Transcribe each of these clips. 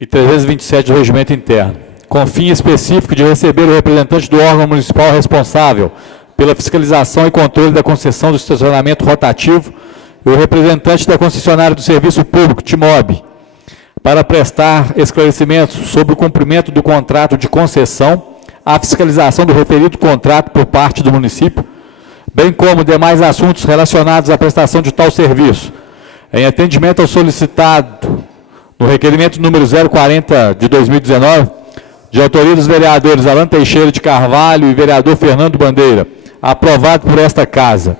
e 327 do Regimento Interno, com fim específico de receber o representante do órgão municipal responsável pela fiscalização e controle da concessão do estacionamento rotativo e o representante da concessionária do Serviço Público, TIMOB, para prestar esclarecimentos sobre o cumprimento do contrato de concessão, a fiscalização do referido contrato por parte do município, bem como demais assuntos relacionados à prestação de tal serviço, em atendimento ao solicitado no requerimento número 040 de 2019, de autoria dos vereadores Alan Teixeira de Carvalho e vereador Fernando Bandeira, aprovado por esta Casa.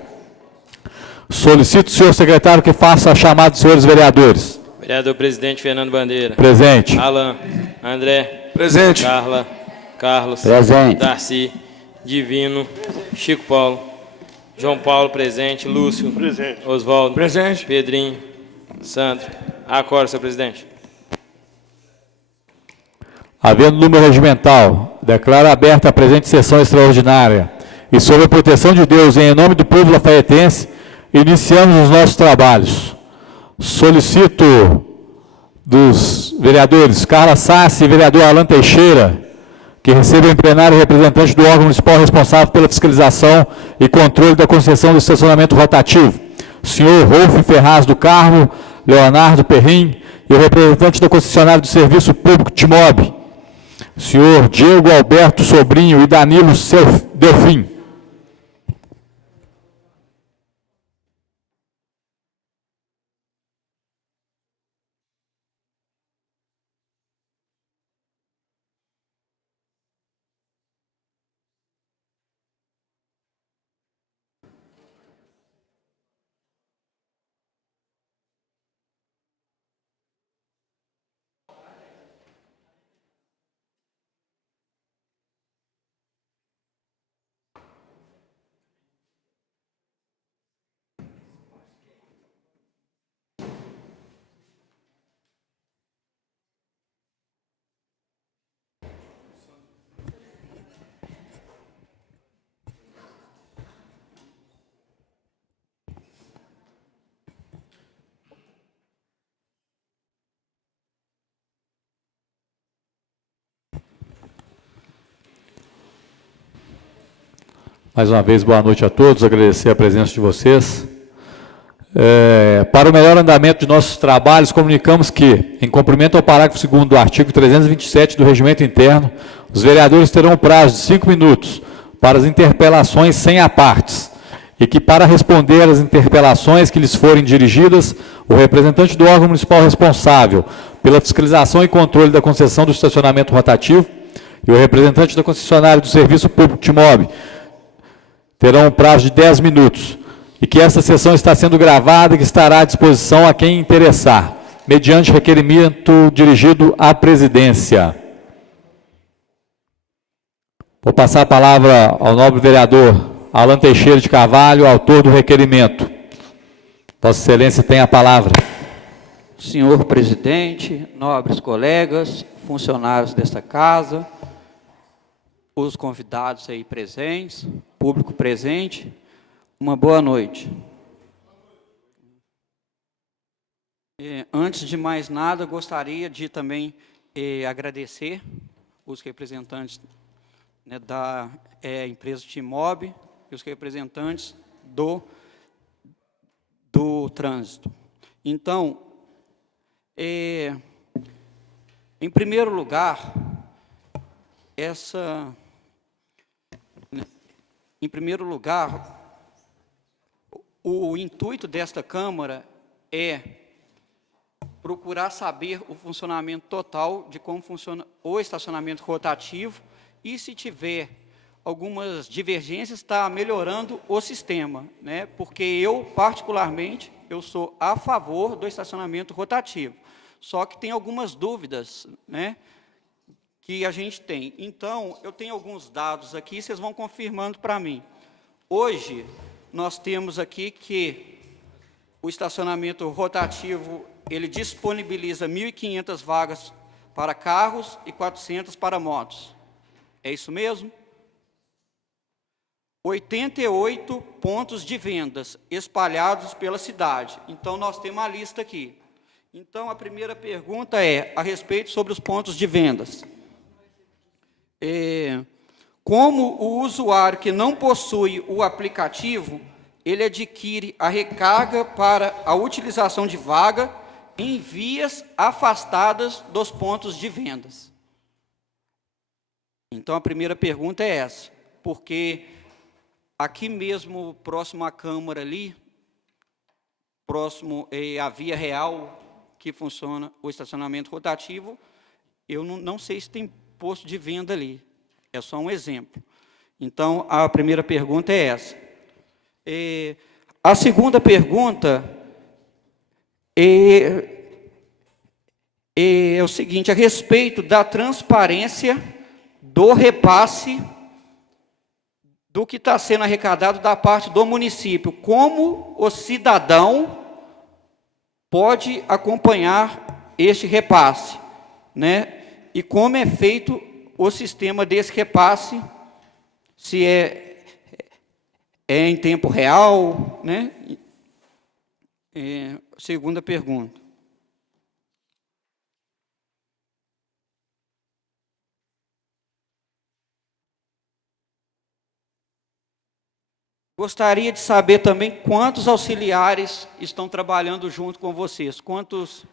Solicito, senhor secretário, que faça a chamada dos senhores vereadores. Vereador presidente Fernando Bandeira. Presente. Alan. André. Presente. Carla. Carlos. Presente. Darcy. Divino. Chico Paulo. João Paulo, presente. Lúcio. Presente. Oswaldo. Presente. Pedrinho. Sandro. Acordo, senhor presidente. Havendo número regimental, declaro aberta a presente sessão extraordinária e, sob a proteção de Deus, em nome do povo lafaiense, iniciamos os nossos trabalhos. Solicito dos vereadores Carla Sassi e vereador Alan Teixeira que recebam em plenário o representante do órgão municipal responsável pela fiscalização e controle da concessão do estacionamento rotativo, senhor Rolf Ferraz do Carmo, Leonardo Perrin, e o representante da concessionária do Serviço Público TIMOB, senhor Diego Alberto Sobrinho e Danilo Delfim. Mais uma vez, boa noite a todos, agradecer a presença de vocês. Para o melhor andamento de nossos trabalhos, comunicamos que, em cumprimento ao parágrafo 2º do artigo 327 do Regimento Interno, os vereadores terão um prazo de 5 minutos para as interpelações sem apartes, e que, para responder às interpelações que lhes forem dirigidas, o representante do órgão municipal responsável pela fiscalização e controle da concessão do estacionamento rotativo e o representante da concessionária do Serviço Público TIMOB terão um prazo de 10 minutos, e que esta sessão está sendo gravada e que estará à disposição a quem interessar, mediante requerimento dirigido à presidência. Vou passar a palavra ao nobre vereador Alan Teixeira de Carvalho, autor do requerimento. Vossa Excelência tem a palavra. Senhor presidente, nobres colegas, funcionários desta casa, os convidados aí presentes, público presente, uma boa noite. Antes de mais nada, gostaria de também agradecer os representantes, né, da empresa TIMOB e os representantes do trânsito. Então, em primeiro lugar, o intuito desta Câmara é procurar saber o funcionamento total de como funciona o estacionamento rotativo e, se tiver algumas divergências, está melhorando o sistema, né? Porque eu, particularmente, eu sou a favor do estacionamento rotativo, só que tem algumas dúvidas, né, que a gente tem. Então, eu tenho alguns dados aqui, vocês vão confirmando para mim. Hoje, nós temos aqui que o estacionamento rotativo, ele disponibiliza 1.500 vagas para carros e 400 para motos. É isso mesmo? 88 pontos de vendas espalhados pela cidade. Então, nós temos a lista aqui. Então, a primeira pergunta é a respeito sobre os pontos de vendas. Como o usuário que não possui o aplicativo, ele adquire a recarga para a utilização de vaga em vias afastadas dos pontos de vendas? Então, a primeira pergunta é essa, porque aqui mesmo, próximo à Câmara ali, próximo à via real que funciona o estacionamento rotativo, eu não sei se tem posto de venda ali. É só um exemplo. Então, a primeira pergunta é essa. A segunda pergunta é o seguinte, a respeito da transparência do repasse do que está sendo arrecadado da parte do município. Como o cidadão pode acompanhar este repasse, né? E como é feito o sistema desse repasse, se é em tempo real, né? Segunda pergunta. Gostaria de saber também quantos auxiliares estão trabalhando junto com vocês, quantos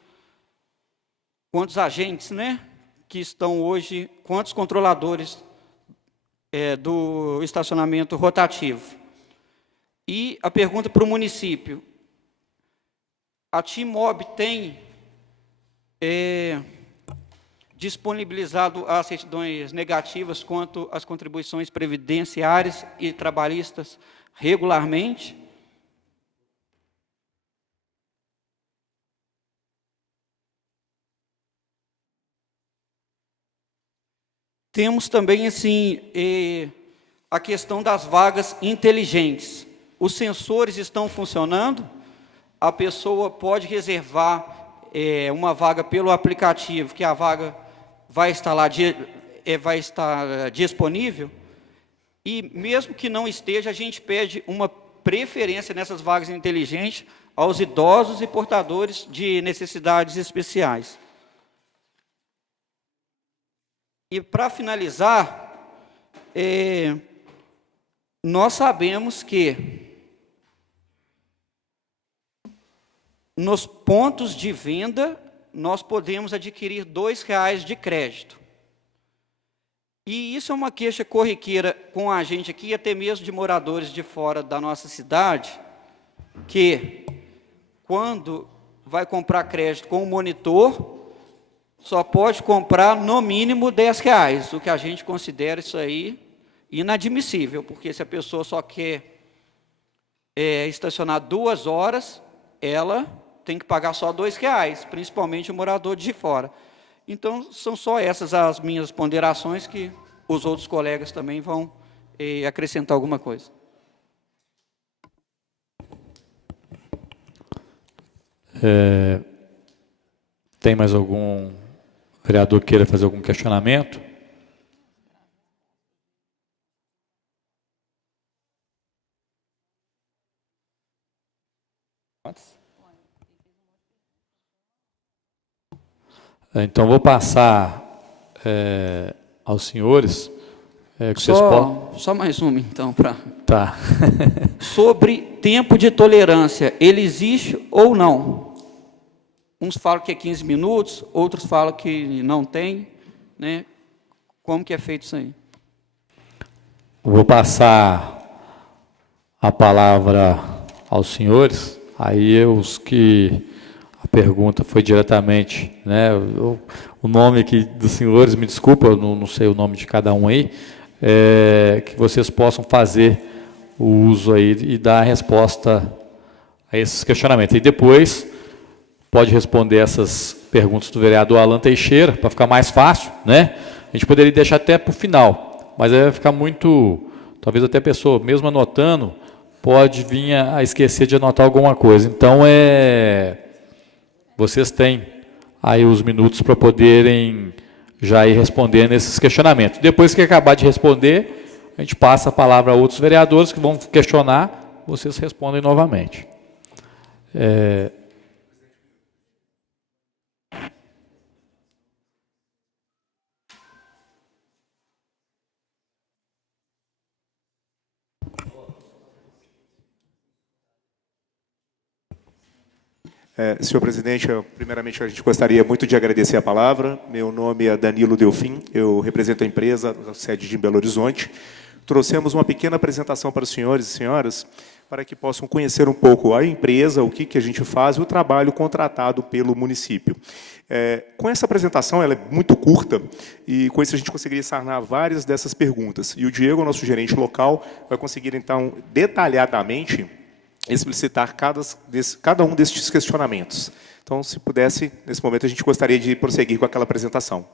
agentes, né, que estão hoje, quantos controladores do estacionamento rotativo. E a pergunta para o município, a TIMOB tem disponibilizado as certidões negativas quanto às contribuições previdenciárias e trabalhistas regularmente? Temos também, assim, a questão das vagas inteligentes. Os sensores estão funcionando, a pessoa pode reservar uma vaga pelo aplicativo, que a vaga vai estar lá, vai estar disponível, e mesmo que não esteja, a gente pede uma preferência nessas vagas inteligentes aos idosos e portadores de necessidades especiais. E, para finalizar, nós sabemos que nos pontos de venda nós podemos adquirir R$ 2,00 de crédito. E isso é uma queixa corriqueira com a gente aqui, até mesmo de moradores de fora da nossa cidade, que quando vai comprar crédito com o monitor, só pode comprar no mínimo R$ 10,00, o que a gente considera isso aí inadmissível, porque se a pessoa só quer estacionar 2 horas, ela tem que pagar só R$ 2,00, principalmente o morador de fora. Então, são só essas as minhas ponderações, que os outros colegas também vão acrescentar alguma coisa. Tem mais algum vereador que queira fazer algum questionamento? Então, vou passar aos senhores. Que só mais uma, então, para... Tá. Sobre tempo de tolerância, ele existe ou não? Uns falam que é 15 minutos, outros falam que não tem, né? Como que é feito isso aí? Vou passar a palavra aos senhores, aí os que a pergunta foi diretamente, né? O nome aqui dos senhores, me desculpa, eu não sei o nome de cada um aí, que vocês possam fazer o uso aí e dar a resposta a esses questionamentos. E depois pode responder essas perguntas do vereador Alan Teixeira, para ficar mais fácil, né? A gente poderia deixar até para o final, mas aí vai ficar muito, talvez até a pessoa, mesmo anotando, pode vir a esquecer de anotar alguma coisa. Então, vocês têm aí os minutos para poderem já ir respondendo esses questionamentos. Depois que acabar de responder, a gente passa a palavra a outros vereadores que vão questionar, vocês respondem novamente. Senhor presidente, primeiramente a gente gostaria muito de agradecer a palavra. Meu nome é Danilo Delfim, eu represento a empresa, a sede de Belo Horizonte. Trouxemos uma pequena apresentação para os senhores e senhoras, para que possam conhecer um pouco a empresa, o que a gente faz e o trabalho contratado pelo município. Com essa apresentação, ela é muito curta, e com isso a gente conseguiria sanar várias dessas perguntas. E o Diego, nosso gerente local, vai conseguir, então, detalhadamente explicitar cada um destes questionamentos. Então, se pudesse, nesse momento, a gente gostaria de prosseguir com aquela apresentação.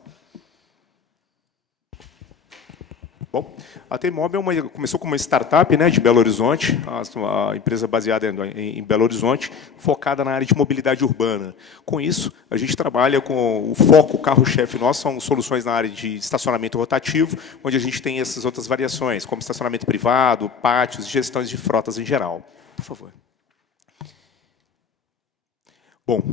Bom, a T-Mob começou como uma startup, né, de Belo Horizonte, a empresa baseada em Belo Horizonte, focada na área de mobilidade urbana. Com isso, a gente trabalha com o foco, o carro-chefe nosso, são soluções na área de estacionamento rotativo, onde a gente tem essas outras variações, como estacionamento privado, pátios e gestões de frotas em geral. Por favor. Bom,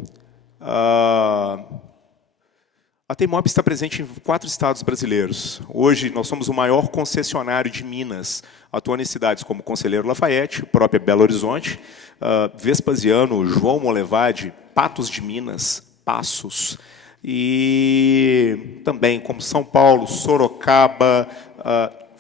a T-Mob está presente em 4 estados brasileiros. Hoje, nós somos o maior concessionário de Minas, atuando em cidades como Conselheiro Lafayette, própria Belo Horizonte, Vespasiano, João Molevade, Patos de Minas, Passos, e também como São Paulo, Sorocaba,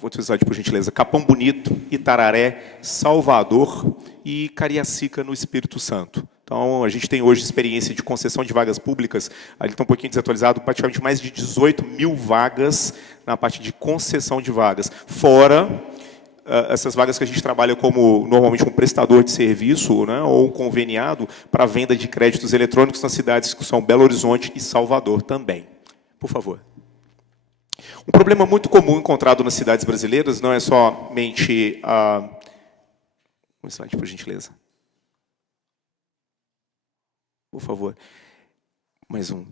vou utilizar por gentileza, Capão Bonito, Itararé, Salvador e Cariacica, no Espírito Santo. Então, a gente tem hoje experiência de concessão de vagas públicas, ali está um pouquinho desatualizado, praticamente mais de 18 mil vagas na parte de concessão de vagas. Fora essas vagas que a gente trabalha normalmente um prestador de serviço, né, ou um conveniado para venda de créditos eletrônicos nas cidades que são Belo Horizonte e Salvador também. Por favor. Um problema muito comum encontrado nas cidades brasileiras não é somente um slide, por gentileza. Por favor. Mais um.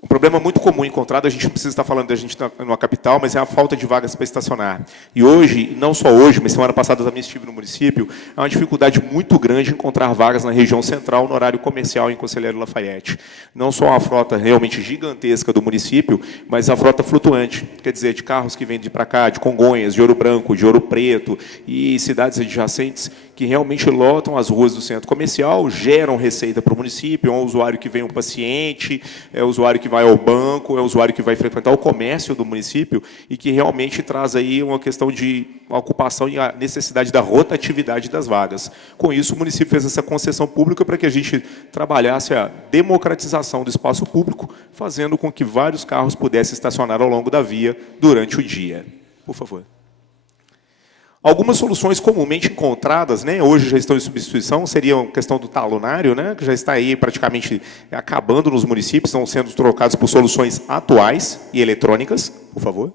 Um problema muito comum encontrado, a gente não precisa estar falando da gente numa capital, mas é a falta de vagas para estacionar. E hoje, não só hoje, mas semana passada também estive no município, é uma dificuldade muito grande encontrar vagas na região central, no horário comercial em Conselheiro Lafayette. Não só a frota realmente gigantesca do município, mas a frota flutuante, quer dizer, de carros que vêm de para cá, de Congonhas, de Ouro Branco, de Ouro Preto e cidades adjacentes, que realmente lotam as ruas do centro comercial, geram receita para o município, é um usuário que vem um paciente, é um usuário que vai ao banco, é um usuário que vai frequentar o comércio do município e que realmente traz aí uma questão de ocupação e a necessidade da rotatividade das vagas. Com isso, o município fez essa concessão pública para que a gente trabalhasse a democratização do espaço público, fazendo com que vários carros pudessem estacionar ao longo da via durante o dia. Por favor. Algumas soluções comumente encontradas, né, hoje já estão em substituição, seria a questão do talonário, né, que já está aí praticamente acabando nos municípios, estão sendo trocados por soluções atuais e eletrônicas. Por favor.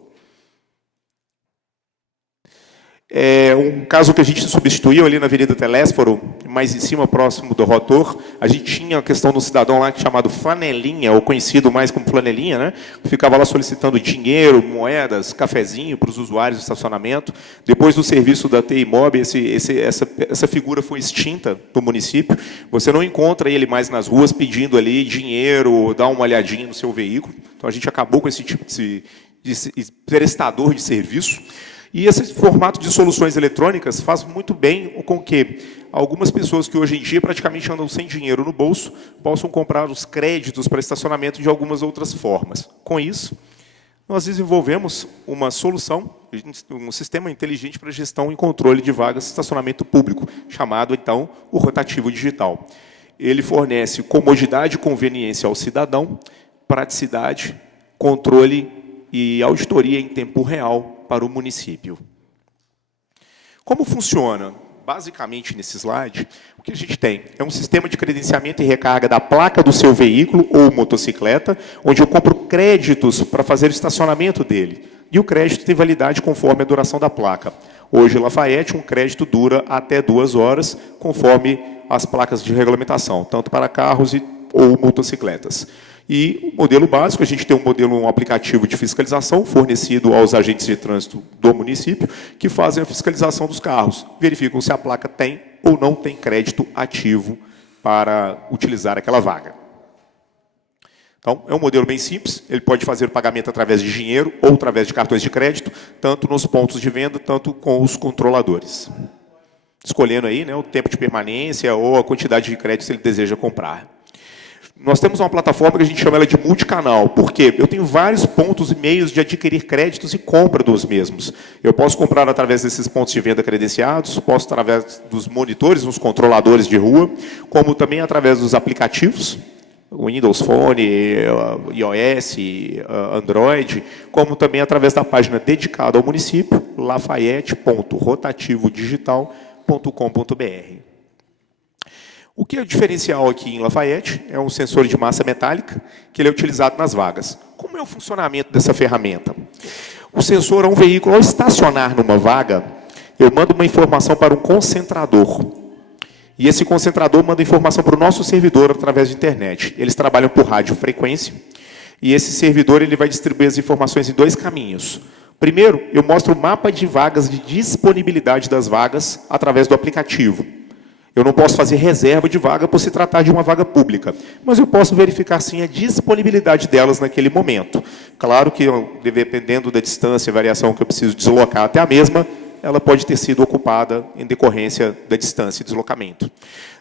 Um caso que a gente substituiu ali na Avenida Telésforo, mais em cima, próximo do rotor, a gente tinha a questão do cidadão lá chamado Flanelinha, ou conhecido mais como Flanelinha, né? Ficava lá solicitando dinheiro, moedas, cafezinho para os usuários do estacionamento. Depois do serviço da T-Mob, essa figura foi extinta do município. Você não encontra ele mais nas ruas pedindo ali dinheiro, dar uma olhadinha no seu veículo. Então, a gente acabou com esse tipo de prestador de serviço. E esse formato de soluções eletrônicas faz muito bem com que algumas pessoas que hoje em dia praticamente andam sem dinheiro no bolso possam comprar os créditos para estacionamento de algumas outras formas. Com isso, nós desenvolvemos uma solução, um sistema inteligente para gestão e controle de vagas de estacionamento público, chamado, então, o rotativo digital. Ele fornece comodidade e conveniência ao cidadão, praticidade, controle e auditoria em tempo real para o município. Como funciona? Basicamente, nesse slide, o que a gente tem é um sistema de credenciamento e recarga da placa do seu veículo ou motocicleta, onde eu compro créditos para fazer o estacionamento dele. E o crédito tem validade conforme a duração da placa. Hoje, Lafayette, um crédito dura até 2 horas, conforme as placas de regulamentação, tanto para carros ou motocicletas. E o modelo básico, a gente tem um aplicativo de fiscalização fornecido aos agentes de trânsito do município, que fazem a fiscalização dos carros, verificam se a placa tem ou não tem crédito ativo para utilizar aquela vaga. Então, é um modelo bem simples, ele pode fazer o pagamento através de dinheiro ou através de cartões de crédito, tanto nos pontos de venda, tanto com os controladores. Escolhendo aí, né, o tempo de permanência ou a quantidade de crédito que ele deseja comprar. Nós temos uma plataforma que a gente chama ela de multicanal, porque eu tenho vários pontos e meios de adquirir créditos e compra dos mesmos. Eu posso comprar através desses pontos de venda credenciados, posso através dos monitores, dos controladores de rua, como também através dos aplicativos, Windows Phone, iOS, Android, como também através da página dedicada ao município, lafayette.rotativodigital.com.br. O que é o diferencial aqui em Lafayette é um sensor de massa metálica, que ele é utilizado nas vagas. Como é o funcionamento dessa ferramenta? O sensor é um veículo, ao estacionar numa vaga, eu mando uma informação para um concentrador. E esse concentrador manda informação para o nosso servidor através de internet. Eles trabalham por radiofrequência, e esse servidor ele vai distribuir as informações em 2 caminhos. Primeiro, eu mostro o mapa de vagas, de disponibilidade das vagas, através do aplicativo. Eu não posso fazer reserva de vaga por se tratar de uma vaga pública, mas eu posso verificar, sim, a disponibilidade delas naquele momento. Claro que, dependendo da distância e variação que eu preciso deslocar até a mesma, ela pode ter sido ocupada em decorrência da distância e deslocamento.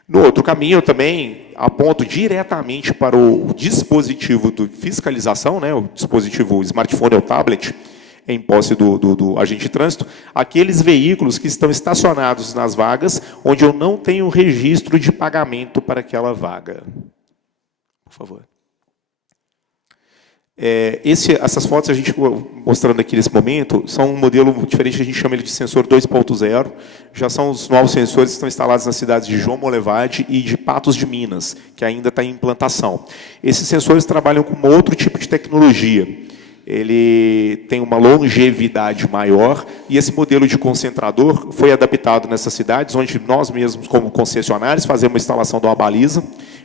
No outro caminho, eu também aponto diretamente para o dispositivo de fiscalização, né, o dispositivo o smartphone ou tablet, em posse do agente de trânsito, aqueles veículos que estão estacionados nas vagas, onde eu não tenho registro de pagamento para aquela vaga. Por favor. Essas fotos, a gente mostrando aqui nesse momento, são um modelo diferente, a gente chama ele de sensor 2.0. Já são os novos sensores que estão instalados nas cidades de João Molevade e de Patos de Minas, que ainda está em implantação. Esses sensores trabalham com outro tipo de tecnologia. Ele tem uma longevidade maior, e esse modelo de concentrador foi adaptado nessas cidades, onde nós mesmos, como concessionários, fazemos a instalação de uma baliza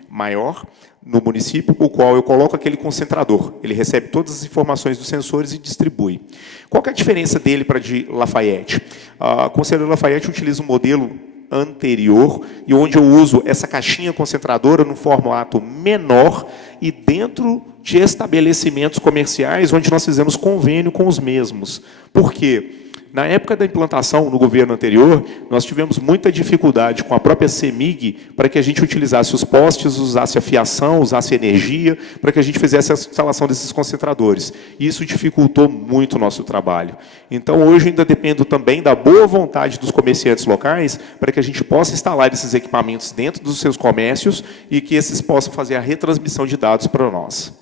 maior no município, o qual eu coloco aquele concentrador. Ele recebe todas as informações dos sensores e distribui. Qual que é a diferença dele para de Lafayette? A Conselheiro Lafayette utiliza um modelo anterior, e onde eu uso essa caixinha concentradora no formato menor e dentro de estabelecimentos comerciais onde nós fizemos convênio com os mesmos. Por quê? Na época da implantação, no governo anterior, nós tivemos muita dificuldade com a própria CEMIG para que a gente utilizasse os postes, usasse a fiação, usasse energia, para que a gente fizesse a instalação desses concentradores. E isso dificultou muito o nosso trabalho. Então, hoje, ainda dependo também da boa vontade dos comerciantes locais para que a gente possa instalar esses equipamentos dentro dos seus comércios e que esses possam fazer a retransmissão de dados para nós.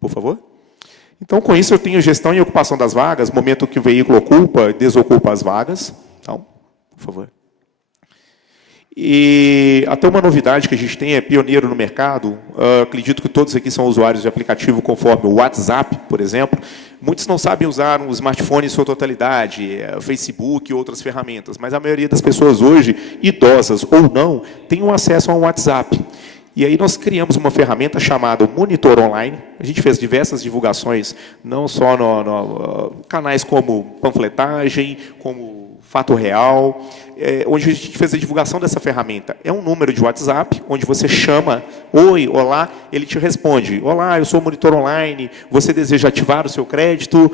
Por favor. Então, com isso, eu tenho gestão e ocupação das vagas, momento que o veículo ocupa e desocupa as vagas. Então, por favor. E até uma novidade que a gente tem, é pioneiro no mercado, acredito que todos aqui são usuários de aplicativo conforme o WhatsApp, por exemplo. Muitos não sabem usar um smartphone em sua totalidade, Facebook e outras ferramentas, mas a maioria das pessoas hoje, idosas ou não, tem um acesso a um WhatsApp. E aí nós criamos uma ferramenta chamada Monitor Online. A gente fez diversas divulgações, não só no canais como panfletagem, como Fato Real, onde a gente fez a divulgação dessa ferramenta. É um número de WhatsApp, onde você chama, oi, olá, ele te responde, olá, eu sou o Monitor Online, você deseja ativar o seu crédito,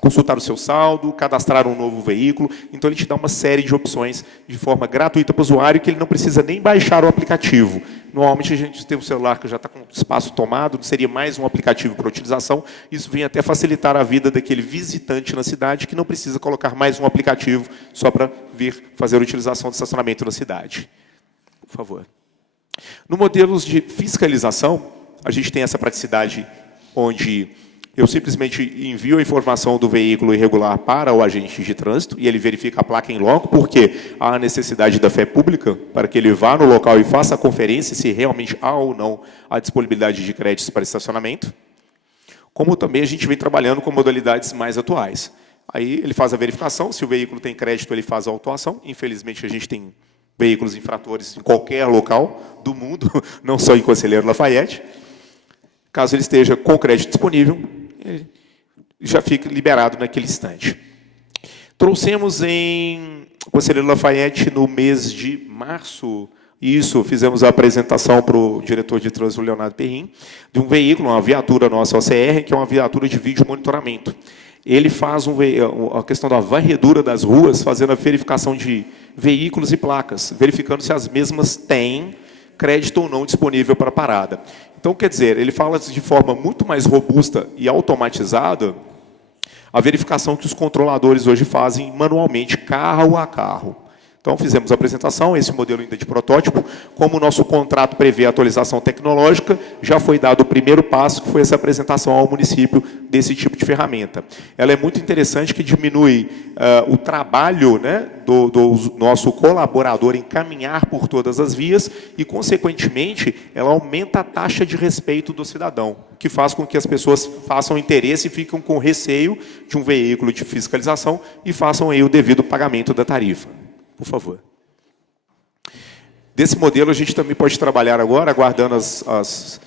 consultar o seu saldo, cadastrar um novo veículo. Então, ele te dá uma série de opções de forma gratuita para o usuário, que ele não precisa nem baixar o aplicativo. Normalmente, a gente tem um celular que já está com espaço tomado, seria mais um aplicativo para utilização. Isso vem até facilitar a vida daquele visitante na cidade, que não precisa colocar mais um aplicativo só para vir fazer a utilização do estacionamento na cidade. Por favor. No modelos de fiscalização, a gente tem essa praticidade onde eu simplesmente envio a informação do veículo irregular para o agente de trânsito e ele verifica a placa em loco, porque há a necessidade da fé pública para que ele vá no local e faça a conferência se realmente há ou não a disponibilidade de créditos para estacionamento. Como também a gente vem trabalhando com modalidades mais atuais. Aí ele faz a verificação, se o veículo tem crédito, ele faz a autuação. Infelizmente, a gente tem veículos infratores em qualquer local do mundo, não só em Conselheiro Lafayette. Caso ele esteja com crédito disponível, ele já fica liberado naquele instante. Trouxemos em Conselheiro Lafayette, no mês de março, fizemos a apresentação para o diretor de trânsito, Leonardo Perrin, de um veículo, uma viatura nossa OCR, que é uma viatura de vídeo monitoramento. Ele faz a questão da varredura das ruas, fazendo a verificação de veículos e placas, verificando se as mesmas têm crédito ou não disponível para parada. Então, quer dizer, ele fala de forma muito mais robusta e automatizada a verificação que os controladores hoje fazem manualmente, carro a carro. Então, fizemos a apresentação, esse modelo ainda de protótipo. Como o nosso contrato prevê a atualização tecnológica, já foi dado o primeiro passo, que foi essa apresentação ao município desse tipo de ferramenta. Ela é muito interessante, que diminui o trabalho, né, do nosso colaborador em caminhar por todas as vias e, consequentemente, ela aumenta a taxa de respeito do cidadão, que faz com que as pessoas façam interesse e ficam com receio de um veículo de fiscalização e façam aí o devido pagamento da tarifa. Por favor. Desse modelo, a gente também pode trabalhar agora, aguardando as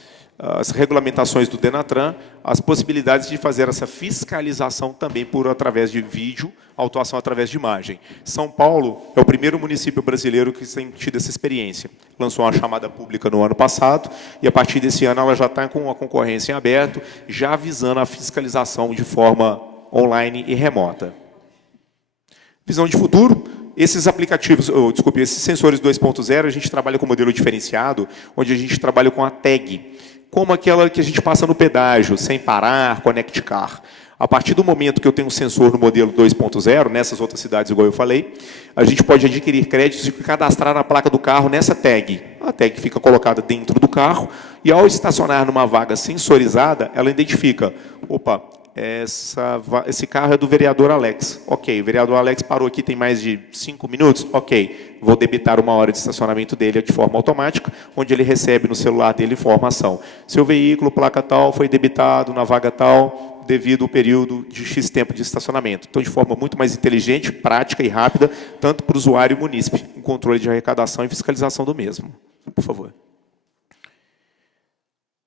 regulamentações do Denatran, as possibilidades de fazer essa fiscalização também através de vídeo, autuação através de imagem. São Paulo é o primeiro município brasileiro que tem tido essa experiência. Lançou uma chamada pública no ano passado, e a partir desse ano ela já está com a concorrência em aberto, já visando a fiscalização de forma online e remota. Visão de futuro. Esses aplicativos, esses sensores 2.0, a gente trabalha com modelo diferenciado, onde a gente trabalha com a tag, como aquela que a gente passa no pedágio, sem parar, Connect Car. A partir do momento que eu tenho um sensor no modelo 2.0, nessas outras cidades, igual eu falei, a gente pode adquirir créditos e cadastrar na placa do carro nessa tag. A tag fica colocada dentro do carro e, ao estacionar numa vaga sensorizada, ela identifica, opa, esse carro é do vereador Alex. Ok, o vereador Alex parou aqui, tem mais de 5 minutos? Ok, vou debitar 1 hora de estacionamento dele de forma automática, onde ele recebe no celular dele informação. Seu veículo, placa tal, foi debitado na vaga tal, devido ao período de X tempo de estacionamento. Então, de forma muito mais inteligente, prática e rápida, tanto para o usuário e o munícipe, em controle de arrecadação e fiscalização do mesmo. Por favor.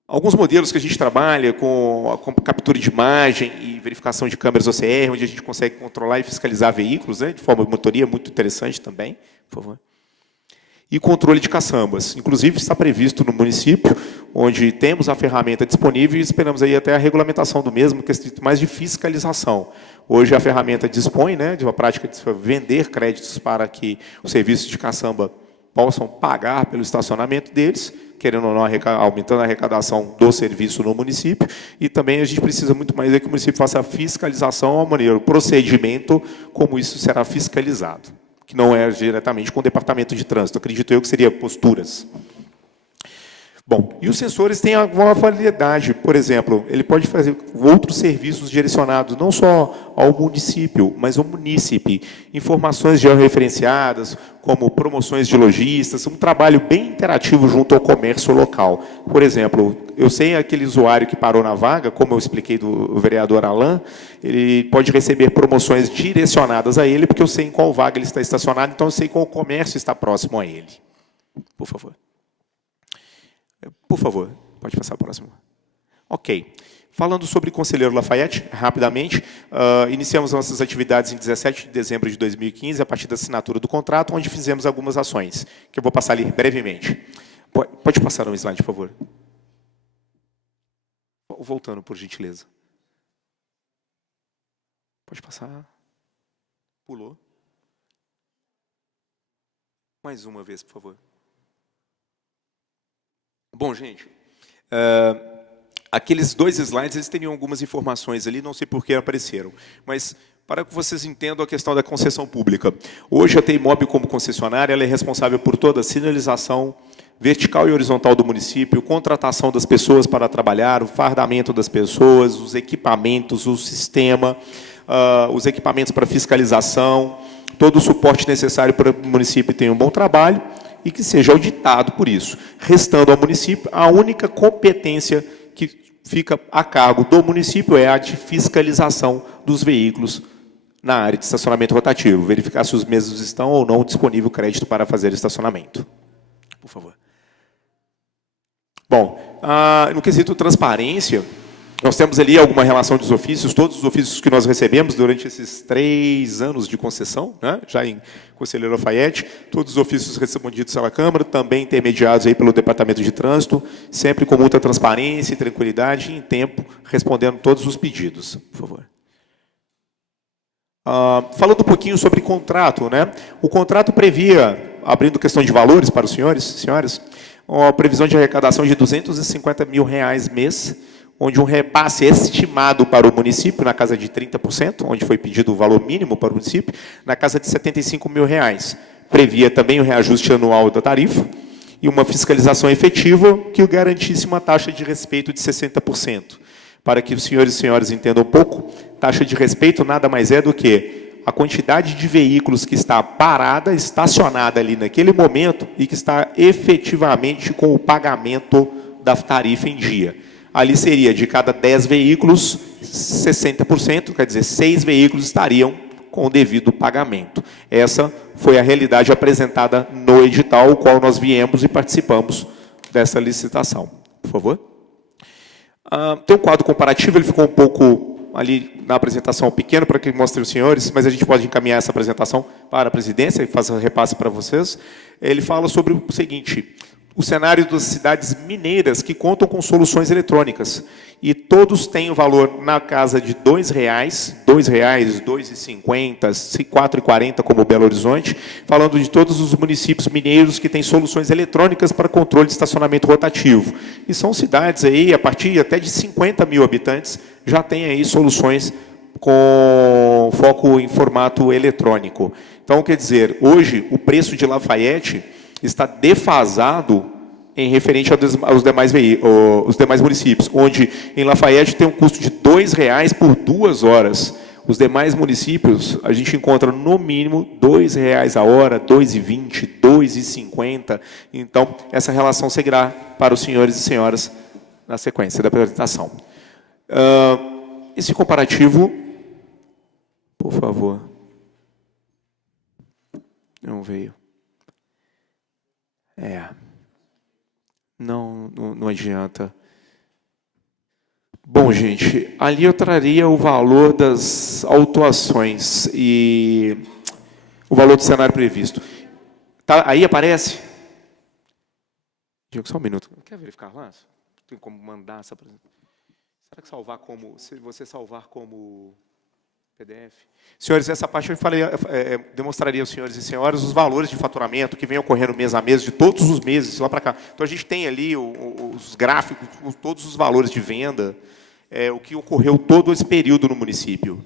Alguns modelos que a gente trabalha com captura de imagem e verificação de câmeras OCR, onde a gente consegue controlar e fiscalizar veículos, né, de forma de motoria, muito interessante também, por favor. E controle de caçambas. Inclusive, está previsto no município, onde temos a ferramenta disponível e esperamos aí até a regulamentação do mesmo, que é mais de fiscalização. Hoje a ferramenta dispõe, né, de uma prática de vender créditos para que os serviços de caçamba possam pagar pelo estacionamento deles, querendo ou não, aumentando a arrecadação do serviço no município, e também a gente precisa muito mais que o município faça a fiscalização à maneira, o procedimento, como isso será fiscalizado, que não é diretamente com o departamento de trânsito, acredito eu que seria posturas. Bom, e os sensores têm alguma validade, por exemplo, ele pode fazer outros serviços direcionados, não só ao município, mas ao munícipe, informações georreferenciadas, como promoções de lojistas, um trabalho bem interativo junto ao comércio local. Por exemplo, eu sei aquele usuário que parou na vaga, como eu expliquei do vereador Alain, ele pode receber promoções direcionadas a ele, porque eu sei em qual vaga ele está estacionado, então eu sei qual comércio está próximo a ele. Por favor. Por favor, pode passar a próxima. Ok. Falando sobre o Conselheiro Lafayette, rapidamente, iniciamos nossas atividades em 17 de dezembro de 2015, a partir da assinatura do contrato, onde fizemos algumas ações, que eu vou passar ali brevemente. Pode passar um slide, por favor. Voltando, por gentileza. Pode passar. Pulou. Mais uma vez, por favor. Bom, gente, aqueles 2 slides, eles teriam algumas informações ali, não sei por que apareceram, mas para que vocês entendam a questão da concessão pública. Hoje, a Teimob, como concessionária, ela é responsável por toda a sinalização vertical e horizontal do município, contratação das pessoas para trabalhar, o fardamento das pessoas, os equipamentos, o sistema, os equipamentos para fiscalização, todo o suporte necessário para que o município tenha um bom trabalho, e que seja auditado por isso, restando ao município a única competência que fica a cargo do município é a de fiscalização dos veículos na área de estacionamento rotativo, verificar se os mesmos estão ou não disponível crédito para fazer estacionamento. Por favor. Bom, no quesito transparência, nós temos ali alguma relação dos ofícios, todos os ofícios que nós recebemos durante esses 3 anos de concessão, né, já em Conselheiro Lafayette, todos os ofícios respondidos pela Câmara, também intermediados aí pelo Departamento de Trânsito, sempre com muita transparência e tranquilidade, e em tempo, respondendo todos os pedidos. Por favor. Falando um pouquinho sobre contrato, né? O contrato previa, abrindo questão de valores para os senhores e senhoras, uma previsão de arrecadação de R$ 250 mil mês, onde um repasse estimado para o município, na casa de 30%, onde foi pedido o valor mínimo para o município, na casa de R$ 75 mil. Previa também o reajuste anual da tarifa e uma fiscalização efetiva que garantisse uma taxa de respeito de 60%. Para que os senhores e senhoras entendam um pouco, taxa de respeito nada mais é do que a quantidade de veículos que está parada, estacionada ali naquele momento e que está efetivamente com o pagamento da tarifa em dia. Ali seria, de cada 10 veículos, 60%, quer dizer, 6 veículos estariam com o devido pagamento. Essa foi a realidade apresentada no edital, o qual nós viemos e participamos dessa licitação. Por favor. Tem um quadro comparativo, ele ficou um pouco ali na apresentação pequeno, para que mostre os senhores, mas a gente pode encaminhar essa apresentação para a presidência e fazer repasse para vocês. Ele fala sobre o seguinte: o cenário das cidades mineiras que contam com soluções eletrônicas. E todos têm o valor na casa de R$ 2,00, R$ 2,00, R$ 2,50, R$ 4,40 como Belo Horizonte, falando de todos os municípios mineiros que têm soluções eletrônicas para controle de estacionamento rotativo. E são cidades aí, a partir até de 50 mil habitantes, já tem aí soluções com foco em formato eletrônico. Então, quer dizer, hoje o preço de Lafayette está defasado em referente aos demais municípios, onde em Lafayette tem um custo de R$ 2,00 por 2 horas. Os demais municípios, a gente encontra no mínimo R$ 2,00 a hora, R$ 2,20, R$ 2,50. Então, essa relação seguirá para os senhores e senhoras na sequência da apresentação. Esse comparativo, por favor. Não veio. Não adianta. Bom, gente, ali eu traria o valor das autuações e o valor do cenário previsto. Tá, aí aparece? Diego, só um minuto. Quer verificar lá? Tem como mandar essa apresentação? Será que salvar como... Se você salvar como PDF? Senhores, essa parte eu falei, demonstraria aos senhores e senhoras os valores de faturamento que vem ocorrendo mês a mês, de todos os meses, lá para cá. Então, a gente tem ali os gráficos, todos os valores de venda, o que ocorreu todo esse período no município.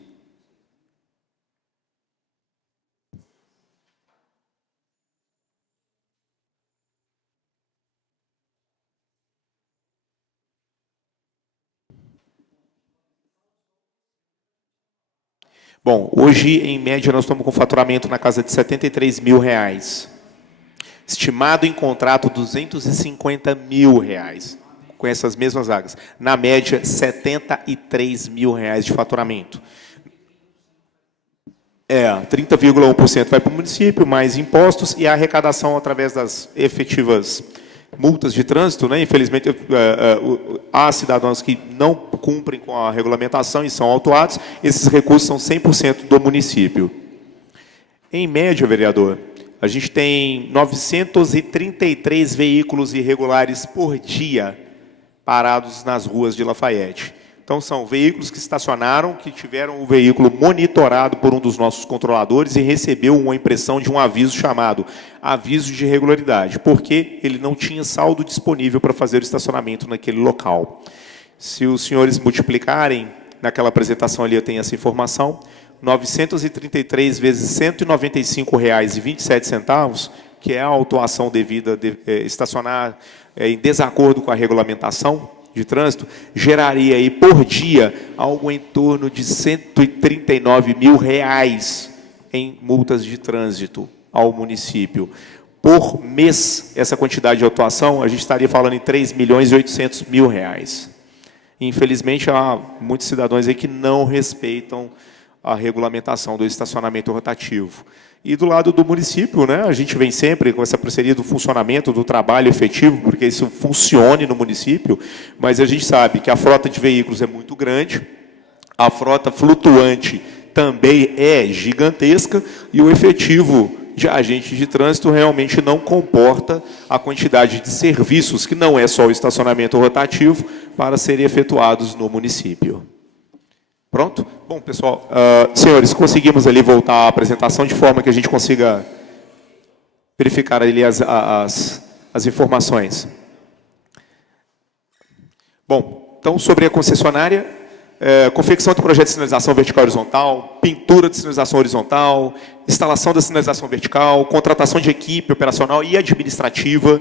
Bom, hoje, em média, nós estamos com faturamento na casa de R$ 73 mil. Estimado em contrato, R$ 250 mil, com essas mesmas vagas. Na média, R$ 73 mil de faturamento. 30,1% vai para o município, mais impostos, e a arrecadação através das efetivas multas de trânsito, né? Infelizmente, há cidadãos que não cumprem com a regulamentação e são autuados. Esses recursos são 100% do município. Em média, vereador, a gente tem 933 veículos irregulares por dia parados nas ruas de Lafayette. Então, são veículos que estacionaram, que tiveram o veículo monitorado por um dos nossos controladores e recebeu uma impressão de um aviso chamado aviso de irregularidade, porque ele não tinha saldo disponível para fazer o estacionamento naquele local. Se os senhores multiplicarem, naquela apresentação ali eu tenho essa informação, 933 vezes R$ 195,27, que é a autuação devida de estacionar em desacordo com a regulamentação de trânsito, geraria aí por dia algo em torno de R$ 139 mil em multas de trânsito ao município. Por mês, essa quantidade de autuação, a gente estaria falando em R$ 3.800.000. Infelizmente, há muitos cidadãos aí que não respeitam a regulamentação do estacionamento rotativo. E do lado do município, né, a gente vem sempre com essa parceria do funcionamento, do trabalho efetivo, porque isso funcione no município, mas a gente sabe que a frota de veículos é muito grande, a frota flutuante também é gigantesca, e o efetivo de agentes de trânsito realmente não comporta a quantidade de serviços, que não é só o estacionamento rotativo, para serem efetuados no município. Pronto? Bom, pessoal, senhores, conseguimos ali voltar à apresentação de forma que a gente consiga verificar ali as as informações. Bom, então, sobre a concessionária, confecção do projeto de sinalização vertical e horizontal, pintura de sinalização horizontal, instalação da sinalização vertical, contratação de equipe operacional e administrativa,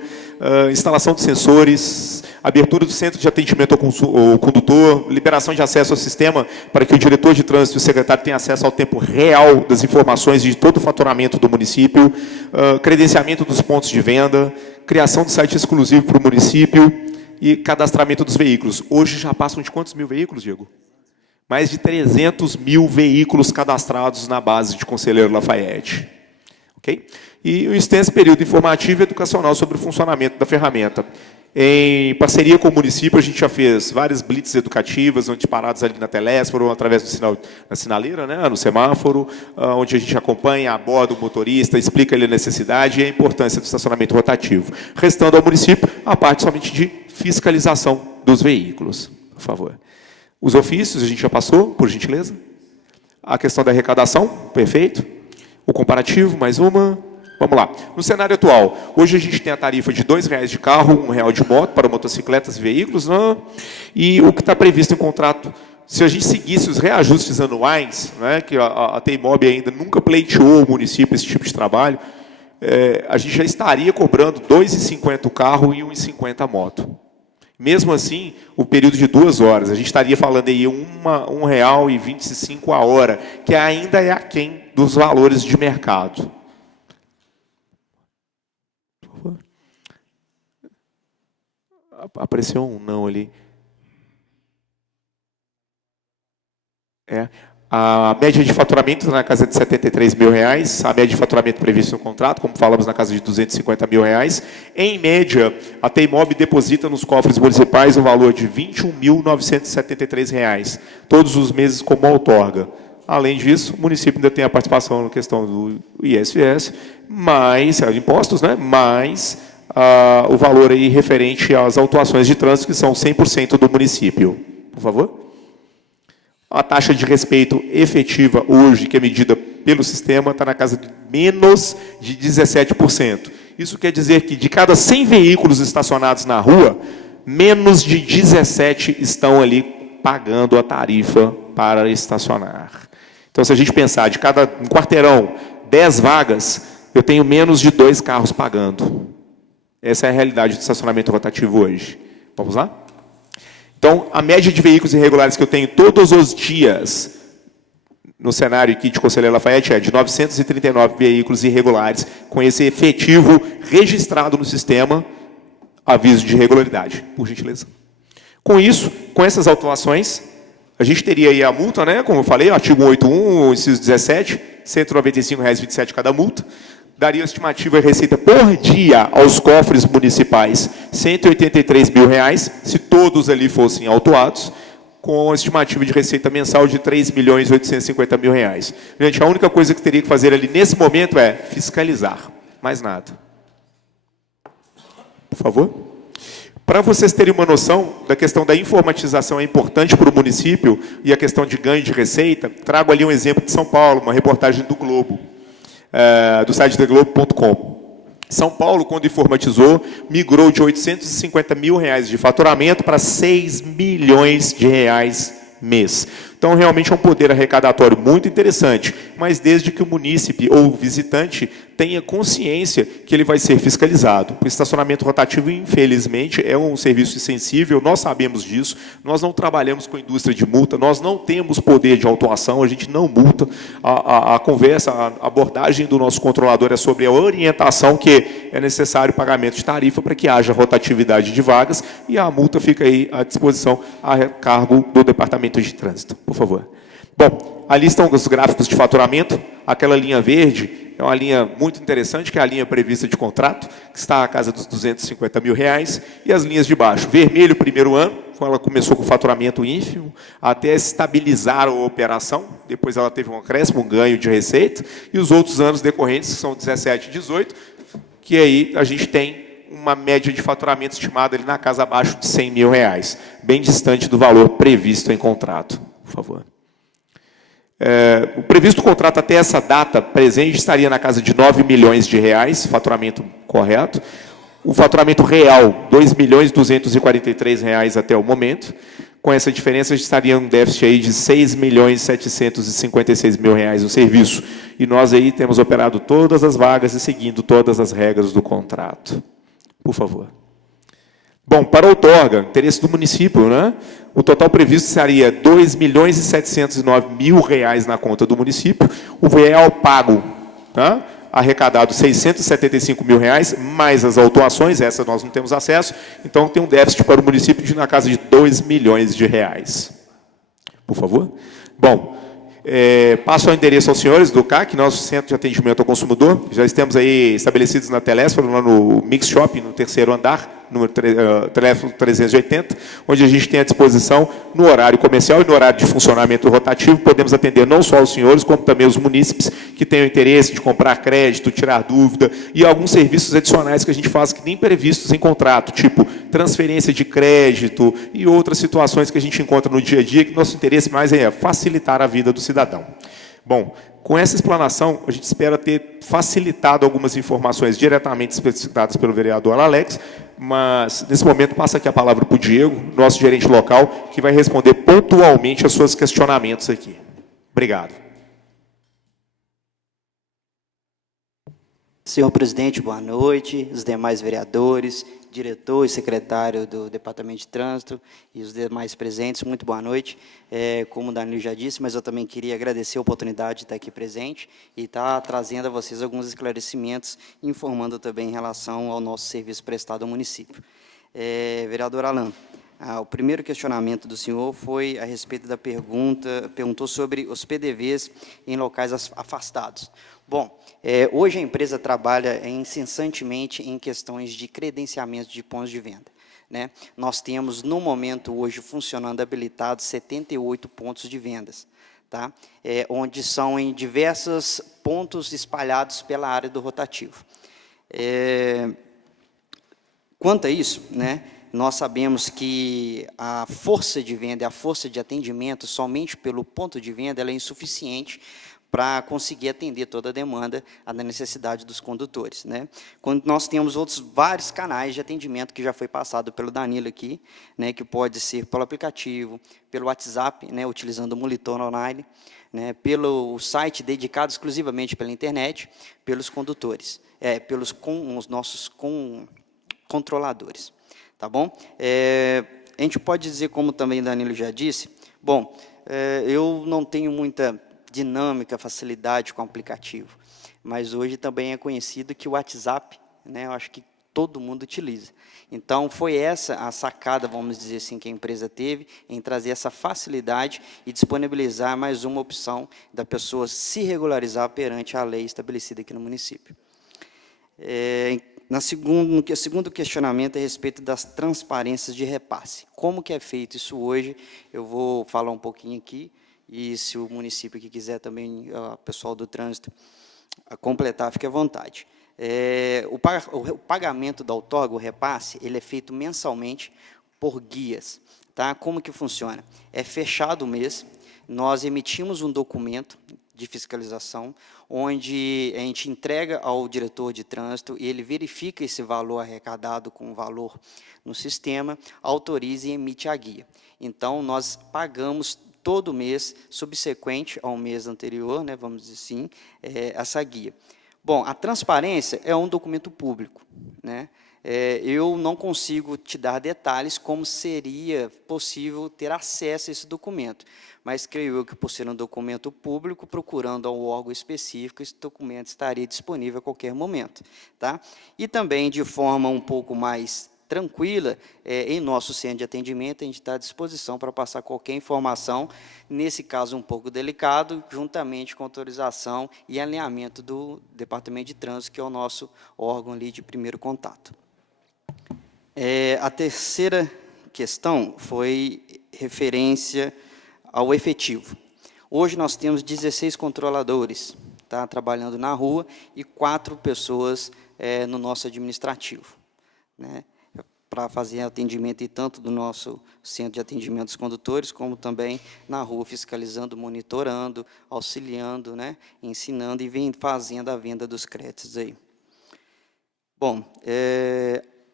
instalação de sensores, abertura do centro de atendimento ao condutor, liberação de acesso ao sistema para que o diretor de trânsito e o secretário tenham acesso ao tempo real das informações de todo o faturamento do município, credenciamento dos pontos de venda, criação de site exclusivo para o município e cadastramento dos veículos. Hoje já passam de quantos mil veículos, Diego? Mais de 300 mil veículos cadastrados na base de Conselheiro Lafayette. Okay? E um extenso período informativo e educacional sobre o funcionamento da ferramenta. Em parceria com o município, a gente já fez várias blitz educativas, onde parados ali na Telésforo, através do sinal, na sinaleira, né, no semáforo, onde a gente acompanha, aborda o motorista, explica-lhe a necessidade e a importância do estacionamento rotativo. Restando ao município a parte somente de fiscalização dos veículos. Por favor. Os ofícios, a gente já passou, por gentileza. A questão da arrecadação, perfeito. O comparativo, mais uma. Vamos lá. No cenário atual, hoje a gente tem a tarifa de R$ 2,00 de carro, R$ 1,00 de moto para motocicletas e veículos, né? E o que está previsto em contrato, se a gente seguisse os reajustes anuais, né, que a TEIMOB ainda nunca pleiteou ao município esse tipo de trabalho, a gente já estaria cobrando R$ 2,50 o carro e R$ 1,50 a moto. Mesmo assim, o período de 2 horas, a gente estaria falando aí R$ 1,25 a hora, que ainda é aquém dos valores de mercado. Apareceu um não ali. A média de faturamento está na casa de R$ 73 mil, a média de faturamento previsto no contrato, como falamos, na casa de R$ 250 mil. Em média, a TEIMOB deposita nos cofres municipais o valor de R$ 21.973, todos os meses como outorga. Além disso, o município ainda tem a participação na questão do ISS, mais impostos, né? Mais o valor aí referente às autuações de trânsito, que são 100% do município. Por favor. A taxa de respeito efetiva hoje, que é medida pelo sistema, está na casa de menos de 17%. Isso quer dizer que de cada 100 veículos estacionados na rua, menos de 17 estão ali pagando a tarifa para estacionar. Então, se a gente pensar, de cada quarteirão, 10 vagas, eu tenho menos de 2 carros pagando. Essa é a realidade do estacionamento rotativo hoje. Vamos lá? Então, a média de veículos irregulares que eu tenho todos os dias no cenário aqui de Conselheiro Lafayette é de 939 veículos irregulares, com esse efetivo registrado no sistema, aviso de irregularidade, por gentileza. Com isso, com essas autuações, a gente teria aí a multa, né, como eu falei, artigo 181, inciso 17, R$ 195,27 cada multa. Daria estimativa de receita por dia aos cofres municipais R$ 183 mil, se todos ali fossem autuados, com a estimativa de receita mensal de R$ 3.850.000. Gente, a única coisa que teria que fazer ali nesse momento é fiscalizar, mais nada. Por favor. Para vocês terem uma noção da questão da informatização é importante para o município e a questão de ganho de receita, trago ali um exemplo de São Paulo, uma reportagem do Globo. Do site theglobo.com. São Paulo, quando informatizou, migrou de R$ 850 mil de faturamento para R$ 6 milhões mês. Então, realmente é um poder arrecadatório muito interessante, mas desde que o munícipe ou o visitante tenha consciência que ele vai ser fiscalizado. O estacionamento rotativo, infelizmente, é um serviço sensível, nós sabemos disso, nós não trabalhamos com indústria de multa, nós não temos poder de autuação, a gente não multa. A conversa, a abordagem do nosso controlador é sobre a orientação que é necessário pagamento de tarifa para que haja rotatividade de vagas e a multa fica aí à disposição a cargo do Departamento de Trânsito. Por favor. Bom, ali estão os gráficos de faturamento. Aquela linha verde é uma linha muito interessante, que é a linha prevista de contrato, que está à casa dos R$ 250 mil. E as linhas de baixo. Vermelho, primeiro ano, quando ela começou com faturamento ínfimo, até estabilizar a operação. Depois ela teve um acréscimo, um ganho de receita. E os outros anos decorrentes, que são 17 e 18, que aí a gente tem uma média de faturamento estimada ali na casa abaixo de R$ 100 mil, bem distante do valor previsto em contrato. Por favor. O previsto contrato até essa data presente estaria na casa de R$ 9 milhões, faturamento correto. O faturamento real, R$ 2.243.000 até o momento. Com essa diferença, a gente estaria um déficit aí de R$ 6.756.000 no serviço. E nós aí temos operado todas as vagas e seguindo todas as regras do contrato. Por favor. Bom, para a outorga, interesse do município, né? O total previsto seria R$ 2.709.000 na conta do município. O real pago, tá? Arrecadado R$ 675.000, mais as autuações, essa nós não temos acesso, então tem um déficit para o município de na casa de R$ 2 milhões. Por favor. Bom, passo ao endereço aos senhores do CAC, nosso Centro de Atendimento ao Consumidor. Já estamos aí estabelecidos na Telésforo, lá no Mix Shop, no 3º andar, número teléfono 380, onde a gente tem à disposição, no horário comercial e no horário de funcionamento rotativo, podemos atender não só os senhores, como também os munícipes que tenham interesse de comprar crédito, tirar dúvida, e alguns serviços adicionais que a gente faz que nem previstos em contrato, tipo transferência de crédito e outras situações que a gente encontra no dia a dia, que nosso interesse mais é facilitar a vida do cidadão. Bom, com essa explanação, a gente espera ter facilitado algumas informações diretamente especificadas pelo vereador Alex, mas, nesse momento, passa aqui a palavra para o Diego, nosso gerente local, que vai responder pontualmente aos seus questionamentos aqui. Obrigado. Senhor presidente, boa noite. Os demais vereadores, diretor e secretário do Departamento de Trânsito e os demais presentes, muito boa noite. Como o Danilo já disse, mas eu também queria agradecer a oportunidade de estar aqui presente e estar trazendo a vocês alguns esclarecimentos, informando também em relação ao nosso serviço prestado ao município. Vereador Alan, o primeiro questionamento do senhor foi a respeito da perguntou sobre os PDVs em locais afastados. Bom, hoje a empresa trabalha incessantemente em questões de credenciamento de pontos de venda, né? Nós temos, no momento, hoje, funcionando habilitados 78 pontos de vendas, tá? Onde são em diversos pontos espalhados pela área do rotativo. Quanto a isso, né, nós sabemos que a força de venda, a força de atendimento, somente pelo ponto de venda, ela é insuficiente para conseguir atender toda a demanda, a necessidade dos condutores, né? Quando nós temos vários canais de atendimento que já foi passado pelo Danilo aqui, né, que pode ser pelo aplicativo, pelo WhatsApp, né, utilizando o monitor online, né, pelo site dedicado exclusivamente pela internet, pelos condutores, os nossos controladores, tá bom? A gente pode dizer, como também o Danilo já disse, bom, eu não tenho muita dinâmica, facilidade com o aplicativo, mas hoje também é conhecido que o WhatsApp, né, eu acho que todo mundo utiliza. Então, foi essa a sacada, vamos dizer assim, que a empresa teve em trazer essa facilidade e disponibilizar mais uma opção da pessoa se regularizar perante a lei estabelecida aqui no município. O segundo questionamento é a respeito das transparências de repasse. Como que é feito isso hoje? Eu vou falar um pouquinho aqui, e se o município que quiser também, o pessoal do trânsito, completar, fique à vontade. O pagamento da outorga, o repasse, ele é feito mensalmente por guias. Tá? Como que funciona? É fechado o mês, nós emitimos um documento de fiscalização, onde a gente entrega ao diretor de trânsito e ele verifica esse valor arrecadado com o valor no sistema, autoriza e emite a guia. Então, nós pagamos todo mês subsequente ao mês anterior, né, vamos dizer assim, essa guia. Bom, a transparência é um documento público, né? Eu não consigo te dar detalhes como seria possível ter acesso a esse documento, mas creio eu que, por ser um documento público, procurando ao órgão específico, esse documento estaria disponível a qualquer momento, tá? E também, de forma um pouco mais tranquila, em nosso centro de atendimento, a gente está à disposição para passar qualquer informação, nesse caso um pouco delicado, juntamente com autorização e alinhamento do Departamento de Trânsito, que é o nosso órgão ali de primeiro contato. A terceira questão foi referência ao efetivo. Hoje nós temos 16 controladores, tá, trabalhando na rua, e 4 pessoas no nosso administrativo, né, para fazer atendimento e tanto do nosso centro de atendimento dos condutores, como também na rua, fiscalizando, monitorando, auxiliando, né, ensinando e fazendo a venda dos créditos aí. Bom,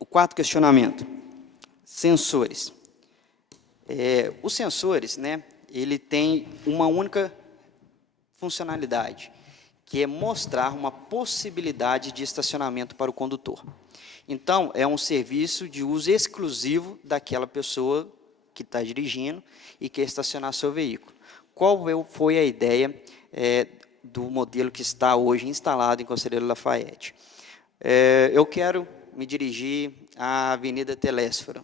O quarto questionamento, sensores. Os sensores, né, ele tem uma única funcionalidade, que é mostrar uma possibilidade de estacionamento para o condutor. Então, é um serviço de uso exclusivo daquela pessoa que está dirigindo e quer estacionar seu veículo. Qual foi a ideia do modelo que está hoje instalado em Conselheiro Lafayette? Eu quero me dirigir à Avenida Telésforo,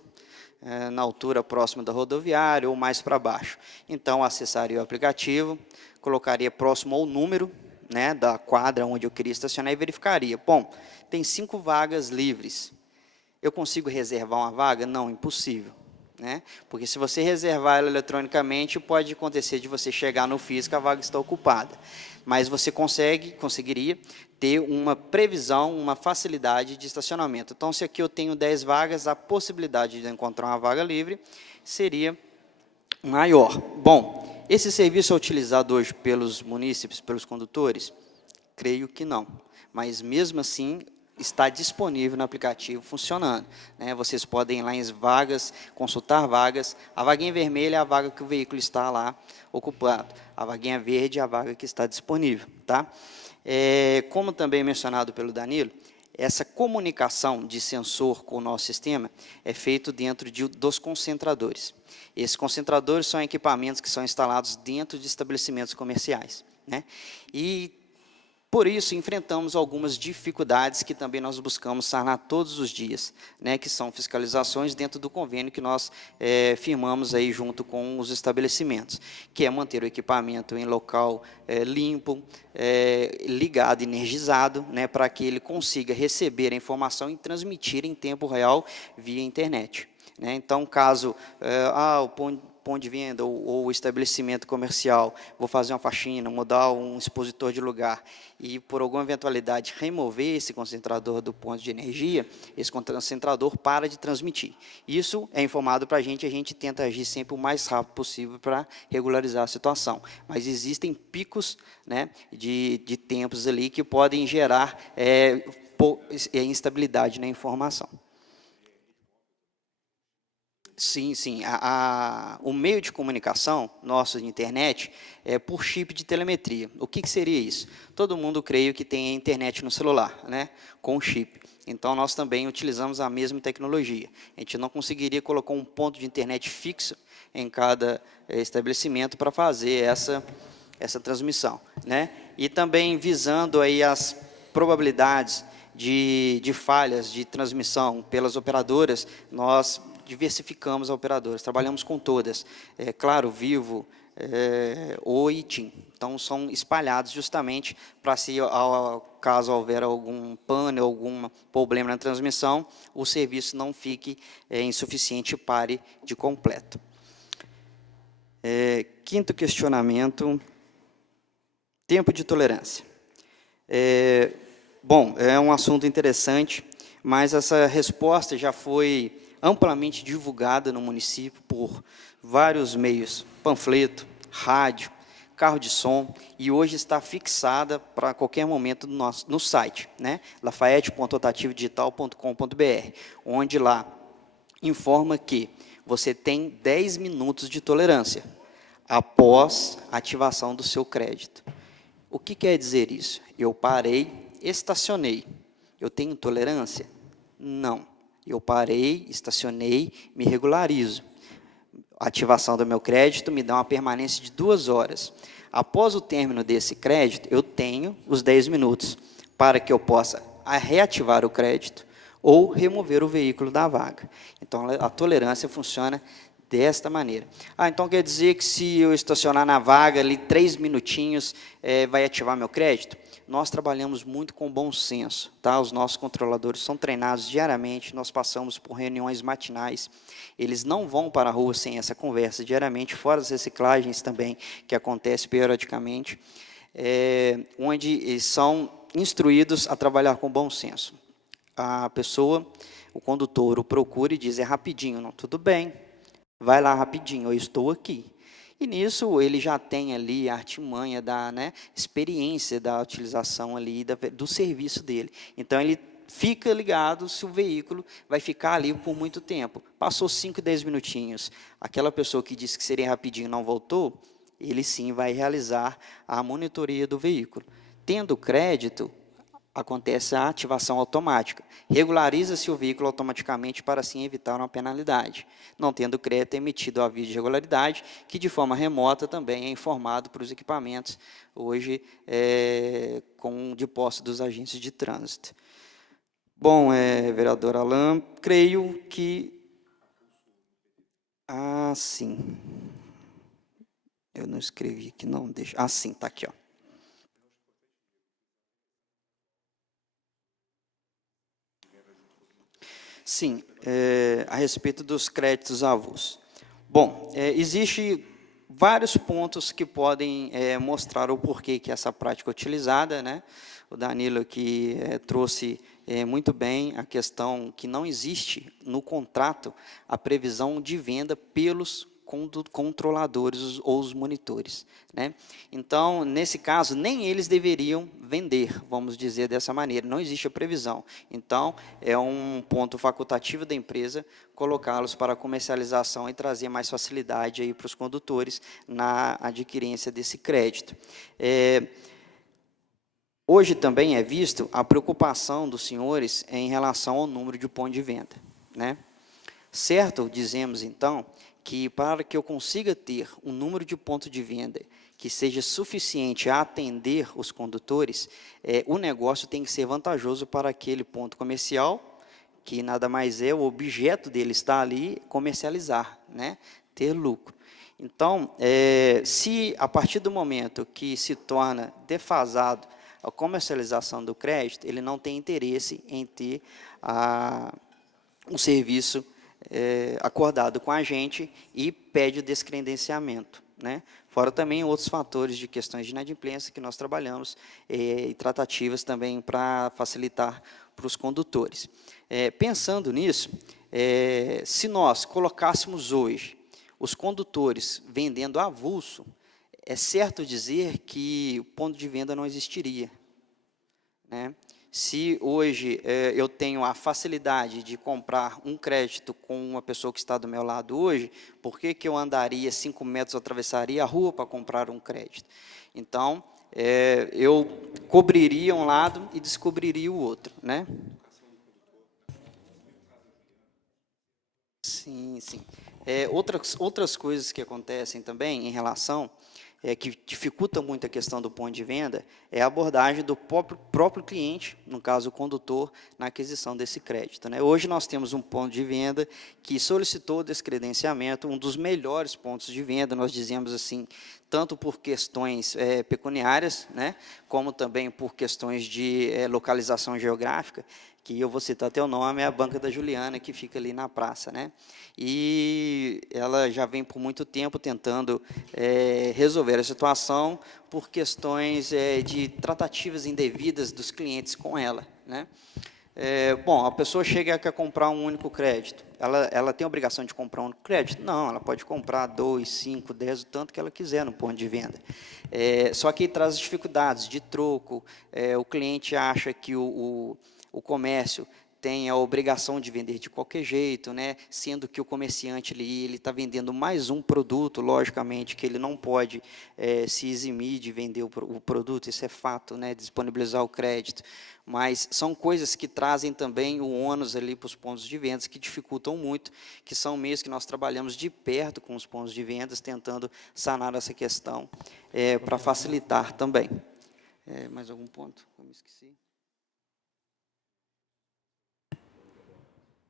na altura próxima da rodoviária ou mais para baixo. Então, acessaria o aplicativo, colocaria próximo ao número, né, da quadra onde eu queria estacionar e verificaria. Bom, tem 5 vagas livres. Eu consigo reservar uma vaga? Não, impossível. Né? Porque se você reservar ela eletronicamente, pode acontecer de você chegar no físico, a vaga está ocupada. Mas você conseguiria ter uma previsão, uma facilidade de estacionamento. Então, se aqui eu tenho 10 vagas, a possibilidade de encontrar uma vaga livre seria maior. Bom, esse serviço é utilizado hoje pelos munícipes, pelos condutores? Creio que não. Mas, mesmo assim, está disponível no aplicativo, funcionando. Né? Vocês podem ir lá em vagas, consultar vagas. A vaguinha vermelha é a vaga que o veículo está lá ocupado. A vaguinha verde é a vaga que está disponível. Tá? Como também mencionado pelo Danilo, essa comunicação de sensor com o nosso sistema é feito dentro dos concentradores. Esses concentradores são equipamentos que são instalados dentro de estabelecimentos comerciais. Né? E, por isso, enfrentamos algumas dificuldades que também nós buscamos sanar todos os dias, né, que são fiscalizações dentro do convênio que nós firmamos aí junto com os estabelecimentos, que é manter o equipamento em local limpo, ligado, energizado, né, para que ele consiga receber a informação e transmitir em tempo real via internet. Né? Então, caso o ponto de venda ou o estabelecimento comercial, vou fazer uma faxina, mudar um expositor de lugar e, por alguma eventualidade, remover esse concentrador do ponto de energia, esse concentrador para de transmitir. Isso é informado para a gente tenta agir sempre o mais rápido possível para regularizar a situação. Mas existem picos, né, de tempos ali que podem gerar instabilidade na informação. Sim, sim. O meio de comunicação nosso de internet é por chip de telemetria. O que seria isso? Todo mundo, creio, que tem a internet no celular, né, com chip. Então, nós também utilizamos a mesma tecnologia. A gente não conseguiria colocar um ponto de internet fixo em cada estabelecimento para fazer essa transmissão. Né? E também visando aí as probabilidades de falhas de transmissão pelas operadoras, nós diversificamos as operadoras, trabalhamos com todas, Claro, Vivo, Oi e TIM. Então, são espalhados justamente para, caso houver algum pane, algum problema na transmissão, o serviço não fique insuficiente e pare de completo. Quinto questionamento, tempo de tolerância. Bom, é um assunto interessante, mas essa resposta já foi amplamente divulgada no município por vários meios, panfleto, rádio, carro de som, e hoje está fixada para qualquer momento no site, né? lafayette.rotativodigital.com.br, onde lá informa que você tem 10 minutos de tolerância após a ativação do seu crédito. O que quer dizer isso? Eu parei, estacionei. Eu tenho tolerância? Não. Eu parei, estacionei, me regularizo. A ativação do meu crédito me dá uma permanência de 2 horas. Após o término desse crédito, eu tenho os 10 minutos para que eu possa reativar o crédito ou remover o veículo da vaga. Então, a tolerância funciona desta maneira. Então quer dizer que se eu estacionar na vaga ali 3 minutinhos, vai ativar meu crédito? Nós trabalhamos muito com bom senso, tá? Os nossos controladores são treinados diariamente, nós passamos por reuniões matinais, eles não vão para a rua sem essa conversa diariamente, fora as reciclagens também, que acontecem periodicamente, onde eles são instruídos a trabalhar com bom senso. A pessoa, o condutor, o procura e diz, rapidinho, não, tudo bem, vai lá rapidinho, eu estou aqui. E nisso ele já tem ali a artimanha da experiência da utilização ali do serviço dele. Então ele fica ligado se o veículo vai ficar ali por muito tempo. Passou 5, 10 minutinhos, aquela pessoa que disse que seria rapidinho e não voltou, ele sim vai realizar a monitoria do veículo. Tendo crédito, acontece a ativação automática. Regulariza-se o veículo automaticamente para assim evitar uma penalidade. Não tendo crédito, é emitido o aviso de regularidade, que de forma remota também é informado para os equipamentos, hoje de posse dos agentes de trânsito. Bom, vereador Alain, creio que... Ah, sim. Eu não escrevi aqui, não. Deixa... Ah, sim, está aqui, ó. Sim, a respeito dos créditos avulsos. Bom, existe vários pontos que podem mostrar o porquê que essa prática é utilizada, né? O Danilo aqui trouxe muito bem a questão que não existe no contrato a previsão de venda pelos controladores ou os monitores, né? Então, nesse caso, nem eles deveriam vender, vamos dizer dessa maneira, não existe a previsão. Então, é um ponto facultativo da empresa colocá-los para comercialização e trazer mais facilidade aí para os condutores na adquirência desse crédito. Hoje também é visto a preocupação dos senhores em relação ao número de pontos de venda, né? Certo, dizemos então, que para que eu consiga ter um número de pontos de venda que seja suficiente a atender os condutores, o negócio tem que ser vantajoso para aquele ponto comercial, que nada mais é, o objeto dele está ali, comercializar, né? Ter lucro. Então, se a partir do momento que se torna defasado a comercialização do crédito, ele não tem interesse em ter um serviço acordado com a gente e pede o descredenciamento, né? Fora também outros fatores de questões de inadimplência que nós trabalhamos e tratativas também para facilitar para os condutores. Pensando nisso, se nós colocássemos hoje os condutores vendendo avulso, é certo dizer que o ponto de venda não existiria, né? Se hoje eu tenho a facilidade de comprar um crédito com uma pessoa que está do meu lado hoje, por que eu andaria 5 metros, atravessaria a rua para comprar um crédito? Então, eu cobriria um lado e descobriria o outro, né? Sim, sim. Outras coisas que acontecem também em relação... que dificulta muito a questão do ponto de venda, é a abordagem do próprio cliente, no caso o condutor, na aquisição desse crédito, né? Hoje nós temos um ponto de venda que solicitou descredenciamento, um dos melhores pontos de venda, nós dizemos assim, tanto por questões pecuniárias, né, como também por questões de localização geográfica, que eu vou citar até o nome, é a Banca da Juliana, que fica ali na praça, né? E ela já vem por muito tempo tentando resolver a situação por questões de tratativas indevidas dos clientes com ela, né? Bom, a pessoa chega e quer comprar um único crédito. Ela tem a obrigação de comprar um único crédito? Não, ela pode comprar 2, 5, 10, o tanto que ela quiser no ponto de venda. Só que traz dificuldades de troco, o cliente acha que o comércio tem a obrigação de vender de qualquer jeito, né? Sendo que o comerciante ele está vendendo mais um produto, logicamente que ele não pode se eximir de vender o produto, isso é fato, né? Disponibilizar o crédito, mas são coisas que trazem também o ônus ali para os pontos de vendas, que dificultam muito, que são meios que nós trabalhamos de perto com os pontos de vendas, tentando sanar essa questão para facilitar também. Mais algum ponto? Eu me esqueci.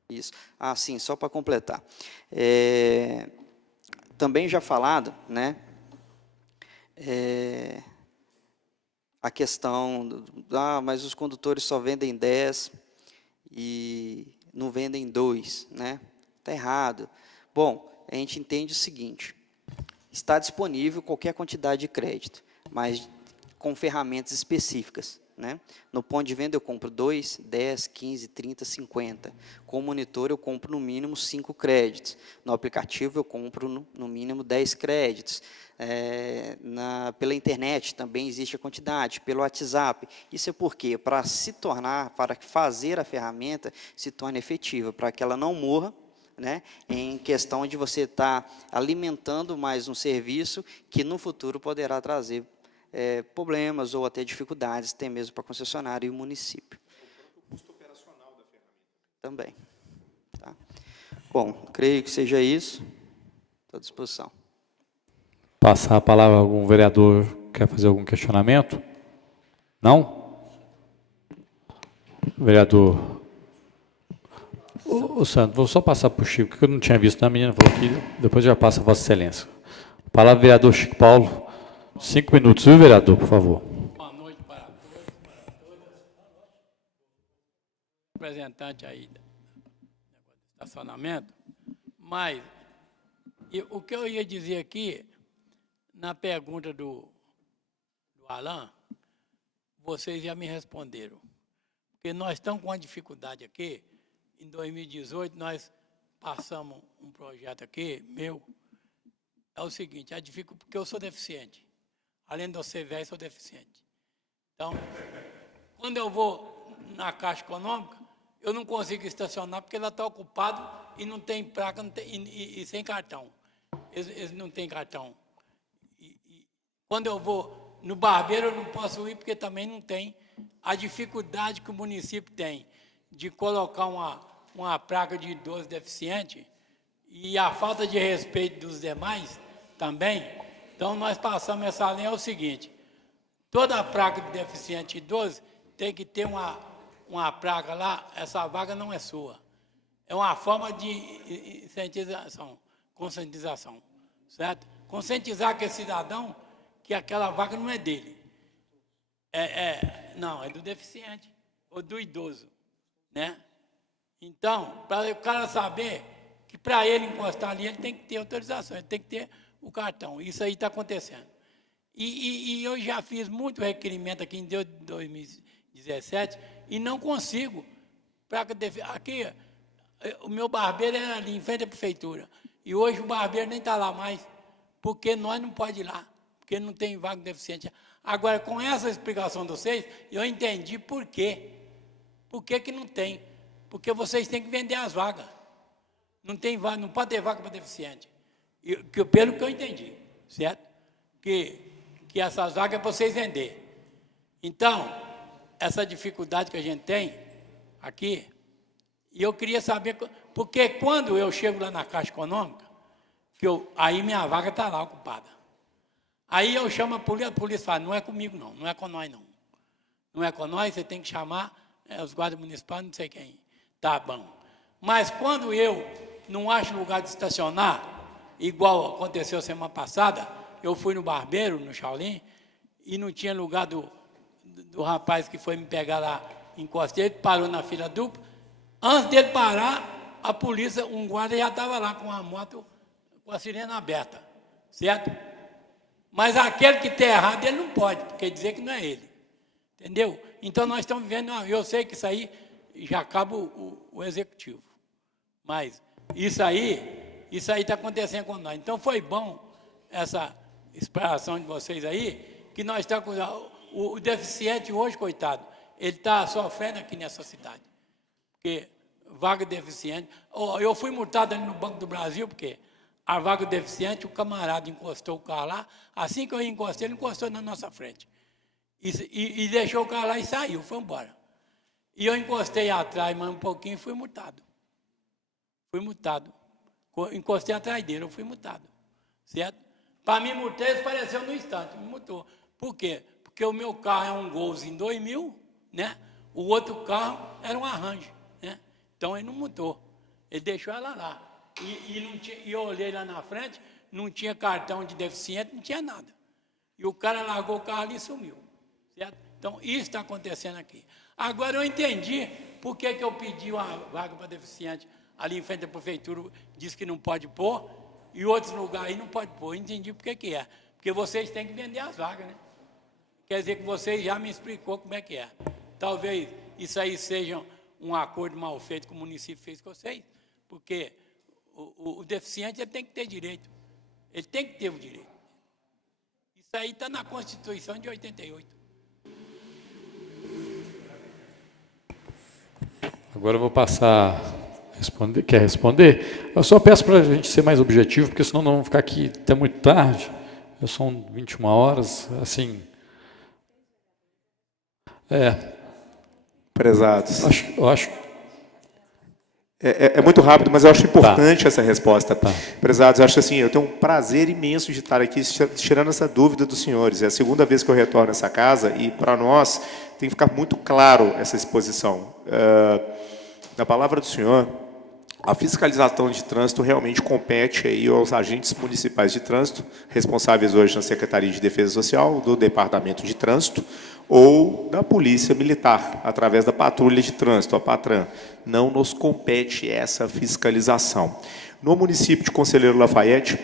Isso. Ah, sim, só para completar. Também já falado, né, a questão, mas os condutores só vendem 10 e não vendem 2, né? Está errado. Bom, a gente entende o seguinte, está disponível qualquer quantidade de crédito, mas com ferramentas específicas, né? No ponto de venda eu compro 2, 10, 15, 30, 50. Com o monitor eu compro no mínimo 5 créditos. No aplicativo eu compro no mínimo 10 créditos. Pela internet também existe a quantidade, pelo WhatsApp. Isso é por quê? Para fazer a ferramenta se torne efetiva, para que ela não morra, né, em questão de você estar alimentando mais um serviço que no futuro poderá trazer problemas ou até dificuldades, até mesmo para a concessionária e o município. O custo operacional da ferramenta. Também. Tá? Bom, creio que seja isso. Estou à disposição. Passar a palavra a algum vereador que quer fazer algum questionamento? Não? Vereador... Ô, Sandro, vou só passar para o Chico, que eu não tinha visto, a menina falou aqui, depois já passa a Vossa Excelência. Palavra vereador Chico Paulo. 5 minutos, viu, vereador, por favor. Boa noite para todos, para todas. Representante aí do estacionamento. Mas o que eu ia dizer aqui, na pergunta do Alain, vocês já me responderam. Porque nós estamos com uma dificuldade aqui. Em 2018, nós passamos um projeto aqui, meu. É o seguinte, porque eu sou deficiente. Além de eu ser velho, sou deficiente. Então, quando eu vou na Caixa Econômica, eu não consigo estacionar porque ela está ocupada e não tem placa e sem cartão. Eles não têm cartão. Quando eu vou no barbeiro, eu não posso ir porque também não tem a dificuldade que o município tem de colocar uma placa de idoso deficiente e a falta de respeito dos demais também. Então, nós passamos essa lei, é o seguinte, toda placa de deficiente idoso tem que ter uma placa lá, essa vaga não é sua. É uma forma de conscientização, certo? Conscientizar aquele cidadão que aquela vaga não é dele. Não, é do deficiente ou do idoso, né? Então, para o cara saber que para ele encostar ali, ele tem que ter autorização, ele tem que ter o cartão. Isso aí está acontecendo. E eu já fiz muito requerimento aqui em 2017 e não consigo. Aqui, o meu barbeiro era ali, em frente à prefeitura. E hoje o barbeiro nem está lá mais, porque nós não podemos ir lá, porque não tem vaga deficiente. Agora, com essa explicação de vocês, eu entendi por quê. Por que que não tem? Porque vocês têm que vender as vagas. Não tem vaga, não pode ter vaga para deficiente. Pelo que eu entendi, certo? Que essas vagas é para vocês vender. Então, essa dificuldade que a gente tem aqui, e eu queria saber, porque quando eu chego lá na Caixa Econômica, aí minha vaga está lá ocupada. Aí eu chamo a polícia fala, não é comigo não, não é com nós não. Não é com nós, você tem que chamar os guardas municipais, não sei quem. Tá bom. Mas quando eu não acho lugar de estacionar, igual aconteceu semana passada, eu fui no barbeiro, no Shaolin, e não tinha lugar do rapaz que foi me pegar lá, encostei, ele parou na fila dupla. Antes dele parar, a polícia, um guarda já estava lá com a moto, com a sirene aberta, certo? Mas aquele que está errado, ele não pode, porque dizer que não é ele, entendeu? Então, nós estamos vivendo, eu sei que isso aí já acaba o executivo, mas isso aí está acontecendo com nós. Então, foi bom essa explicação de vocês aí, que nós estamos com o deficiente hoje, coitado, ele está sofrendo aqui nessa cidade, porque vaga deficiente, eu fui multado ali no Banco do Brasil, porque a vaga deficiente, o camarada encostou o carro lá, assim que eu encostei, ele encostou na nossa frente, e deixou o carro lá e saiu, foi embora. E eu encostei atrás mais um pouquinho e fui multado. Fui multado. Encostei atrás dele, eu fui multado. Certo? Para me multar, ele apareceu no instante, me multou. Por quê? Porque o meu carro é um Golzinho 2000, né? O outro carro era um Arranjo, né? Então, ele não multou. Ele deixou ela lá. E eu olhei lá na frente, não tinha cartão de deficiente, não tinha nada. E o cara largou o carro ali e sumiu. Certo? Então, isso está acontecendo aqui. Agora, eu entendi por que eu pedi uma vaga para deficiente ali em frente à prefeitura, disse que não pode pôr, e outros lugares aí não pode pôr. Eu entendi por que é. Porque vocês têm que vender as vagas, né? quer dizer que você já me explicou como é que é. Talvez isso aí seja um acordo mal feito que o município fez com vocês, porque o deficiente ele tem que ter direito. Ele tem que ter o direito. Isso aí está na Constituição de 88. Agora eu vou passar. Quer responder? Eu só peço para a gente ser mais objetivo, porque senão nós vamos ficar aqui até muito tarde. São 21 horas, assim. Prezados. Eu acho. É muito rápido, mas eu acho importante essa resposta. Prezados, eu acho assim, eu tenho um prazer imenso de estar aqui tirando essa dúvida dos senhores. É a segunda vez que eu retorno a essa casa e, para nós, tem que ficar muito claro essa exposição. Na palavra do senhor, a fiscalização de trânsito realmente compete aí aos agentes municipais de trânsito, responsáveis hoje na Secretaria de Defesa Social, do Departamento de Trânsito, ou da Polícia Militar, através da Patrulha de Trânsito, a PATRAN. Não nos compete essa fiscalização. No município de Conselheiro Lafayette,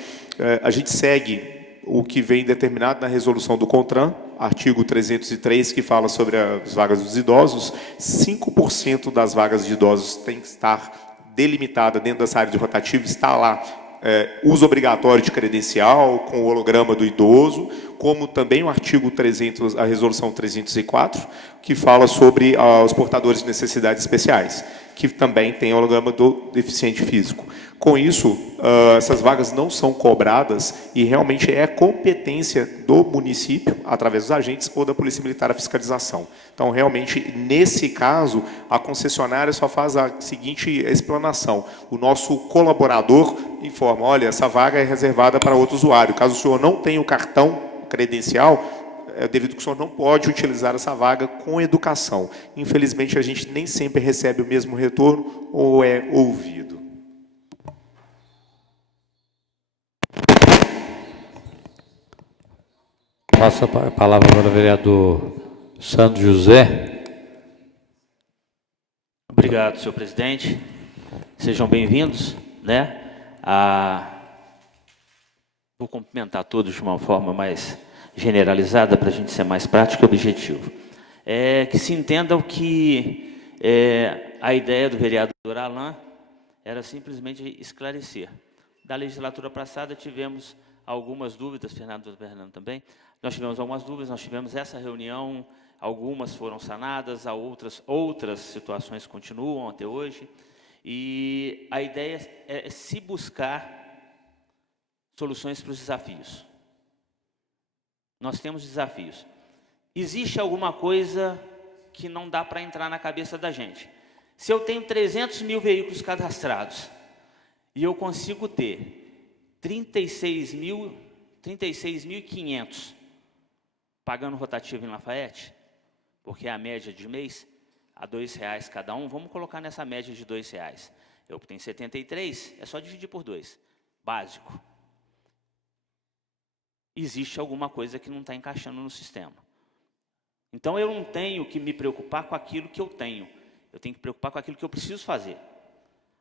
a gente segue o que vem determinado na resolução do CONTRAN, artigo 303, que fala sobre as vagas dos idosos. 5% das vagas de idosos tem que estar delimitada dentro dessa área de rotativo, está lá uso obrigatório de credencial com o holograma do idoso, como também o artigo 300, a resolução 304, que fala sobre os portadores de necessidades especiais, que também tem o holograma do deficiente físico. Com isso, essas vagas não são cobradas e realmente é competência do município, através dos agentes, ou da Polícia Militar, a fiscalização. Então, realmente, nesse caso, a concessionária só faz a seguinte explanação. O nosso colaborador informa, olha, essa vaga é reservada para outro usuário. Caso o senhor não tenha o cartão credencial, devido que o senhor não pode utilizar essa vaga com educação. Infelizmente, a gente nem sempre recebe o mesmo retorno ou é ouvido. Passo a palavra para o vereador Sandro José. Obrigado, senhor presidente. Sejam bem-vindos, né? Vou cumprimentar todos de uma forma mais generalizada para a gente ser mais prático e objetivo. Que se entendam que a ideia do vereador Alain era simplesmente esclarecer. Da legislatura passada tivemos algumas dúvidas, Fernando também. Nós tivemos algumas dúvidas, nós tivemos essa reunião, algumas foram sanadas, outras situações continuam até hoje. E a ideia é se buscar soluções para os desafios. Nós temos desafios. Existe alguma coisa que não dá para entrar na cabeça da gente. Se eu tenho 300 mil veículos cadastrados e eu consigo ter 36.500 pagando rotativo em Lafayette, porque é a média de mês, a R$2 cada um, vamos colocar nessa média de R$2. Eu tenho 73, é só dividir por 2, básico. Existe alguma coisa que não está encaixando no sistema. Então, eu não tenho que me preocupar com aquilo que eu tenho. Eu tenho que me preocupar com aquilo que eu preciso fazer.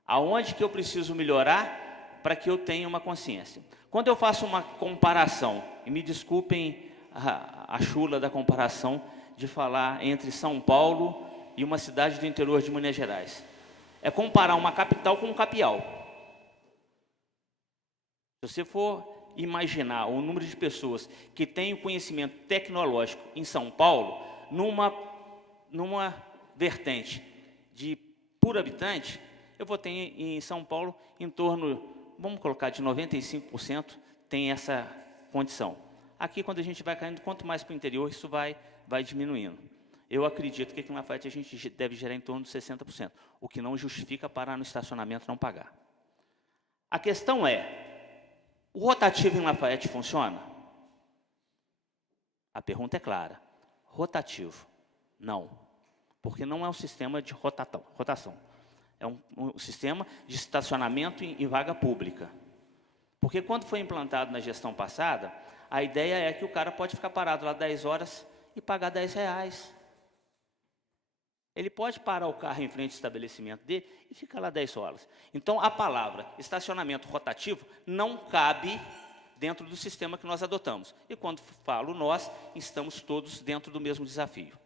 Aonde que eu preciso melhorar para que eu tenha uma consciência. Quando eu faço uma comparação, e me desculpem a chula da comparação de falar entre São Paulo e uma cidade do interior de Minas Gerais. É comparar uma capital com um capial. Se você for imaginar o número de pessoas que têm o conhecimento tecnológico em São Paulo, numa vertente de por habitante, eu vou ter em São Paulo em torno, vamos colocar, de 95% tem essa condição. Aqui, quando a gente vai caindo, quanto mais para o interior, isso vai diminuindo. Eu acredito que aqui na Lafayette a gente deve gerar em torno de 60%, o que não justifica parar no estacionamento e não pagar. A questão é, o rotativo em Lafayette funciona? A pergunta é clara. Rotativo, não. Porque não é um sistema de rotação. É um sistema de estacionamento em vaga pública. Porque quando foi implantado na gestão passada, a ideia é que o cara pode ficar parado lá 10 horas e pagar R$10. Ele pode parar o carro em frente ao estabelecimento dele e ficar lá 10 horas. Então, a palavra estacionamento rotativo não cabe dentro do sistema que nós adotamos. E quando falo nós, estamos todos dentro do mesmo desafio.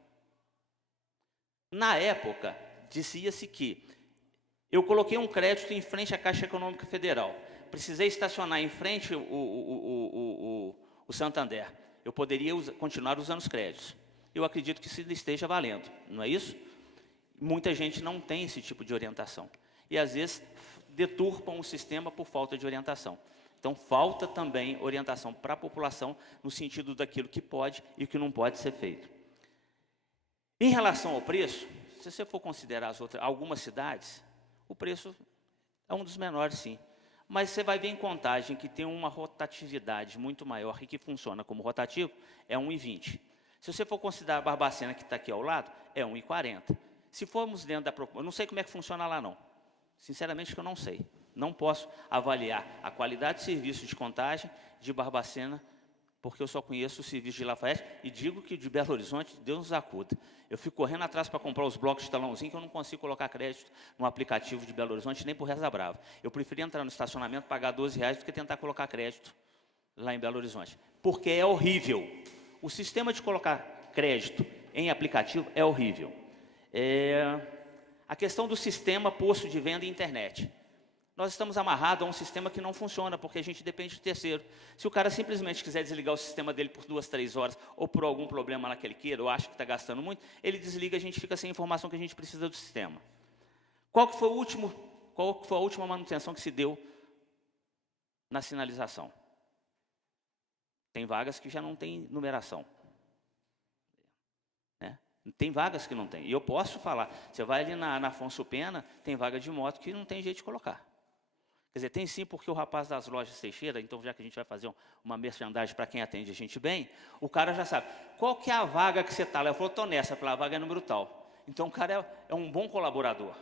Na época, dizia-se que eu coloquei um crédito em frente à Caixa Econômica Federal. Precisei estacionar em frente o Santander. Eu poderia continuar usando os créditos. Eu acredito que isso esteja valendo, não é isso? Muita gente não tem esse tipo de orientação. E, às vezes, deturpam o sistema por falta de orientação. Então, falta também orientação para a população no sentido daquilo que pode e o que não pode ser feito. Em relação ao preço, se você for considerar algumas cidades, o preço é um dos menores, sim. Mas você vai ver em Contagem que tem uma rotatividade muito maior e que funciona como rotativo, é 1,20. Se você for considerar a Barbacena, que está aqui ao lado, é 1,40. Se formos dentro da proposta, eu não sei como é que funciona lá, não. Sinceramente, que eu não sei. Não posso avaliar a qualidade de serviço de Contagem, de Barbacena, porque eu só conheço o serviço de Lafayette, e digo que de Belo Horizonte, Deus nos acuda. Eu fico correndo atrás para comprar os blocos de talãozinho, que eu não consigo colocar crédito no aplicativo de Belo Horizonte, nem por Reza Brava. Eu preferi entrar no estacionamento, pagar R$12 do que tentar colocar crédito lá em Belo Horizonte. Porque é horrível. O sistema de colocar crédito em aplicativo é horrível. A questão do sistema posto de venda e internet. Nós estamos amarrados a um sistema que não funciona, porque a gente depende de terceiro. Se o cara simplesmente quiser desligar o sistema dele por 2, 3 horas, ou por algum problema lá que ele queira, ou acha que está gastando muito, ele desliga, a gente fica sem a informação que a gente precisa do sistema. Qual que foi a última manutenção que se deu na sinalização? Tem vagas que já não tem numeração. Né? Tem vagas que não tem. E eu posso falar, você vai ali na Afonso Pena, tem vaga de moto que não tem jeito de colocar. Quer dizer, tem sim, porque o rapaz das lojas Teixeira, então já que a gente vai fazer uma merchandising para quem atende a gente bem, o cara já sabe, qual que é a vaga que você está lá? Eu falo, estou nessa, a vaga é número tal. Então o cara é um bom colaborador.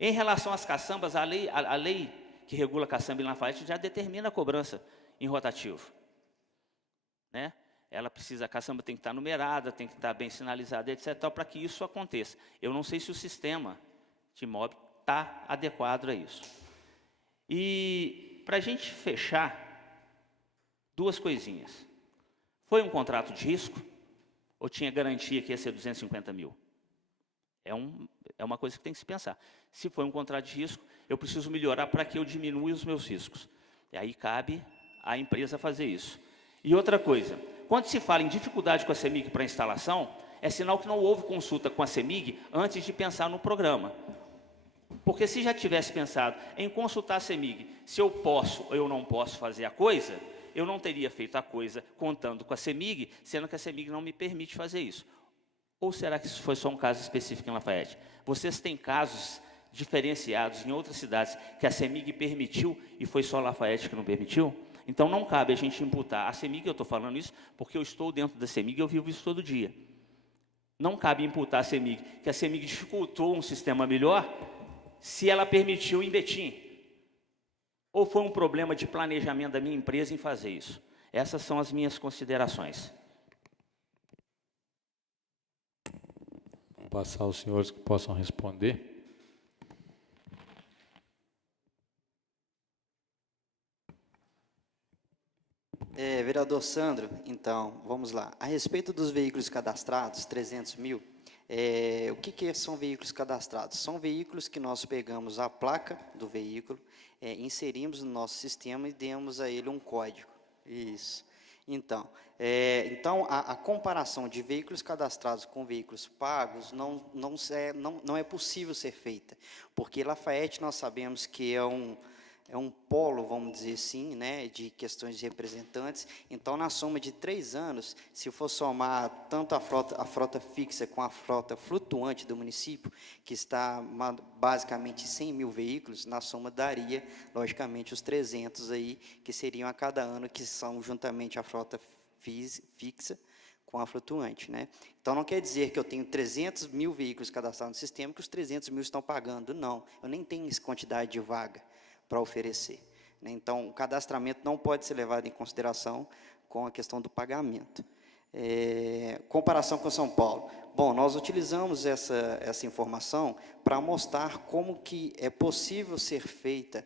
Em relação às caçambas, a lei que regula a caçamba em Lafayette já determina a cobrança em rotativo. Né? A caçamba tem que estar numerada, tem que estar bem sinalizada, etc., para que isso aconteça. Eu não sei se o sistema de mob está adequado a isso. E, para a gente fechar, 2 coisinhas. Foi um contrato de risco ou tinha garantia que ia ser 250 mil? É uma coisa que tem que se pensar. Se foi um contrato de risco, eu preciso melhorar para que eu diminua os meus riscos. E aí cabe à empresa fazer isso. E outra coisa, quando se fala em dificuldade com a CEMIG para instalação, é sinal que não houve consulta com a CEMIG antes de pensar no programa. Porque se já tivesse pensado em consultar a CEMIG, se eu posso ou eu não posso fazer a coisa, eu não teria feito a coisa contando com a CEMIG, sendo que a CEMIG não me permite fazer isso. Ou será que isso foi só um caso específico em Lafayette? Vocês têm casos diferenciados em outras cidades que a CEMIG permitiu e foi só Lafayette que não permitiu? Então não cabe a gente imputar a CEMIG, eu estou falando isso porque eu estou dentro da CEMIG e eu vivo isso todo dia. Não cabe imputar a CEMIG, que a CEMIG dificultou um sistema melhor, se ela permitiu em Betim. Ou foi um problema de planejamento da minha empresa em fazer isso? Essas são as minhas considerações. Vou passar aos senhores que possam responder. Vereador Sandro, então, vamos lá. A respeito dos veículos cadastrados, 300 mil, o que são veículos cadastrados? São veículos que nós pegamos a placa do veículo, inserimos no nosso sistema e demos a ele um código. Isso. Então, a comparação de veículos cadastrados com veículos pagos não é possível ser feita, porque Lafayette nós sabemos que é um polo, vamos dizer assim, né, de questões de representantes. Então, na soma de 3 anos, se for somar tanto a frota fixa com a frota flutuante do município, que está basicamente 100 mil veículos, na soma daria, logicamente, os 300 aí, que seriam a cada ano, que são juntamente a frota fixa com a flutuante, né? Então, não quer dizer que eu tenho 300 mil veículos cadastrados no sistema, que os 300 mil estão pagando, não. Eu nem tenho essa quantidade de vaga para oferecer. Então, o cadastramento não pode ser levado em consideração com a questão do pagamento. Comparação com São Paulo. Bom, nós utilizamos essa informação para mostrar como que é possível ser feita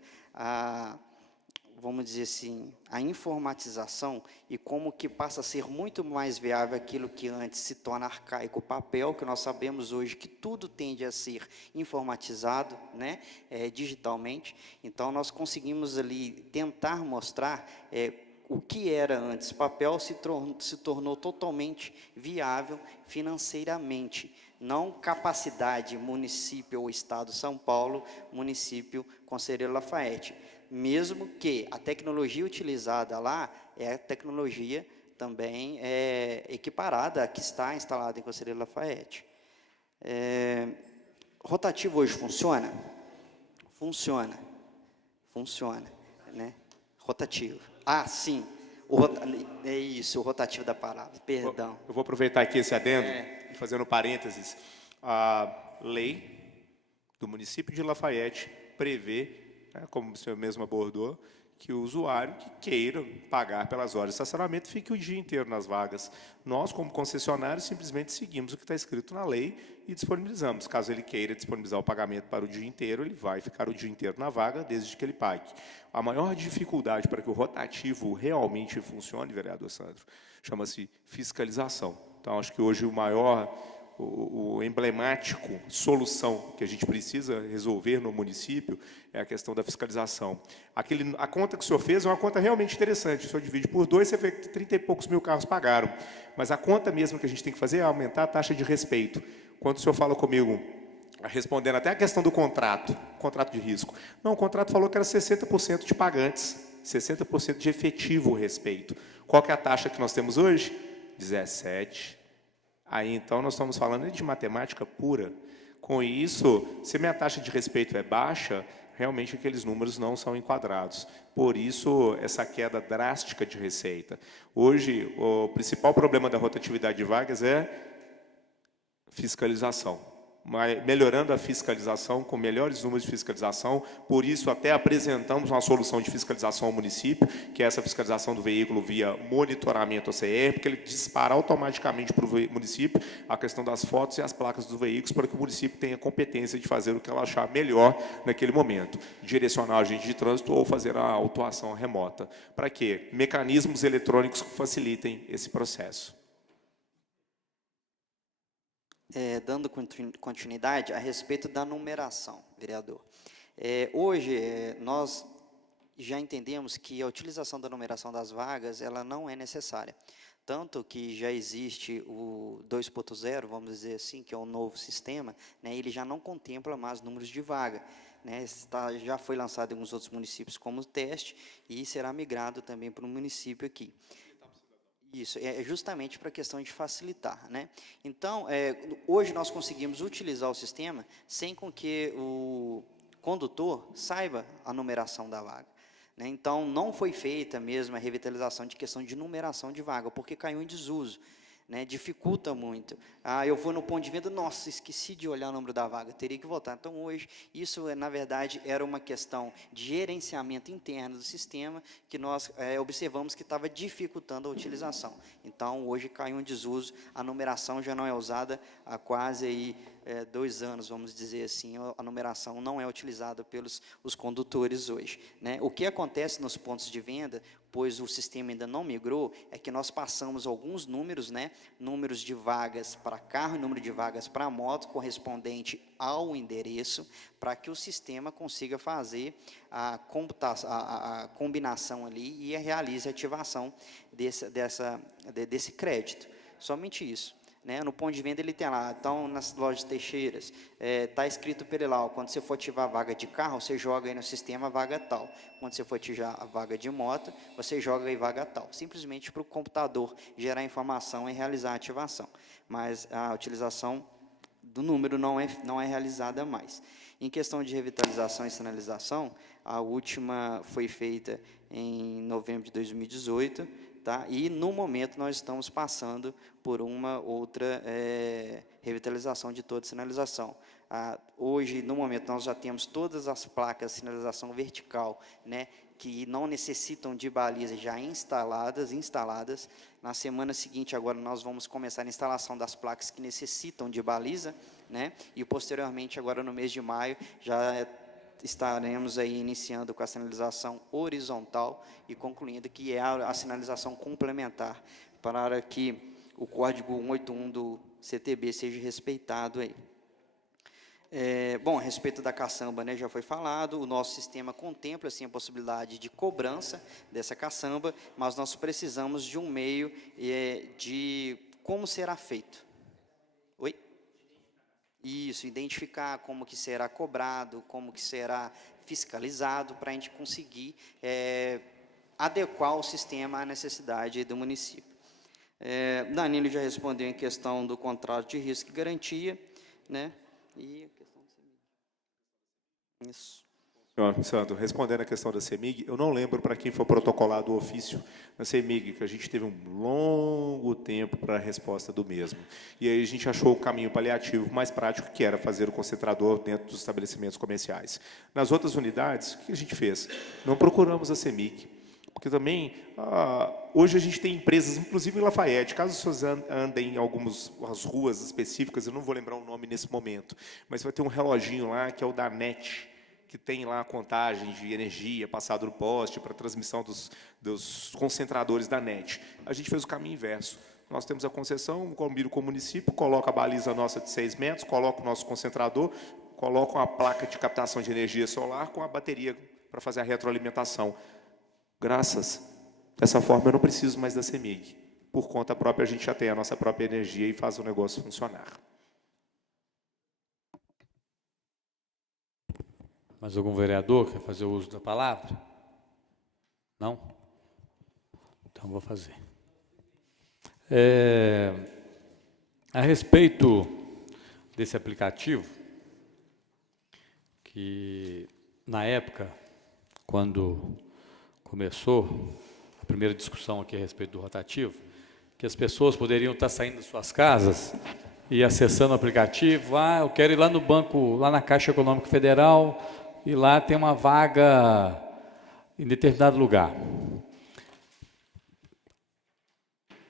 vamos dizer assim, a informatização e como que passa a ser muito mais viável aquilo que antes se torna arcaico, o papel, que nós sabemos hoje que tudo tende a ser informatizado, né, digitalmente. Então, nós conseguimos ali tentar mostrar o que era antes papel se tornou totalmente viável financeiramente. Não capacidade município ou Estado São Paulo, município Conselheiro Lafaiete. Mesmo que a tecnologia utilizada lá é a tecnologia também equiparada à que está instalada em Conselheiro Lafaiete. Rotativo hoje funciona? Funciona. Funciona, né? Rotativo. Ah, sim. É isso, o rotativo da palavra. Perdão. Eu vou aproveitar aqui esse adendo, fazendo parênteses. A lei do município de Lafaiete prevê, como o senhor mesmo abordou, que o usuário que queira pagar pelas horas de estacionamento fique o dia inteiro nas vagas. Nós, como concessionários, simplesmente seguimos o que está escrito na lei e disponibilizamos. Caso ele queira disponibilizar o pagamento para o dia inteiro, ele vai ficar o dia inteiro na vaga, desde que ele pague. A maior dificuldade para que o rotativo realmente funcione, vereador Sandro, chama-se fiscalização. Então, acho que hoje o emblemático solução que a gente precisa resolver no município é a questão da fiscalização. A conta que o senhor fez é uma conta realmente interessante. O senhor divide por 2, você vê que 30 e poucos mil carros pagaram. Mas a conta mesmo que a gente tem que fazer é aumentar a taxa de respeito. Quando o senhor fala comigo, respondendo até a questão do contrato de risco. Não, o contrato falou que era 60% de pagantes, 60% de efetivo respeito. Qual que é a taxa que nós temos hoje? 17%. Aí, então, nós estamos falando de matemática pura. Com isso, se minha taxa de respeito é baixa, realmente aqueles números não são enquadrados. Por isso, essa queda drástica de receita. Hoje, o principal problema da rotatividade de vagas é fiscalização. Melhorando a fiscalização, com melhores números de fiscalização, por isso até apresentamos uma solução de fiscalização ao município, que é essa fiscalização do veículo via monitoramento OCR, porque ele dispara automaticamente para o município a questão das fotos e as placas dos veículos, para que o município tenha competência de fazer o que ela achar melhor naquele momento, direcionar o agente de trânsito ou fazer a autuação remota. Para quê? Mecanismos eletrônicos que facilitem esse processo. Dando continuidade a respeito da numeração, vereador. Hoje, nós já entendemos que a utilização da numeração das vagas, ela não é necessária. Tanto que já existe o 2.0, vamos dizer assim, que é o novo sistema, né, ele já não contempla mais números de vaga. Né, já foi lançado em alguns outros municípios como teste e será migrado também para o município aqui. Isso, é justamente para a questão de facilitar, né? Então, hoje nós conseguimos utilizar o sistema sem com que o condutor saiba a numeração da vaga, né? Então, não foi feita mesmo a revitalização de questão de numeração de vaga, porque caiu em desuso, né? Dificulta muito. Eu vou no ponto de venda, nossa, esqueci de olhar o número da vaga, teria que voltar. Então, hoje, isso, na verdade, era uma questão de gerenciamento interno do sistema, que nós observamos que estava dificultando a utilização. Então, hoje caiu em desuso, a numeração já não é usada há quase aí, 2 anos, vamos dizer assim, a numeração não é utilizada pelos os condutores hoje, né? O que acontece nos pontos de venda, pois o sistema ainda não migrou, é que nós passamos alguns números, né? Números de vagas para carro e número de vagas para moto, correspondente ao endereço, para que o sistema consiga fazer a combinação ali e realize a ativação desse crédito. Somente isso. Né, no ponto de venda ele tem lá, então nas lojas Teixeiras, está escrito para ele lá, quando você for ativar a vaga de carro, você joga aí no sistema a vaga tal. Quando você for ativar a vaga de moto, você joga aí vaga tal. Simplesmente para o computador gerar informação e realizar a ativação. Mas a utilização do número não é realizada mais. Em questão de revitalização e sinalização, a última foi feita em novembro de 2018, tá? E, no momento, nós estamos passando por uma outra revitalização de toda a sinalização. Hoje, no momento, nós já temos todas as placas de sinalização vertical, né, que não necessitam de baliza já instaladas. Na semana seguinte, agora, nós vamos começar a instalação das placas que necessitam de baliza, né, e, posteriormente, agora no mês de maio, já estaremos aí iniciando com a sinalização horizontal e concluindo que é a sinalização complementar para que o código 181 do CTB seja respeitado aí. Bom, a respeito da caçamba, né, já foi falado, o nosso sistema contempla assim, a possibilidade de cobrança dessa caçamba, mas nós precisamos de um meio de como será feito. Oi? Isso, identificar como que será cobrado, como que será fiscalizado, para a gente conseguir adequar o sistema à necessidade do município. Danilo já respondeu em questão do contrato de risco e garantia, né? E a questão da CEMIG. Isso. Senhor Sandro, respondendo a questão da CEMIG, eu não lembro para quem foi protocolado o ofício na CEMIG, que a gente teve um longo tempo para a resposta do mesmo. E aí a gente achou o caminho paliativo mais prático, que era fazer o concentrador dentro dos estabelecimentos comerciais. Nas outras unidades, o que a gente fez? Não procuramos a CEMIG, porque também, hoje a gente tem empresas, inclusive em Lafayette, caso vocês andem em algumas ruas específicas, eu não vou lembrar o nome nesse momento, mas vai ter um reloginho lá, que é o da NET, que tem lá a contagem de energia passado no poste para a transmissão dos concentradores da NET. A gente fez o caminho inverso. Nós temos a concessão, combina com o município, coloca a baliza nossa de 6 metros, coloca o nosso concentrador, coloca uma placa de captação de energia solar com a bateria para fazer a retroalimentação. Graças, dessa forma eu não preciso mais da CEMIG. Por conta própria, a gente já tem a nossa própria energia e faz o negócio funcionar. Mais algum vereador quer fazer o uso da palavra? Não? Então, vou fazer. A respeito desse aplicativo, que na época, quando começou a primeira discussão aqui a respeito do rotativo, que as pessoas poderiam estar saindo das suas casas e acessando o aplicativo, eu quero ir lá no banco, lá na Caixa Econômica Federal, e lá tem uma vaga em determinado lugar.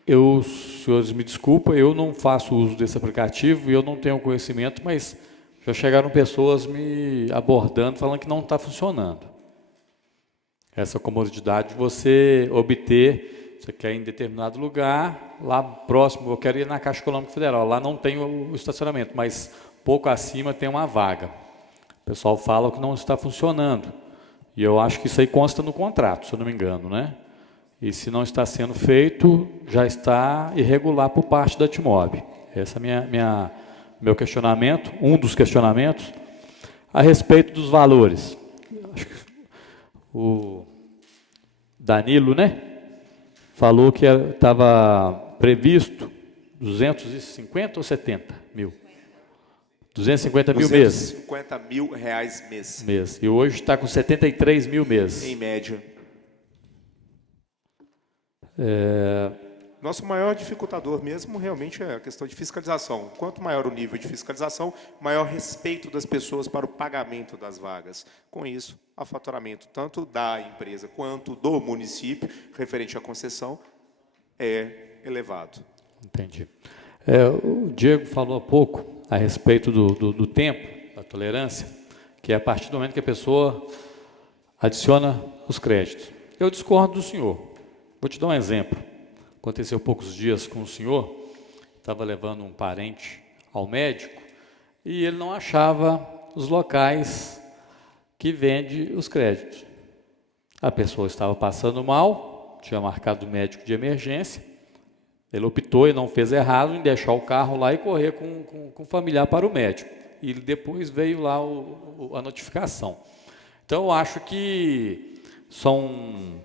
Os senhores me desculpem, eu não faço uso desse aplicativo e eu não tenho conhecimento, mas já chegaram pessoas me abordando, falando que não está funcionando. Essa comodidade de você obter, você quer ir em determinado lugar, lá próximo, eu quero ir na Caixa Econômica Federal, lá não tem o estacionamento, mas pouco acima tem uma vaga. O pessoal fala que não está funcionando, e eu acho que isso aí consta no contrato, se eu não me engano, né? E se não está sendo feito, já está irregular por parte da TIMOB. Esse é meu questionamento, um dos questionamentos, a respeito dos valores. Acho que o Danilo, né, falou que estava previsto 250 ou 70 mil? 250 mil mês. 250 mil reais mês. E hoje está com 73 mil mês. Em média. Nosso maior dificultador mesmo realmente é a questão de fiscalização. Quanto maior o nível de fiscalização, maior respeito das pessoas para o pagamento das vagas. Com isso, o faturamento tanto da empresa quanto do município, referente à concessão, é elevado. Entendi. O Diego falou há pouco a respeito do tempo, da tolerância, que é a partir do momento que a pessoa adiciona os créditos. Eu discordo do senhor. Vou te dar um exemplo. Aconteceu poucos dias com o senhor, estava levando um parente ao médico e ele não achava os locais que vende os créditos. A pessoa estava passando mal, tinha marcado o médico de emergência, ele optou e não fez errado em deixar o carro lá e correr com o familiar para o médico. E depois veio lá a notificação. Então, eu acho que são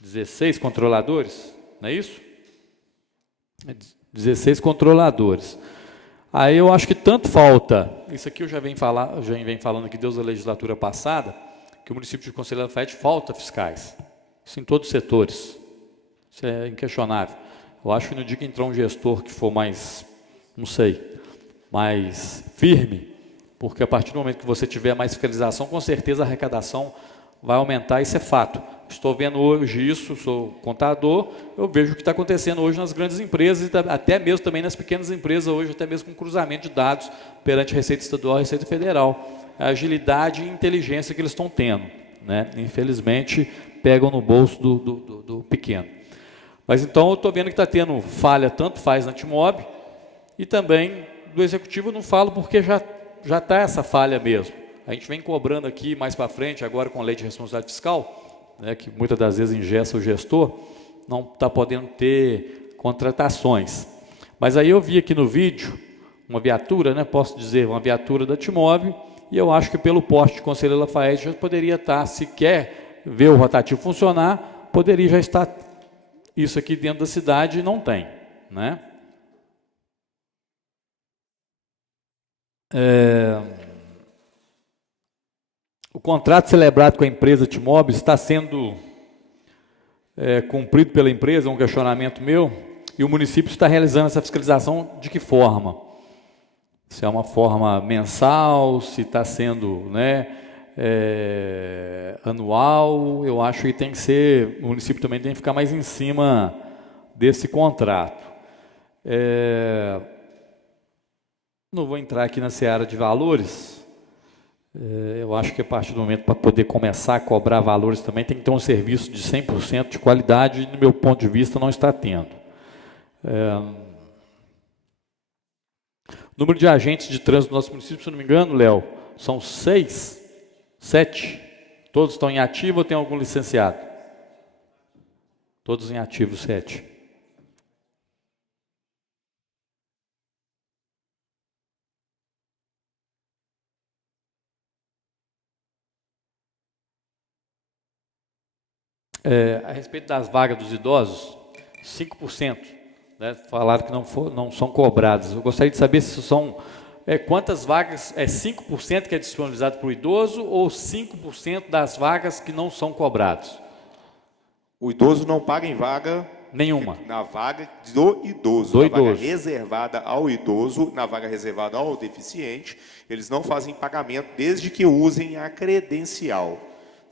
16 controladores, não é isso? 16 controladores. Aí eu acho que tanto falta, isso aqui eu já venho falando aqui desde a legislatura passada, que o município de Conselheiro Lafayette falta fiscais. Isso em todos os setores. Isso é inquestionável. Eu acho que no dia que entrar um gestor que for mais, não sei, mais firme, porque a partir do momento que você tiver mais fiscalização, com certeza a arrecadação vai aumentar, isso é fato. Estou vendo hoje isso, sou contador, eu vejo o que está acontecendo hoje nas grandes empresas, e até mesmo também nas pequenas empresas hoje, até mesmo com cruzamento de dados perante a Receita Estadual e a Receita Federal. a agilidade e inteligência que eles estão tendo, né? Infelizmente, pegam no bolso do pequeno. Mas então eu estou vendo que está tendo falha, tanto faz na Timob, e também do Executivo eu não falo porque já está essa falha mesmo. A gente vem cobrando aqui mais para frente, agora com a lei de responsabilidade fiscal, né, que muitas das vezes engessa o gestor, não está podendo ter contratações. Mas aí eu vi aqui no vídeo uma viatura, né, posso dizer, uma viatura da Timob, e eu acho que pelo poste de Conselheiro Lafayette já poderia estar, se quer ver o rotativo funcionar, poderia já estar isso aqui dentro da cidade e não tem, né? O contrato celebrado com a empresa Timob está sendo cumprido pela empresa, um questionamento meu, e o município está realizando essa fiscalização de que forma? Se é uma forma mensal, se está sendo, né, anual, eu acho que tem que ser, o município também tem que ficar mais em cima desse contrato. Não vou entrar aqui na seara de valores, eu acho que a partir do momento para poder começar a cobrar valores também tem que ter um serviço de 100% de qualidade e, do meu ponto de vista, não está tendo. O número de agentes de trânsito do nosso município, se não me engano, Léo, são 6, 7. Todos estão em ativo ou tem algum licenciado? Todos em ativo, 7. A respeito das vagas dos idosos, 5%, né, falaram que não são cobradas. Eu gostaria de saber se são quantas vagas, 5% que é disponibilizado para o idoso ou 5% das vagas que não são cobradas? O idoso não paga em vaga nenhuma. Na vaga do idoso. Na vaga reservada ao idoso, na vaga reservada ao deficiente, eles não fazem pagamento desde que usem a credencial.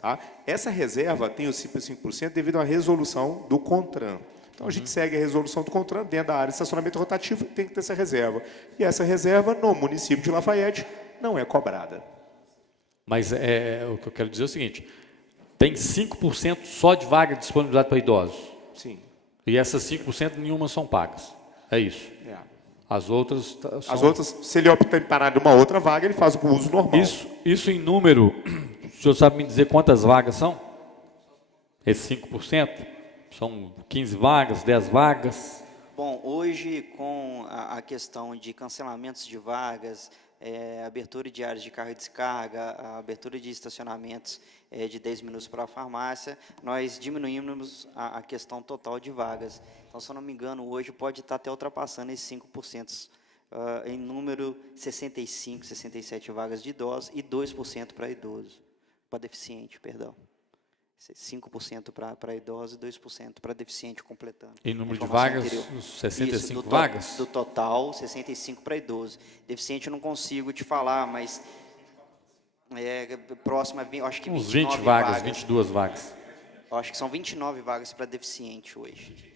Tá? Essa reserva tem os 5% devido à resolução do CONTRAN. Então, a gente segue a resolução do CONTRAN dentro da área de estacionamento rotativo, tem que ter essa reserva. E essa reserva, no município de Lafayette, não é cobrada. Mas o que eu quero dizer é o seguinte, tem 5% só de vaga disponibilizada para idosos? Sim. E essas 5% nenhuma são pagas? É isso? As outras... As outras, se ele optar em parar de uma outra vaga, ele faz o uso normal. Isso em número, o senhor sabe me dizer quantas vagas são? Esses 5%? São 15 vagas, 10 vagas? Bom, hoje com a questão de cancelamentos de vagas, abertura de áreas de carga e descarga, a abertura de estacionamentos de 10 minutos para a farmácia, nós diminuímos a questão total de vagas. Então, se eu não me engano, hoje pode estar até ultrapassando esses 5%, em número 65, 67 vagas de idosos e 2% para idoso, para deficiente, perdão. 5% para idosos e 2% para deficiente, completando. Em número de vagas, 65 vagas? Do total, 65 para idoso. Deficiente eu não consigo te falar, mas próximo a acho que uns 20 vagas, 22 vagas. Eu acho que são 29 vagas para deficiente hoje.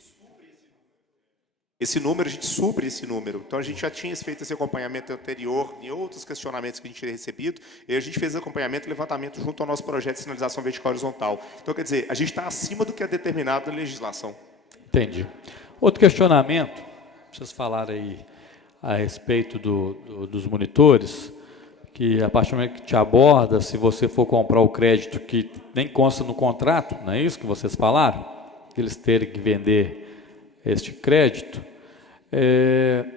Esse número, a gente supre esse número. Então, a gente já tinha feito esse acompanhamento anterior em outros questionamentos que a gente tinha recebido, e a gente fez acompanhamento e levantamento junto ao nosso projeto de sinalização vertical e horizontal. Então, quer dizer, a gente está acima do que é determinado na legislação. Entendi. Outro questionamento, vocês falaram aí a respeito dos monitores, que a partir do momento que te aborda, se você for comprar o crédito que nem consta no contrato, não é isso que vocês falaram? Que eles terem que vender este crédito,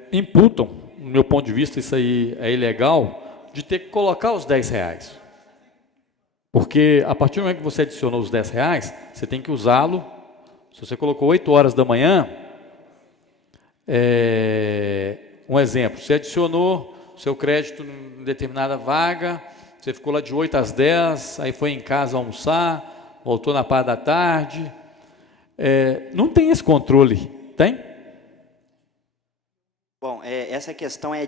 imputam, no meu ponto de vista, isso aí é ilegal, de ter que colocar os R$10. Porque a partir do momento que você adicionou os R$10, você tem que usá-lo. Se você colocou 8 horas da manhã, um exemplo, você adicionou seu crédito em determinada vaga, você ficou lá de 8 às 10, aí foi em casa almoçar, voltou na parte da tarde, não tem esse controle, tem? Bom, essa questão é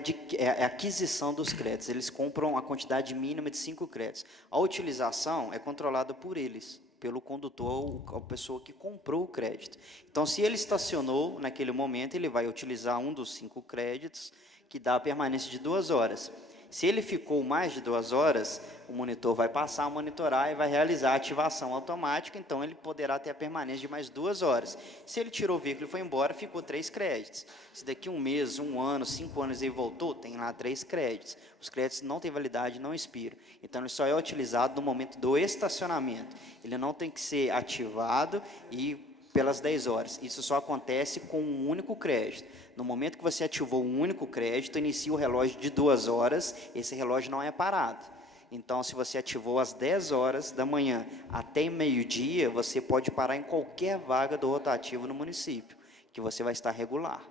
a aquisição dos créditos. Eles compram a quantidade mínima de 5 créditos. A utilização é controlada por eles, pelo condutor, a pessoa que comprou o crédito. Então, se ele estacionou naquele momento, ele vai utilizar um dos 5 créditos, que dá a permanência de 2 horas. Se ele ficou mais de 2 horas, o monitor vai passar a monitorar e vai realizar a ativação automática, então ele poderá ter a permanência de mais 2 horas. Se ele tirou o veículo e foi embora, ficou 3 créditos. Se daqui 1 mês, 1 ano, 5 anos ele voltou, tem lá 3 créditos. Os créditos não têm validade, não expiram. Então, ele só é utilizado no momento do estacionamento. Ele não tem que ser ativado e pelas 10 horas. Isso só acontece com um único crédito. No momento que você ativou um único crédito, inicia o relógio de 2 horas, esse relógio não é parado. Então, se você ativou às 10 horas da manhã até meio-dia, você pode parar em qualquer vaga do rotativo no município, que você vai estar regular.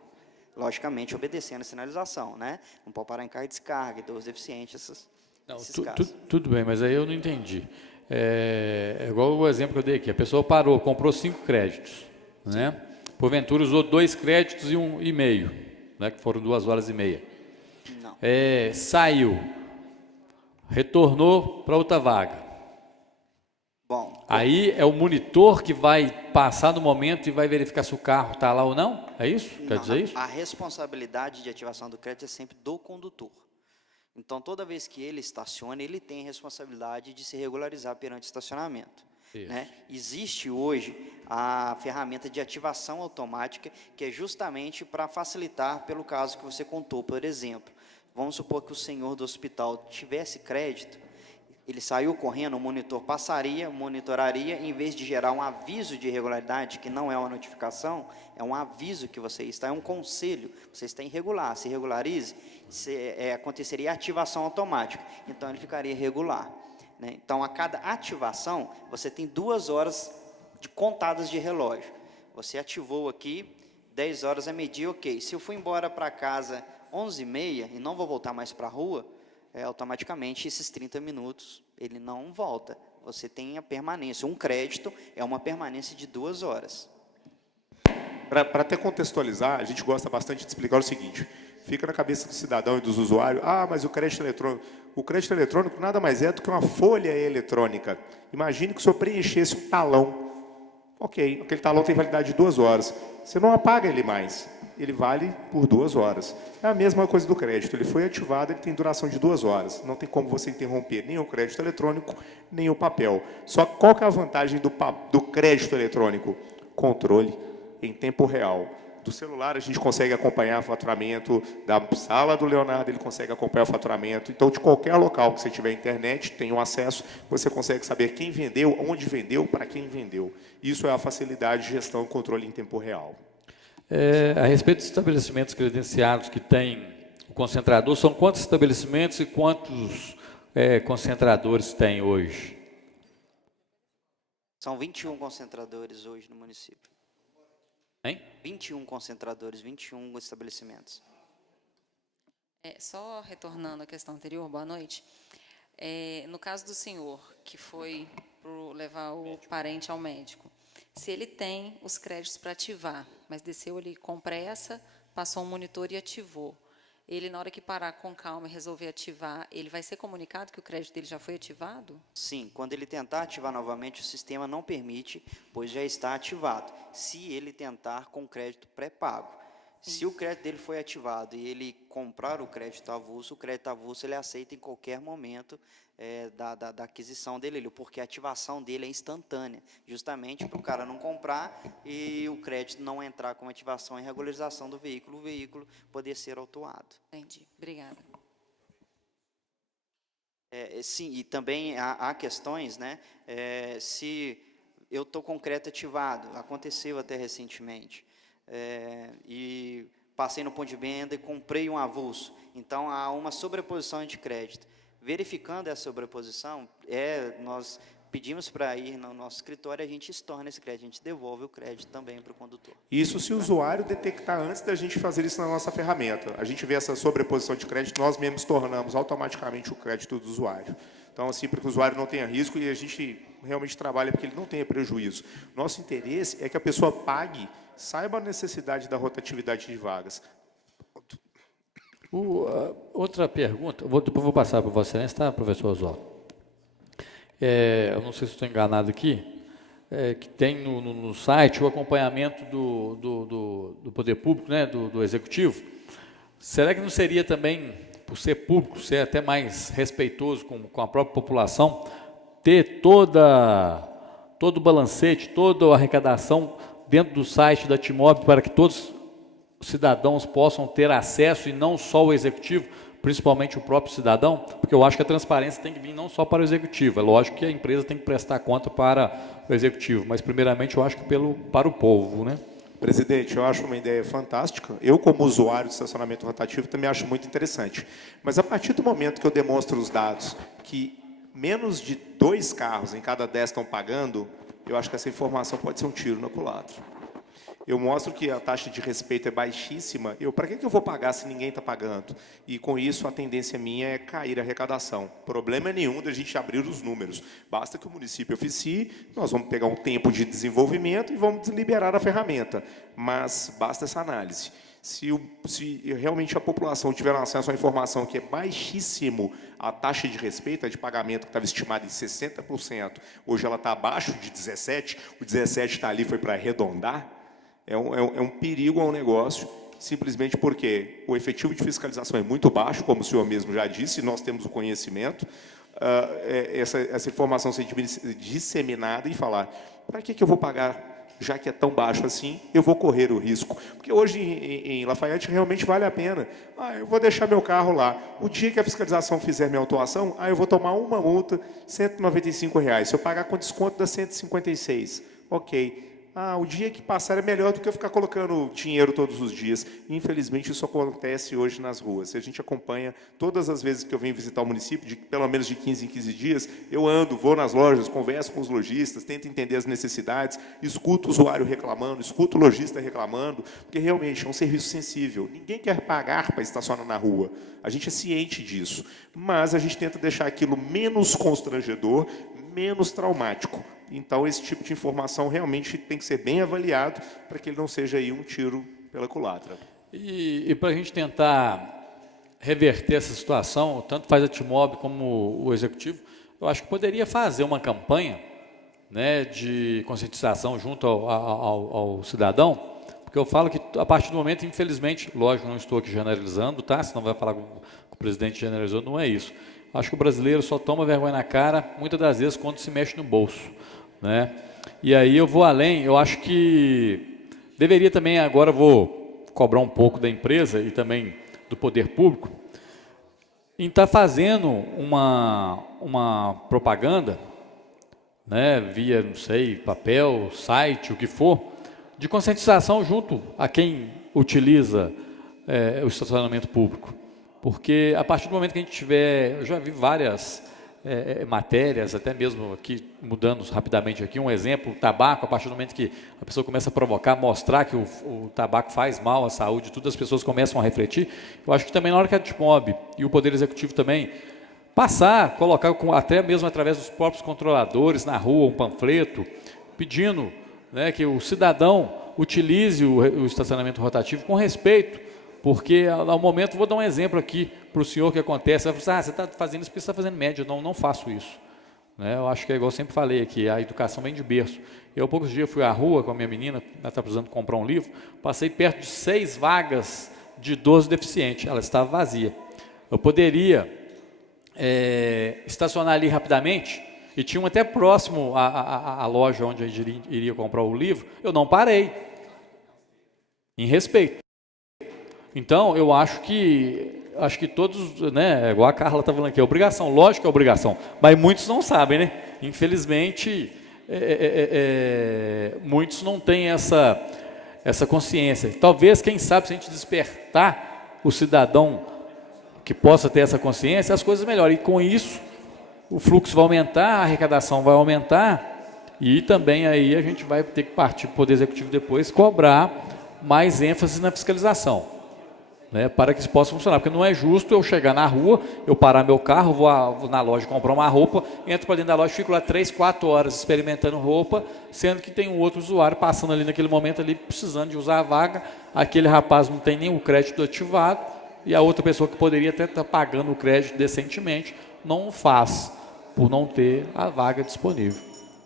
Logicamente, obedecendo a sinalização, né? Não pode parar em carga de descarga, idoso deficiente, esses casos. Tudo bem, mas aí eu não entendi. É igual o exemplo que eu dei aqui. A pessoa parou, comprou 5 créditos, né? Porventura usou 2 créditos e 1,5, né? Que foram 2 horas e meia. Não. Saiu, retornou para outra vaga. Bom, Aí é o monitor que vai passar no momento e vai verificar se o carro está lá ou não? É isso? Quer dizer isso? A responsabilidade de ativação do crédito é sempre do condutor. Então, toda vez que ele estaciona, ele tem a responsabilidade de se regularizar perante o estacionamento. Né? Existe hoje a ferramenta de ativação automática, que é justamente para facilitar pelo caso que você contou. Por exemplo, vamos supor que o senhor do hospital tivesse crédito, ele saiu correndo, o monitor passaria, monitoraria, em vez de gerar um aviso de irregularidade, que não é uma notificação, é um aviso que você está, é um conselho, você está irregular, se regularize, aconteceria ativação automática, então ele ficaria irregular. Né? Então, a cada ativação, você tem 2 horas contadas de relógio. Você ativou aqui, 10 horas é medir, ok. Se eu for embora para casa 11h30 e não vou voltar mais para a rua, automaticamente esses 30 minutos ele não volta. Você tem a permanência. Um crédito é uma permanência de 2 horas. Para até contextualizar, a gente gosta bastante de explicar o seguinte: fica na cabeça do cidadão e dos usuários, mas o crédito eletrônico nada mais é do que uma folha eletrônica. Imagine que o senhor preenchesse um talão. Ok, aquele talão tem validade de 2 horas. Você não apaga ele mais. Ele vale por 2 horas. É a mesma coisa do crédito. Ele foi ativado, ele tem duração de 2 horas. Não tem como você interromper nem o crédito eletrônico, nem o papel. Só que qual que é a vantagem do crédito eletrônico? Controle em tempo real. Do celular a gente consegue acompanhar o faturamento, da sala do Leonardo ele consegue acompanhar o faturamento. Então, de qualquer local que você tiver internet, tem um acesso, você consegue saber quem vendeu, onde vendeu, para quem vendeu. Isso é a facilidade de gestão e controle em tempo real. A respeito dos estabelecimentos credenciados que têm o concentrador, são quantos estabelecimentos e quantos concentradores tem hoje? São 21 concentradores hoje no município. Hein? 21 concentradores, 21 estabelecimentos. Só retornando à questão anterior, boa noite. No caso do senhor, que foi levar o parente ao médico, se ele tem os créditos para ativar, mas desceu ali com pressa, passou um monitor e ativou, ele, na hora que parar com calma e resolver ativar, ele vai ser comunicado que o crédito dele já foi ativado? Sim, quando ele tentar ativar novamente, o sistema não permite, pois já está ativado. Se ele tentar com crédito pré-pago. Se o crédito dele foi ativado e ele comprar o crédito avulso ele aceita em qualquer momento da aquisição dele, porque a ativação dele é instantânea, justamente para o cara não comprar e o crédito não entrar com ativação e regularização do veículo, o veículo poder ser autuado. Entendi, obrigada. Sim, e também há questões, né? Se eu estou com o crédito ativado, aconteceu até recentemente, e passei no ponto de venda e comprei um avulso, então há uma sobreposição de crédito. Verificando essa sobreposição, nós pedimos para ir no nosso escritório, a gente estorna esse crédito, a gente devolve o crédito também para o condutor. Isso se o usuário detectar antes da gente fazer isso na nossa ferramenta. A gente vê essa sobreposição de crédito, nós mesmos tornamos automaticamente o crédito do usuário. Então, assim, para que o usuário não tenha risco e a gente realmente trabalha para que ele não tenha prejuízo. Nosso interesse é que a pessoa pague, saiba a necessidade da rotatividade de vagas. Outra pergunta, depois vou passar para Vossa Excelência, tá, professor Oswaldo? Eu não sei se estou enganado aqui, que tem no site o acompanhamento do poder público, né, do executivo. Será que não seria também por ser público, ser até mais respeitoso com a própria população, ter todo o balancete, toda a arrecadação dentro do site da Timob para que todos os cidadãos possam ter acesso e não só o executivo, principalmente o próprio cidadão, porque eu acho que a transparência tem que vir não só para o executivo, é lógico que a empresa tem que prestar conta para o executivo, mas primeiramente eu acho que para o povo, né? Presidente, eu acho uma ideia fantástica. Eu, como usuário de estacionamento rotativo, também acho muito interessante. Mas a partir do momento que eu demonstro os dados que menos de 2 carros em cada 10 estão pagando, eu acho que essa informação pode ser um tiro na culatra. Eu mostro que a taxa de respeito é baixíssima, para que eu vou pagar se ninguém está pagando? E, com isso, a tendência minha é cair a arrecadação. Problema nenhum da gente abrir os números. Basta que o município oficie, nós vamos pegar um tempo de desenvolvimento e vamos liberar a ferramenta. Mas basta essa análise. Se realmente a população tiver acesso à informação que é baixíssimo a taxa de respeito, a de pagamento que estava estimada em 60%, hoje ela está abaixo de 17%, o 17% está ali, foi para arredondar, é um perigo ao negócio, simplesmente porque o efetivo de fiscalização é muito baixo, como o senhor mesmo já disse, nós temos o conhecimento, essa informação ser disseminada e falar, para que eu vou pagar, já que é tão baixo assim, eu vou correr o risco. Porque hoje em Lafayette realmente vale a pena. Eu vou deixar meu carro lá. O dia que a fiscalização fizer minha autuação, eu vou tomar uma multa, R$ 195. Se eu pagar com desconto, dá 156. Ok. O dia que passar é melhor do que eu ficar colocando dinheiro todos os dias. Infelizmente, isso acontece hoje nas ruas. A gente acompanha todas as vezes que eu venho visitar o município, pelo menos de 15 em 15 dias, eu ando, vou nas lojas, converso com os lojistas, tento entender as necessidades, escuto o usuário reclamando, escuto o lojista reclamando, porque realmente é um serviço sensível. Ninguém quer pagar para estacionar na rua. A gente é ciente disso. Mas a gente tenta deixar aquilo menos constrangedor, menos traumático. Então, esse tipo de informação realmente tem que ser bem avaliado para que ele não seja aí um tiro pela culatra. E para a gente tentar reverter essa situação, tanto faz a Timob como o Executivo, eu acho que poderia fazer uma campanha, né, de conscientização junto ao cidadão, porque eu falo que a partir do momento, infelizmente, lógico, não estou aqui generalizando, tá? Senão vai falar que o presidente generalizou, não é isso. Acho que o brasileiro só toma vergonha na cara, muitas das vezes, quando se mexe no bolso, né? E aí eu vou além, eu acho que deveria também, agora vou cobrar um pouco da empresa e também do poder público, em estar fazendo uma propaganda, né, via, não sei, papel, site, o que for, de conscientização junto a quem utiliza o estacionamento público. Porque a partir do momento que a gente tiver, eu já vi várias matérias, até mesmo aqui, mudando rapidamente aqui, um exemplo, o tabaco, a partir do momento que a pessoa começa a provocar, mostrar que o tabaco faz mal à saúde, tudo, as pessoas começam a refletir. Eu acho que também na hora que a Timob e o Poder Executivo também passar, colocar até mesmo através dos próprios controladores na rua, um panfleto, pedindo, né, que o cidadão utilize o estacionamento rotativo com respeito, porque ao momento, vou dar um exemplo aqui para o senhor que acontece, vai falar, você está fazendo isso porque você está fazendo média, não faço isso. Né? Eu acho que é igual eu sempre falei aqui, a educação vem de berço. Eu, há poucos dias, fui à rua com a minha menina, ela está precisando comprar um livro, passei perto de 6 vagas de idoso deficiente, ela estava vazia. Eu poderia estacionar ali rapidamente, e tinha um até próximo à loja onde eu iria comprar o livro, eu não parei, em respeito. Então, eu acho que todos, né, igual a Carla está falando aqui, é obrigação, lógico que é obrigação, mas muitos não sabem, né? Infelizmente, muitos não têm essa consciência. Talvez, quem sabe, se a gente despertar o cidadão que possa ter essa consciência, as coisas melhoram. E com isso, o fluxo vai aumentar, a arrecadação vai aumentar, e também aí a gente vai ter que partir para o Poder Executivo depois, cobrar mais ênfase na fiscalização. Né, para que isso possa funcionar, porque não é justo eu chegar na rua, eu parar meu carro, vou na loja comprar uma roupa, entro para dentro da loja, fico lá 3, 4 horas experimentando roupa, sendo que tem um outro usuário passando ali naquele momento, ali precisando de usar a vaga, aquele rapaz não tem nem o crédito ativado, e a outra pessoa que poderia até estar pagando o crédito decentemente, não faz, por não ter a vaga disponível.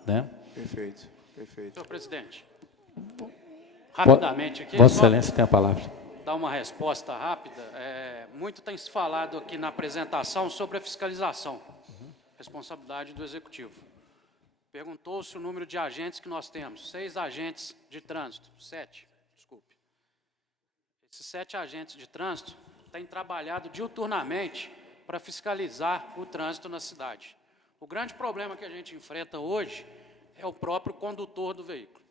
Né? Perfeito, perfeito. Senhor presidente, rapidamente aqui... Vossa Excelência tem a palavra. dar uma resposta rápida. Muito tem se falado aqui na apresentação sobre a fiscalização, responsabilidade do Executivo. Perguntou-se o número de agentes que nós temos. 6 agentes de trânsito, 7, desculpe. Esses 7 agentes de trânsito têm trabalhado diuturnamente para fiscalizar o trânsito na cidade. O grande problema que a gente enfrenta hoje é o próprio condutor do veículo,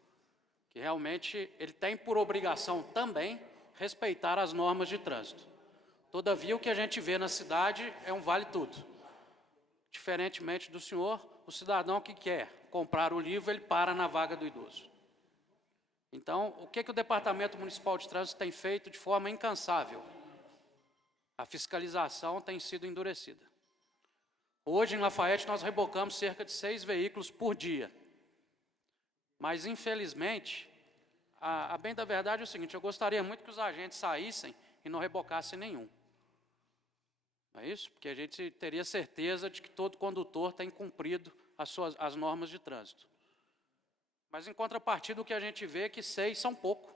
que realmente ele tem por obrigação também respeitar as normas de trânsito. Todavia, o que a gente vê na cidade é um vale-tudo. Diferentemente do senhor, o cidadão que quer comprar o livro, ele para na vaga do idoso. Então, o que o Departamento Municipal de Trânsito tem feito de forma incansável? A fiscalização tem sido endurecida. Hoje, em Lafayette, nós rebocamos cerca de 6 veículos por dia. Mas, infelizmente, a bem da verdade é o seguinte, eu gostaria muito que os agentes saíssem e não rebocassem nenhum. Não é isso? Porque a gente teria certeza de que todo condutor tem cumprido as normas de trânsito. Mas, em contrapartida, o que a gente vê é que 6 são pouco.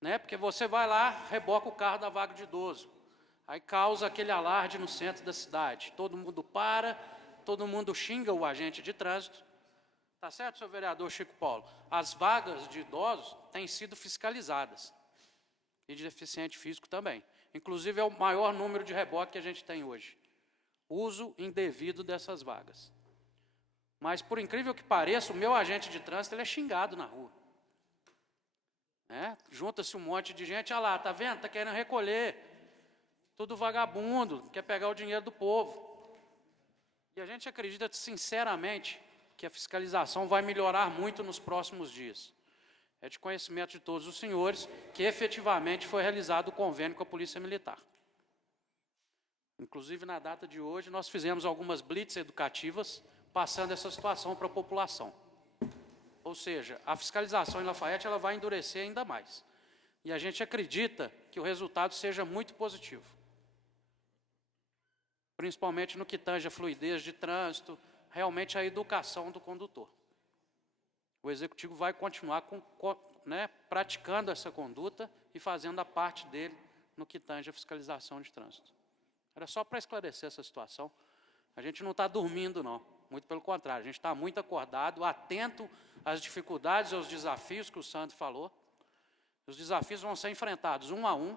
Né? Porque você vai lá, reboca o carro da vaga de idoso. Aí causa aquele alarde no centro da cidade. Todo mundo para, todo mundo xinga o agente de trânsito. Tá certo, senhor vereador Chico Paulo? As vagas de idosos têm sido fiscalizadas. E de deficiente físico também. Inclusive, é o maior número de reboque que a gente tem hoje. Uso indevido dessas vagas. Mas, por incrível que pareça, o meu agente de trânsito ele é xingado na rua. Junta-se um monte de gente, olha lá, tá vendo? Está querendo recolher. Tudo vagabundo, quer pegar o dinheiro do povo. E a gente acredita, sinceramente, que a fiscalização vai melhorar muito nos próximos dias. É de conhecimento de todos os senhores que efetivamente foi realizado o convênio com a Polícia Militar. Inclusive, na data de hoje, nós fizemos algumas blitz educativas, passando essa situação para a população. Ou seja, a fiscalização em Lafayette ela vai endurecer ainda mais. E a gente acredita que o resultado seja muito positivo. Principalmente no que tange a fluidez de trânsito, realmente a educação do condutor. O Executivo vai continuar praticando essa conduta e fazendo a parte dele no que tange a fiscalização de trânsito. Era só para esclarecer essa situação. A gente não está dormindo, não. Muito pelo contrário, a gente está muito acordado, atento às dificuldades e aos desafios que o Sandro falou. Os desafios vão ser enfrentados um a um,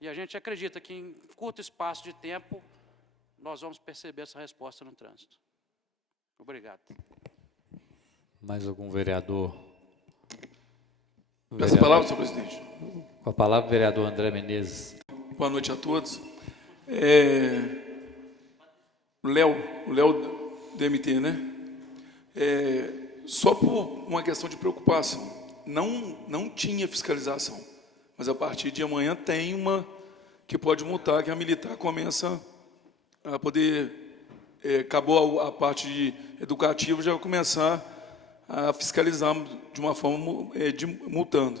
e a gente acredita que em curto espaço de tempo nós vamos perceber essa resposta no trânsito. Obrigado. Mais algum vereador? Peço a palavra, senhor presidente. Com a palavra, o vereador André Menezes. Boa noite a todos. O Léo DMT, né? Só por uma questão de preocupação. Não tinha fiscalização, mas a partir de amanhã tem uma que pode multar, que a militar começa a poder, acabou a parte educativa, já vai começar a fiscalizar de uma forma multando.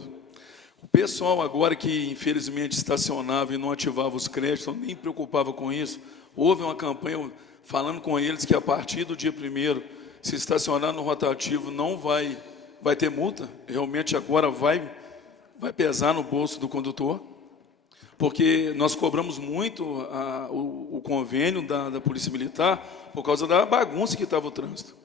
O pessoal agora que infelizmente estacionava e não ativava os créditos, nem preocupava com isso, houve uma campanha falando com eles que a partir do dia 1º, se estacionar no rotativo não vai ter multa, realmente agora vai pesar no bolso do condutor, porque nós cobramos muito o convênio da Polícia Militar por causa da bagunça que estava o trânsito.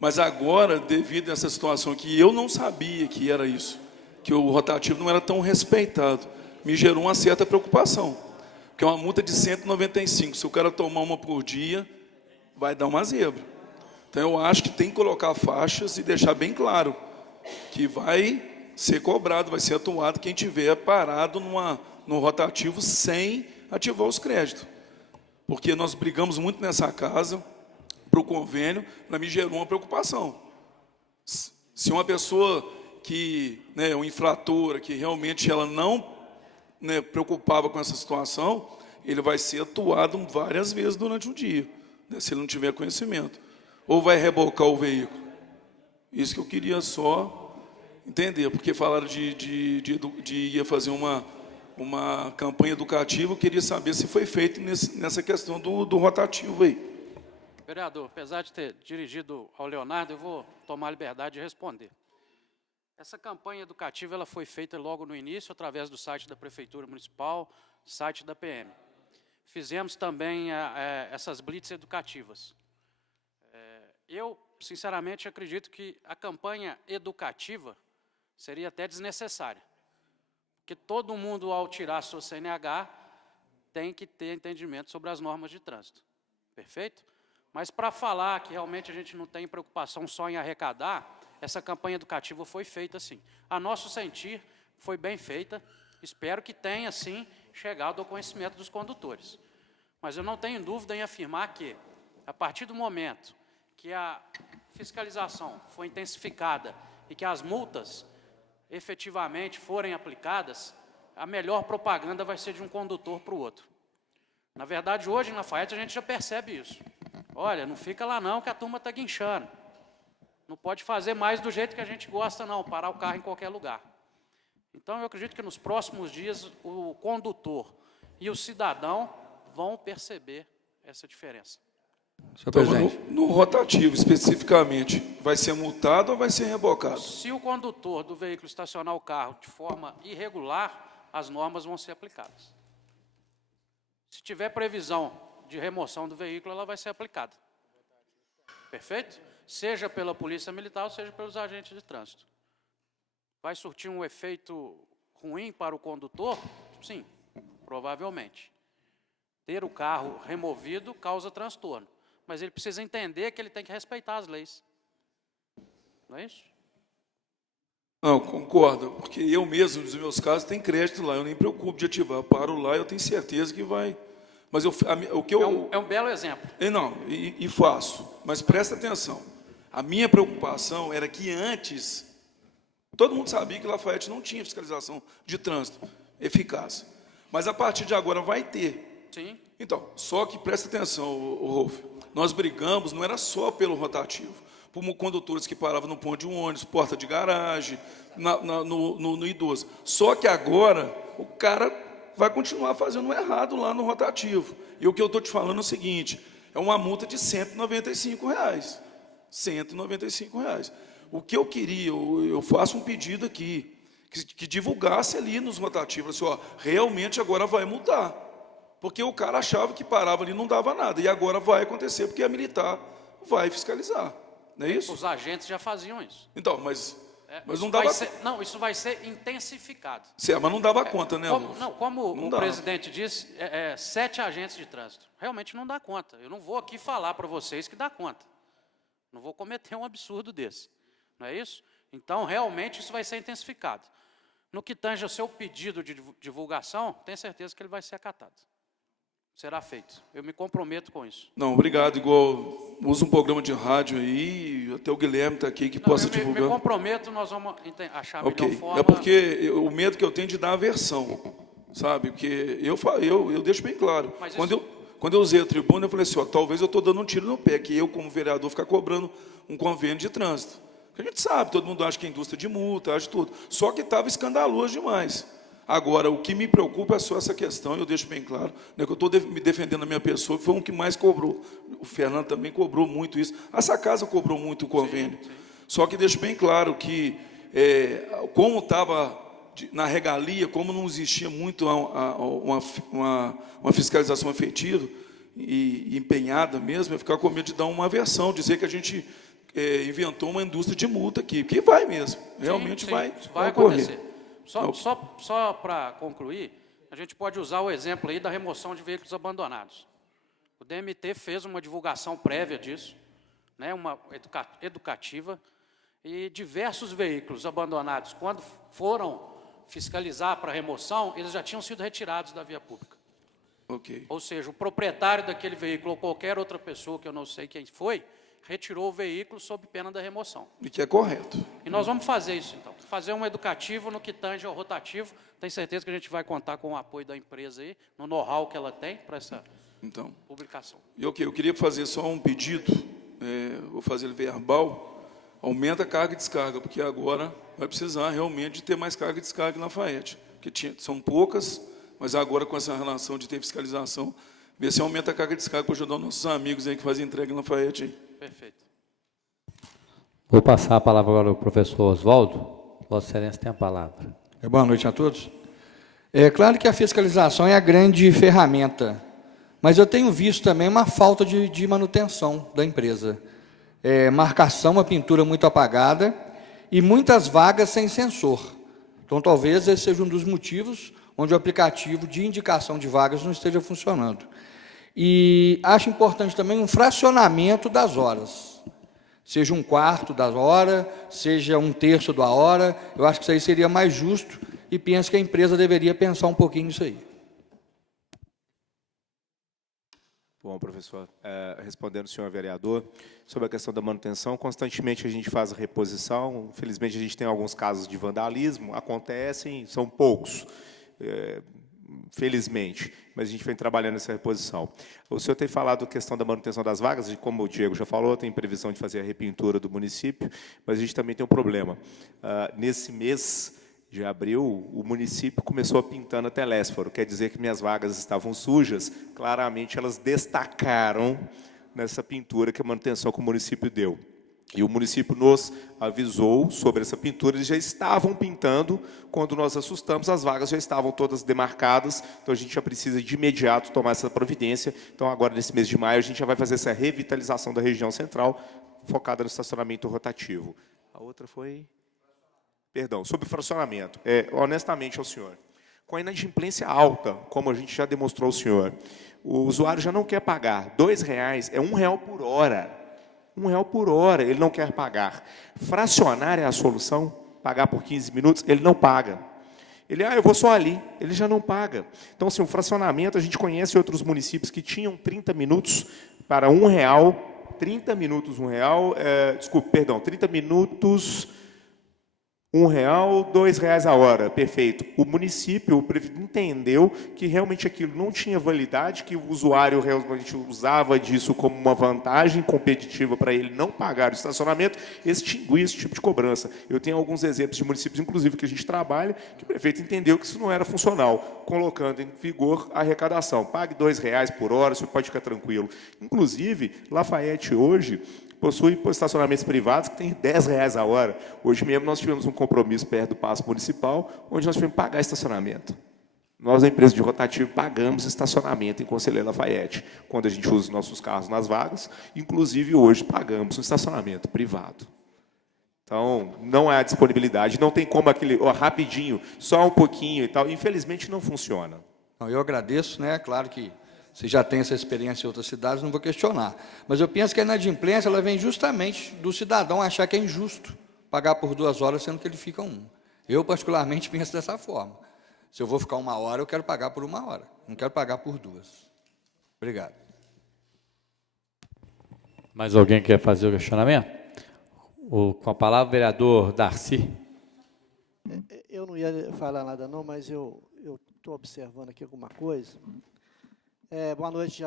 Mas agora, devido a essa situação que eu não sabia que era isso, que o rotativo não era tão respeitado, me gerou uma certa preocupação, porque é uma multa de 195, se o cara tomar uma por dia, vai dar uma zebra. Então, eu acho que tem que colocar faixas e deixar bem claro que vai ser cobrado, vai ser atuado quem tiver parado no rotativo sem ativar os créditos. Porque nós brigamos muito nessa casa para o convênio, me gerou uma preocupação. Se uma pessoa que, uma infratora, que realmente ela não preocupava com essa situação, ele vai ser atuado várias vezes durante o dia, se ele não tiver conhecimento. Ou vai rebocar o veículo. Isso que eu queria só entender, porque falaram de ia fazer uma campanha educativa, eu queria saber se foi feito nessa questão do rotativo aí. Vereador, apesar de ter dirigido ao Leonardo, eu vou tomar a liberdade de responder. Essa campanha educativa ela foi feita logo no início, através do site da Prefeitura Municipal, site da PM. Fizemos também essas blitz educativas. Eu, sinceramente, acredito que a campanha educativa seria até desnecessária, porque todo mundo, ao tirar sua CNH, tem que ter entendimento sobre as normas de trânsito. Perfeito? Mas para falar que realmente a gente não tem preocupação só em arrecadar, essa campanha educativa foi feita sim. A nosso sentir, foi bem feita. Espero que tenha, sim, chegado ao conhecimento dos condutores. Mas eu não tenho dúvida em afirmar que, a partir do momento que a fiscalização foi intensificada e que as multas efetivamente forem aplicadas, a melhor propaganda vai ser de um condutor para o outro. Na verdade, hoje, na Lafayette, a gente já percebe isso. Olha, não fica lá não, que a turma está guinchando. Não pode fazer mais do jeito que a gente gosta, não, parar o carro em qualquer lugar. Então, eu acredito que nos próximos dias, o condutor e o cidadão vão perceber essa diferença. Senhor Então, presidente. no rotativo, especificamente, vai ser multado ou vai ser rebocado? Se o condutor do veículo estacionar o carro de forma irregular, as normas vão ser aplicadas. Se tiver previsão de remoção do veículo, ela vai ser aplicada. Perfeito? Seja pela Polícia Militar, ou seja pelos agentes de trânsito. Vai surtir um efeito ruim para o condutor? Sim, provavelmente. Ter o carro removido causa transtorno, mas ele precisa entender que ele tem que respeitar as leis. Não é isso? Não, concordo, porque eu mesmo, nos meus casos, tem crédito lá, eu nem me preocupo de ativar. Paro lá, eu tenho certeza que vai. Mas o que eu... É um belo exemplo. E faço, mas presta atenção. A minha preocupação era que antes, todo mundo sabia que Lafayette não tinha fiscalização de trânsito eficaz. Mas a partir de agora vai ter. Sim. Então, só que presta atenção, Rolf, nós brigamos, não era só pelo rotativo, por condutores que paravam no ponto de um ônibus, porta de garagem, no idoso. Só que agora o cara vai continuar fazendo errado lá no rotativo. E o que eu estou te falando é o seguinte, é uma multa de R$ 195. R$ 195. O que eu queria, eu faço um pedido aqui, que divulgasse ali nos rotativos, assim, ó, realmente agora vai multar. Porque o cara achava que parava ali e não dava nada. E agora vai acontecer, porque a militar vai fiscalizar. Não é isso? Os agentes já faziam isso. Então, mas não dava... Isso vai ser intensificado. Certo, mas não dava conta, né, Como não o dá. Presidente disse, 7 agentes de trânsito. Realmente não dá conta. Eu não vou aqui falar para vocês que dá conta. Não vou cometer um absurdo desse. Não é isso? Então, realmente, isso vai ser intensificado. No que tange ao seu pedido de divulgação, tenho certeza que ele vai ser acatado. Será feito. Eu me comprometo com isso. Não, obrigado. Igual, usa um programa de rádio aí, até o Guilherme está aqui, que possa divulgar. Me comprometo, nós vamos achar a melhor forma. É porque o medo que eu tenho de dar aversão, sabe? Porque eu deixo bem claro. Quando eu usei a tribuna, eu falei assim, ó, talvez eu estou dando um tiro no pé, que eu, como vereador, ficar cobrando um convênio de trânsito. Porque a gente sabe, todo mundo acha que é indústria de multa, acha tudo. Só que estava escandaloso demais. Agora, o que me preocupa é só essa questão, eu deixo bem claro, né, que eu estou me defendendo a minha pessoa, que foi um que mais cobrou. O Fernando também cobrou muito isso. Essa casa cobrou muito o convênio. Sim. Só que deixo bem claro que, como estava na regalia, como não existia muito uma fiscalização efetiva e empenhada mesmo, eu ficar com medo de dar uma aversão, dizer que a gente inventou uma indústria de multa aqui, que vai mesmo, realmente vai acontecer. Só para concluir, a gente pode usar o exemplo aí da remoção de veículos abandonados. O DMT fez uma divulgação prévia disso, né, uma educativa, e diversos veículos abandonados, quando foram fiscalizar para remoção, eles já tinham sido retirados da via pública. Okay. Ou seja, o proprietário daquele veículo ou qualquer outra pessoa, que eu não sei quem foi, retirou o veículo sob pena da remoção. E que é correto. E nós vamos fazer isso, então. Fazer um educativo no que tange ao rotativo. Tenho certeza que a gente vai contar com o apoio da empresa aí, no know-how que ela tem para essa publicação. Eu queria fazer só um pedido, vou fazer ele verbal, aumenta a carga e descarga, porque agora vai precisar realmente de ter mais carga e descarga na Lafayette. Porque são poucas, mas agora com essa relação de ter fiscalização, ver se aumenta a carga e descarga para ajudar os nossos amigos aí que fazem entrega na Lafayette aí. Perfeito. Vou passar a palavra agora ao professor Oswaldo. Vossa Excelência tem a palavra. Boa noite a todos. É claro que a fiscalização é a grande ferramenta, mas eu tenho visto também uma falta de manutenção da empresa. Marcação, uma pintura muito apagada e muitas vagas sem sensor. Então, talvez esse seja um dos motivos onde o aplicativo de indicação de vagas não esteja funcionando. E acho importante também um fracionamento das horas. Seja um quarto da hora, seja um terço da hora, eu acho que isso aí seria mais justo e penso que a empresa deveria pensar um pouquinho nisso aí. Bom, professor, respondendo ao senhor vereador, sobre a questão da manutenção, constantemente a gente faz a reposição, infelizmente a gente tem alguns casos de vandalismo, acontecem, são poucos, felizmente, mas a gente vem trabalhando nessa reposição. O senhor tem falado a questão da manutenção das vagas, e como o Diego já falou, tem previsão de fazer a repintura do município, mas a gente também tem um problema. Nesse mês de abril, o município começou a pintar a Telésforo, quer dizer que minhas vagas estavam sujas, claramente elas destacaram nessa pintura que a manutenção que o município deu. E o município nos avisou sobre essa pintura, eles já estavam pintando, quando nós assustamos, as vagas já estavam todas demarcadas, então a gente já precisa de imediato tomar essa providência. Então agora, nesse mês de maio, a gente já vai fazer essa revitalização da região central, focada no estacionamento rotativo. A outra foi... Perdão, sobre o fracionamento. Honestamente ao senhor, com a inadimplência alta, como a gente já demonstrou ao senhor, o usuário já não quer pagar. R$2 é R$1 por hora. R$1 por hora ele não quer pagar. Fracionar é a solução? Pagar por 15 minutos? Ele não paga. Ele, eu vou só ali. Ele já não paga. Então, assim, o fracionamento, a gente conhece outros municípios que tinham 30 minutos para R$1. 30 minutos, R$1. 30 minutos... R$1, R$2 a hora, perfeito. O município, o prefeito, entendeu que realmente aquilo não tinha validade, que o usuário realmente usava disso como uma vantagem competitiva para ele não pagar o estacionamento, extinguir esse tipo de cobrança. Eu tenho alguns exemplos de municípios, inclusive, que a gente trabalha, que o prefeito entendeu que isso não era funcional, colocando em vigor a arrecadação. Pague R$2 por hora, você pode ficar tranquilo. Inclusive, Lafayette hoje possui estacionamentos privados que têm R$10 a hora. Hoje mesmo nós tivemos um compromisso perto do Paço Municipal, onde nós tivemos que pagar estacionamento. Nós, a empresa de rotativo, pagamos estacionamento em Conselheiro Lafayette, quando a gente usa os nossos carros nas vagas, inclusive hoje pagamos um estacionamento privado. Então, não há disponibilidade, não tem como aquele, rapidinho, só um pouquinho e tal, infelizmente não funciona. Eu agradeço, né? Claro que você já tem essa experiência em outras cidades, não vou questionar. Mas eu penso que a inadimplência ela vem justamente do cidadão achar que é injusto pagar por 2 horas, sendo que ele fica 1. Eu, particularmente, penso dessa forma. Se eu vou ficar 1 hora, eu quero pagar por 1 hora. Não quero pagar por 2. Obrigado. Mais alguém quer fazer o questionamento? Com a palavra, o vereador Darcy. Eu não ia falar nada, não, mas eu estou observando aqui alguma coisa. Boa noite,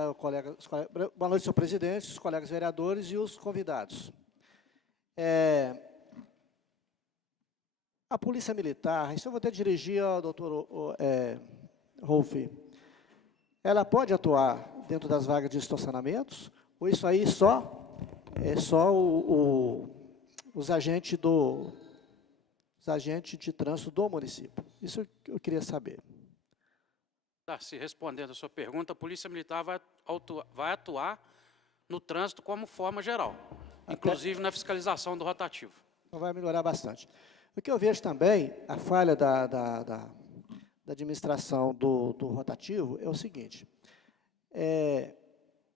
boa noite, senhor presidente, os colegas vereadores e os convidados. A Polícia Militar, isso eu vou até dirigir ao doutor Rolf, ela pode atuar dentro das vagas de estacionamentos, ou isso aí é só os agentes de trânsito do município? Isso eu queria saber. Se respondendo a sua pergunta, a Polícia Militar vai atuar no trânsito como forma geral, inclusive na fiscalização do rotativo. Então vai melhorar bastante. O que eu vejo também, a falha da administração do rotativo é o seguinte,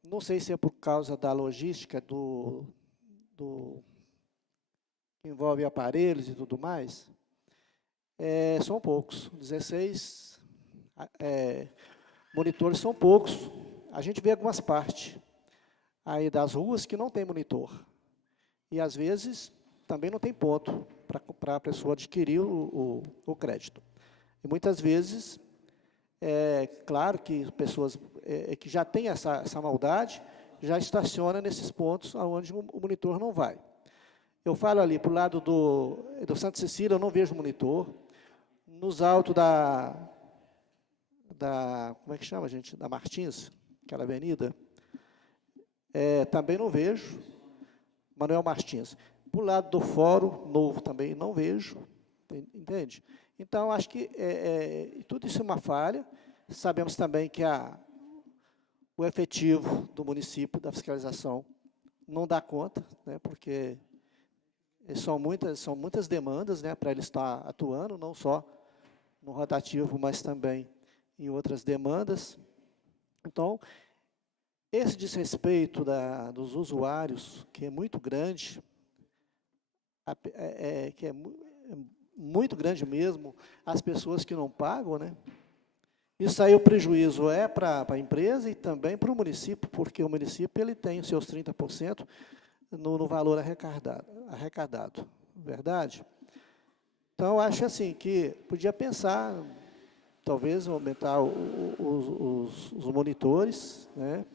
não sei se é por causa da logística que envolve aparelhos e tudo mais, são poucos, 16 monitores são poucos. A gente vê algumas partes aí das ruas que não tem monitor. E, às vezes, também não tem ponto para a pessoa adquirir o crédito. E, muitas vezes, claro que pessoas que já têm essa maldade, já estaciona nesses pontos onde o monitor não vai. Eu falo ali, para o lado do Santa Cecília, eu não vejo monitor. Nos altos como é que chama, gente? Da Martins, aquela avenida, também não vejo. Manuel Martins. Para o lado do Fórum Novo também não vejo. Entende? Então, acho que tudo isso é uma falha. Sabemos também que o efetivo do município, da fiscalização, não dá conta, né, porque são muitas demandas, né, para ele estar atuando, não só no rotativo, mas também em outras demandas. Então, esse desrespeito dos usuários, que é muito grande, que é muito grande mesmo, as pessoas que não pagam, né? Isso aí o prejuízo é para a empresa e também para o município, porque o município ele tem os seus 30% no valor arrecadado, verdade? Então, acho assim que podia pensar, talvez, aumentar os monitores, né,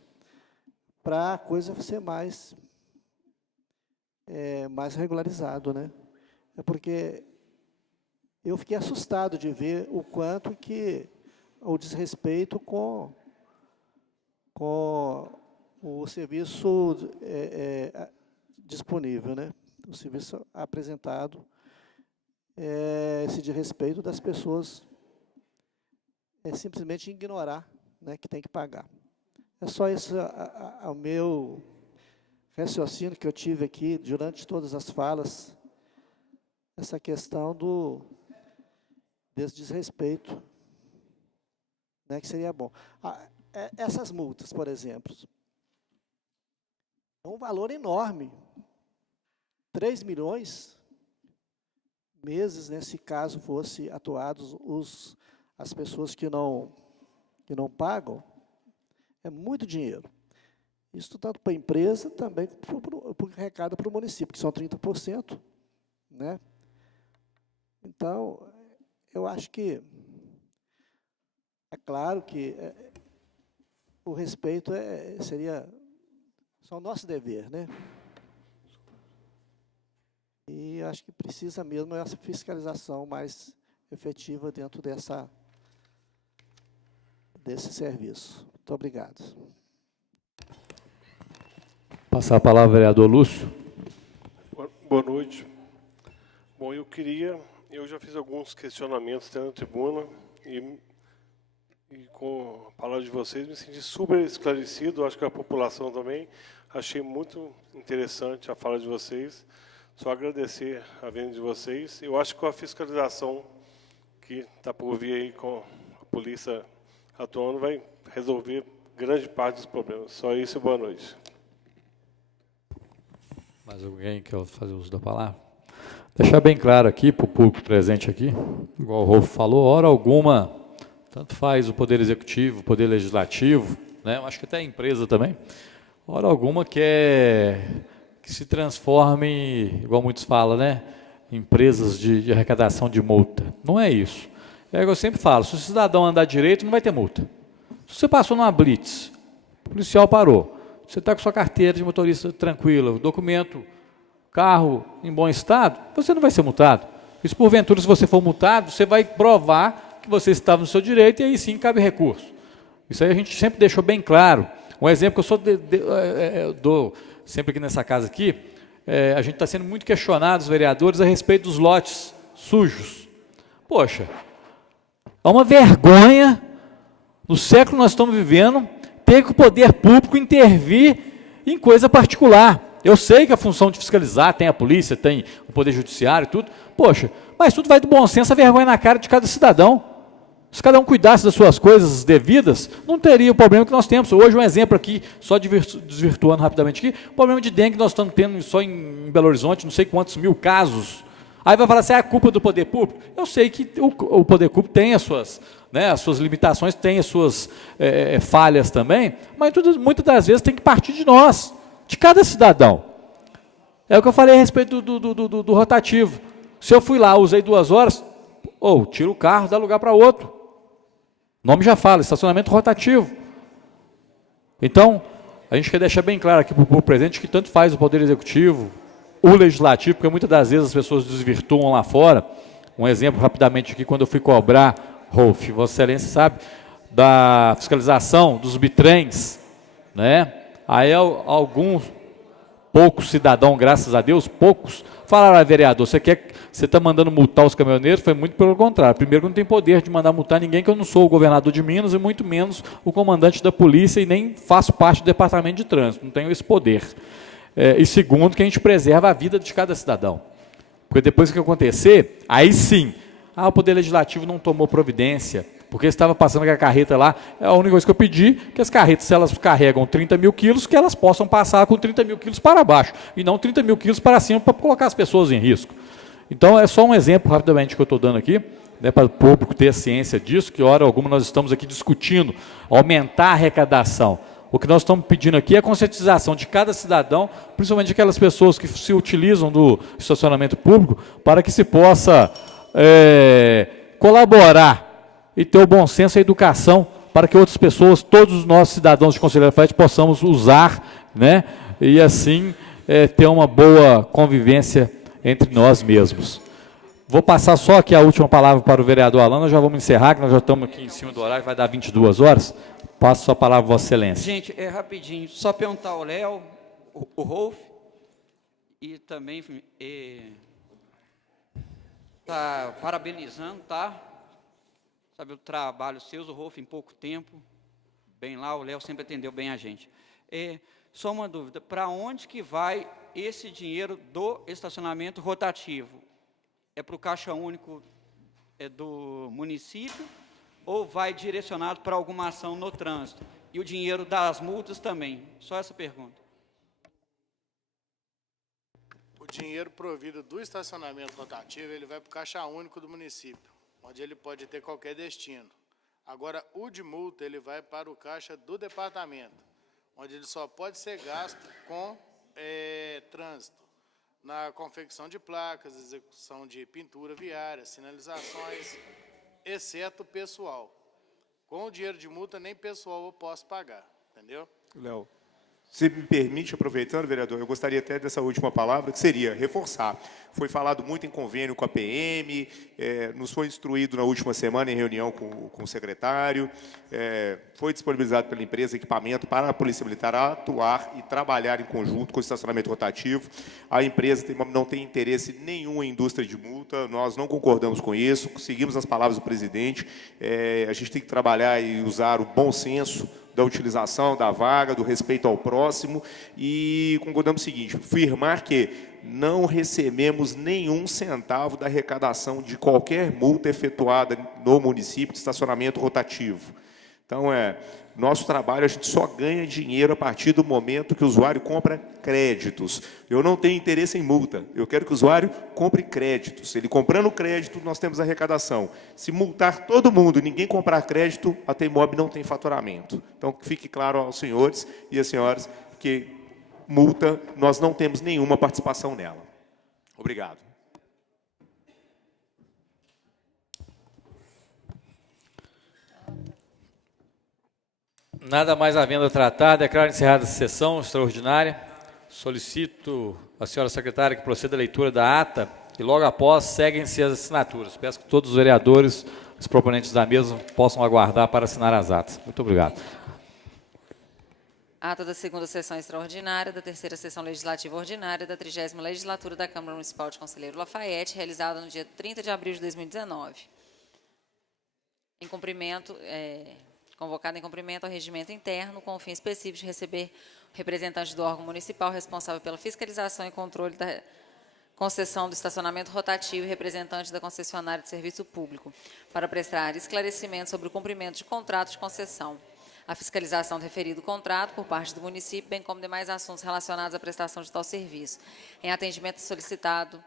para a coisa ser mais regularizado, né? É porque eu fiquei assustado de ver o quanto que o desrespeito com o serviço disponível, né? O serviço apresentado, esse desrespeito das pessoas simplesmente ignorar, né, que tem que pagar. É só esse o meu raciocínio que eu tive aqui durante todas as falas, essa questão desse desrespeito, né, que seria bom. Essas multas, por exemplo, é um valor enorme, 3 milhões meses, né, se caso fosse atuados as pessoas que não pagam, é muito dinheiro. Isso tanto para a empresa, também por recado para o município, que são 30%, né? Então, eu acho que é claro que o respeito seria só o nosso dever, né? E acho que precisa mesmo essa fiscalização mais efetiva dentro desse serviço. Muito obrigado. Passar a palavra ao vereador Lúcio. Boa noite. Bom, eu já fiz alguns questionamentos na tribuna e com a palavra de vocês me senti super esclarecido, acho que a população também. Achei muito interessante a fala de vocês. Só agradecer a vinda de vocês. Eu acho que com a fiscalização que está por vir aí com a polícia atuando vai resolver grande parte dos problemas. Só isso e boa noite. Mais alguém quer fazer uso da palavra? Deixar bem claro aqui, para o público presente aqui, igual o Rolfo falou, hora alguma, tanto faz o Poder Executivo, o Poder Legislativo, né, eu acho que até a empresa também, hora alguma quer que se transforme, igual muitos falam, né, empresas de arrecadação de multa. Não é isso. É o que eu sempre falo, se o cidadão andar direito, não vai ter multa. Se você passou numa blitz, o policial parou, você está com sua carteira de motorista tranquila, o documento, carro em bom estado, você não vai ser multado. E se porventura, se você for multado, você vai provar que você estava no seu direito e aí sim cabe recurso. Isso aí a gente sempre deixou bem claro. Um exemplo que eu dou sempre aqui nessa casa aqui, a gente está sendo muito questionado, os vereadores, a respeito dos lotes sujos. Poxa, é uma vergonha, no século que nós estamos vivendo, ter que o poder público intervir em coisa particular. Eu sei que a função de fiscalizar, tem a polícia, tem o poder judiciário, tudo. Poxa, mas tudo vai do bom senso, a vergonha na cara de cada cidadão. Se cada um cuidasse das suas coisas devidas, não teria o problema que nós temos. Hoje, um exemplo aqui, só desvirtuando rapidamente aqui, o problema de dengue que nós estamos tendo só em Belo Horizonte, não sei quantos mil casos. Aí vai falar assim, é culpa do poder público? Eu sei que o poder público tem as suas limitações, tem as suas falhas também, mas muitas das vezes tem que partir de nós, de cada cidadão. É o que eu falei a respeito do rotativo. Se eu fui lá, usei 2 horas, tira o carro, dá lugar para outro. O nome já fala, estacionamento rotativo. Então, a gente quer deixar bem claro aqui para o público presente que tanto faz o Poder Executivo, o Legislativo, porque muitas das vezes as pessoas desvirtuam lá fora. Um exemplo rapidamente aqui, quando eu fui cobrar, Rolf, Vossa Excelência sabe, da fiscalização dos bitrens, né? Aí alguns poucos cidadãos, graças a Deus, poucos, falaram, vereador, você está mandando multar os caminhoneiros? Foi muito pelo contrário. Primeiro, que não tem poder de mandar multar ninguém, que eu não sou o governador de Minas e muito menos o comandante da polícia e nem faço parte do departamento de trânsito, não tenho esse poder. E segundo, que a gente preserva a vida de cada cidadão. Porque depois que acontecer, aí sim, o Poder Legislativo não tomou providência, porque estava passando com a carreta lá, a única coisa que eu pedi, que as carretas, se elas carregam 30 mil quilos, que elas possam passar com 30 mil quilos para baixo, e não 30 mil quilos para cima, para colocar as pessoas em risco. Então, é só um exemplo, rapidamente, que eu estou dando aqui, né, para o público ter ciência disso, que hora alguma nós estamos aqui discutindo, aumentar a arrecadação. O que nós estamos pedindo aqui é a conscientização de cada cidadão, principalmente aquelas pessoas que se utilizam do estacionamento público, para que se possa colaborar e ter o bom senso e a educação para que outras pessoas, todos os nossos cidadãos de Conselheiro Lafayette, possamos usar, né, e assim ter uma boa convivência entre nós mesmos. Vou passar só aqui a última palavra para o vereador Alan, nós já vamos encerrar, que nós já estamos aqui em cima do horário, vai dar 22 horas. Passo sua palavra, Vossa Excelência. Gente, rapidinho, só perguntar ao Léo, o Rolf, e também tá parabenizando, tá? Sabe, o trabalho seu, o Rolf, em pouco tempo, bem lá, o Léo sempre atendeu bem a gente. Só uma dúvida, para onde que vai esse dinheiro do estacionamento rotativo? É para o Caixa Único do município ou vai direcionado para alguma ação no trânsito? E o dinheiro das multas também? Só essa pergunta. O dinheiro provido do estacionamento rotativo, ele vai para o Caixa Único do município, onde ele pode ter qualquer destino. Agora, o de multa, ele vai para o caixa do departamento, onde ele só pode ser gasto com trânsito, na confecção de placas, execução de pintura viária, sinalizações, exceto pessoal. Com o dinheiro de multa, nem pessoal eu posso pagar, entendeu? Léo, se me permite, aproveitando, vereador, eu gostaria até dessa última palavra, que seria reforçar. Foi falado muito em convênio com a PM, nos foi instruído na última semana em reunião com o secretário, foi disponibilizado pela empresa equipamento para a Polícia Militar atuar e trabalhar em conjunto com o estacionamento rotativo. A empresa não tem interesse nenhum em indústria de multa, nós não concordamos com isso, seguimos as palavras do presidente, a gente tem que trabalhar e usar o bom senso da utilização da vaga, do respeito ao próximo, e concordamos o seguinte, afirmar que não recebemos nenhum centavo da arrecadação de qualquer multa efetuada no município de estacionamento rotativo. Então, nosso trabalho, a gente só ganha dinheiro a partir do momento que o usuário compra créditos. Eu não tenho interesse em multa, eu quero que o usuário compre créditos. Ele comprando crédito, nós temos arrecadação. Se multar todo mundo e ninguém comprar crédito, a Teimob não tem faturamento. Então, fique claro aos senhores e às senhoras que multa, nós não temos nenhuma participação nela. Obrigado. Nada mais havendo a tratar, declaro encerrada a sessão extraordinária. Solicito a senhora secretária que proceda a leitura da ata e logo após seguem-se as assinaturas. Peço que todos os vereadores, os proponentes da mesa, possam aguardar para assinar as atas. Muito obrigado. Ata da segunda sessão extraordinária, da terceira sessão legislativa ordinária, da 30ª legislatura da Câmara Municipal de Conselheiro Lafayette, realizada no dia 30 de abril de 2019. Em cumprimento... convocado em cumprimento ao regimento interno, com o fim específico de receber o representante do órgão municipal responsável pela fiscalização e controle da concessão do estacionamento rotativo e representante da concessionária de serviço público, para prestar esclarecimento sobre o cumprimento de contrato de concessão, a fiscalização do referido contrato por parte do município, bem como demais assuntos relacionados à prestação de tal serviço, em atendimento solicitado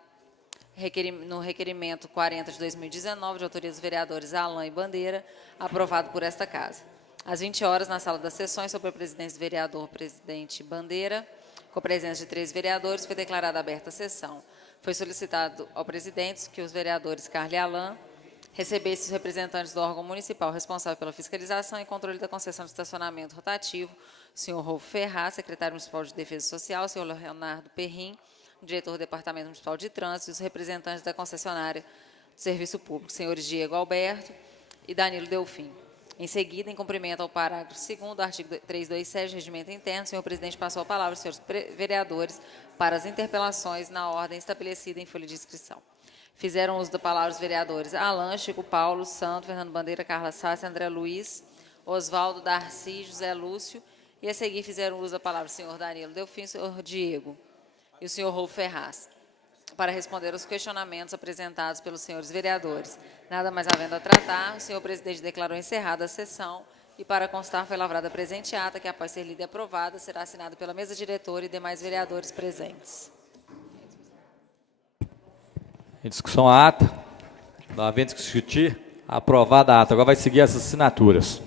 no requerimento 40 de 2019, de autoria dos vereadores Alan e Bandeira, aprovado por esta Casa. Às 20 horas, na sala das sessões, sob a presidência do vereador presidente Bandeira, com a presença de 3 vereadores, foi declarada aberta a sessão. Foi solicitado ao presidente que os vereadores Carla e Alan recebessem os representantes do órgão municipal responsável pela fiscalização e controle da concessão de estacionamento rotativo, o senhor Rolfo Ferraz, secretário municipal de Defesa Social, o senhor Leonardo Perrin, diretor do Departamento Municipal de Trânsito, e os representantes da concessionária do Serviço Público, senhores Diego Alberto e Danilo Delfim. Em seguida, em cumprimento ao parágrafo 2º do artigo 327 do Regimento Interno, o senhor presidente passou a palavra aos senhores vereadores para as interpelações na ordem estabelecida em folha de inscrição. Fizeram uso da palavra os vereadores Alain, Chico Paulo, Santo, Fernando Bandeira, Carla Sassi, André Luiz, Oswaldo, Darcy, José Lúcio, e a seguir fizeram uso da palavra o senhor Danilo Delfim, o senhor Diego e o senhor Rolfo Ferraz, para responder aos questionamentos apresentados pelos senhores vereadores. Nada mais havendo a tratar, o senhor presidente declarou encerrada a sessão e, para constar, foi lavrada a presente ata, que, após ser lida e aprovada, será assinada pela mesa diretora e demais vereadores presentes. Em discussão a ata. Não havendo que discutir, aprovada a ata. Agora vai seguir as assinaturas.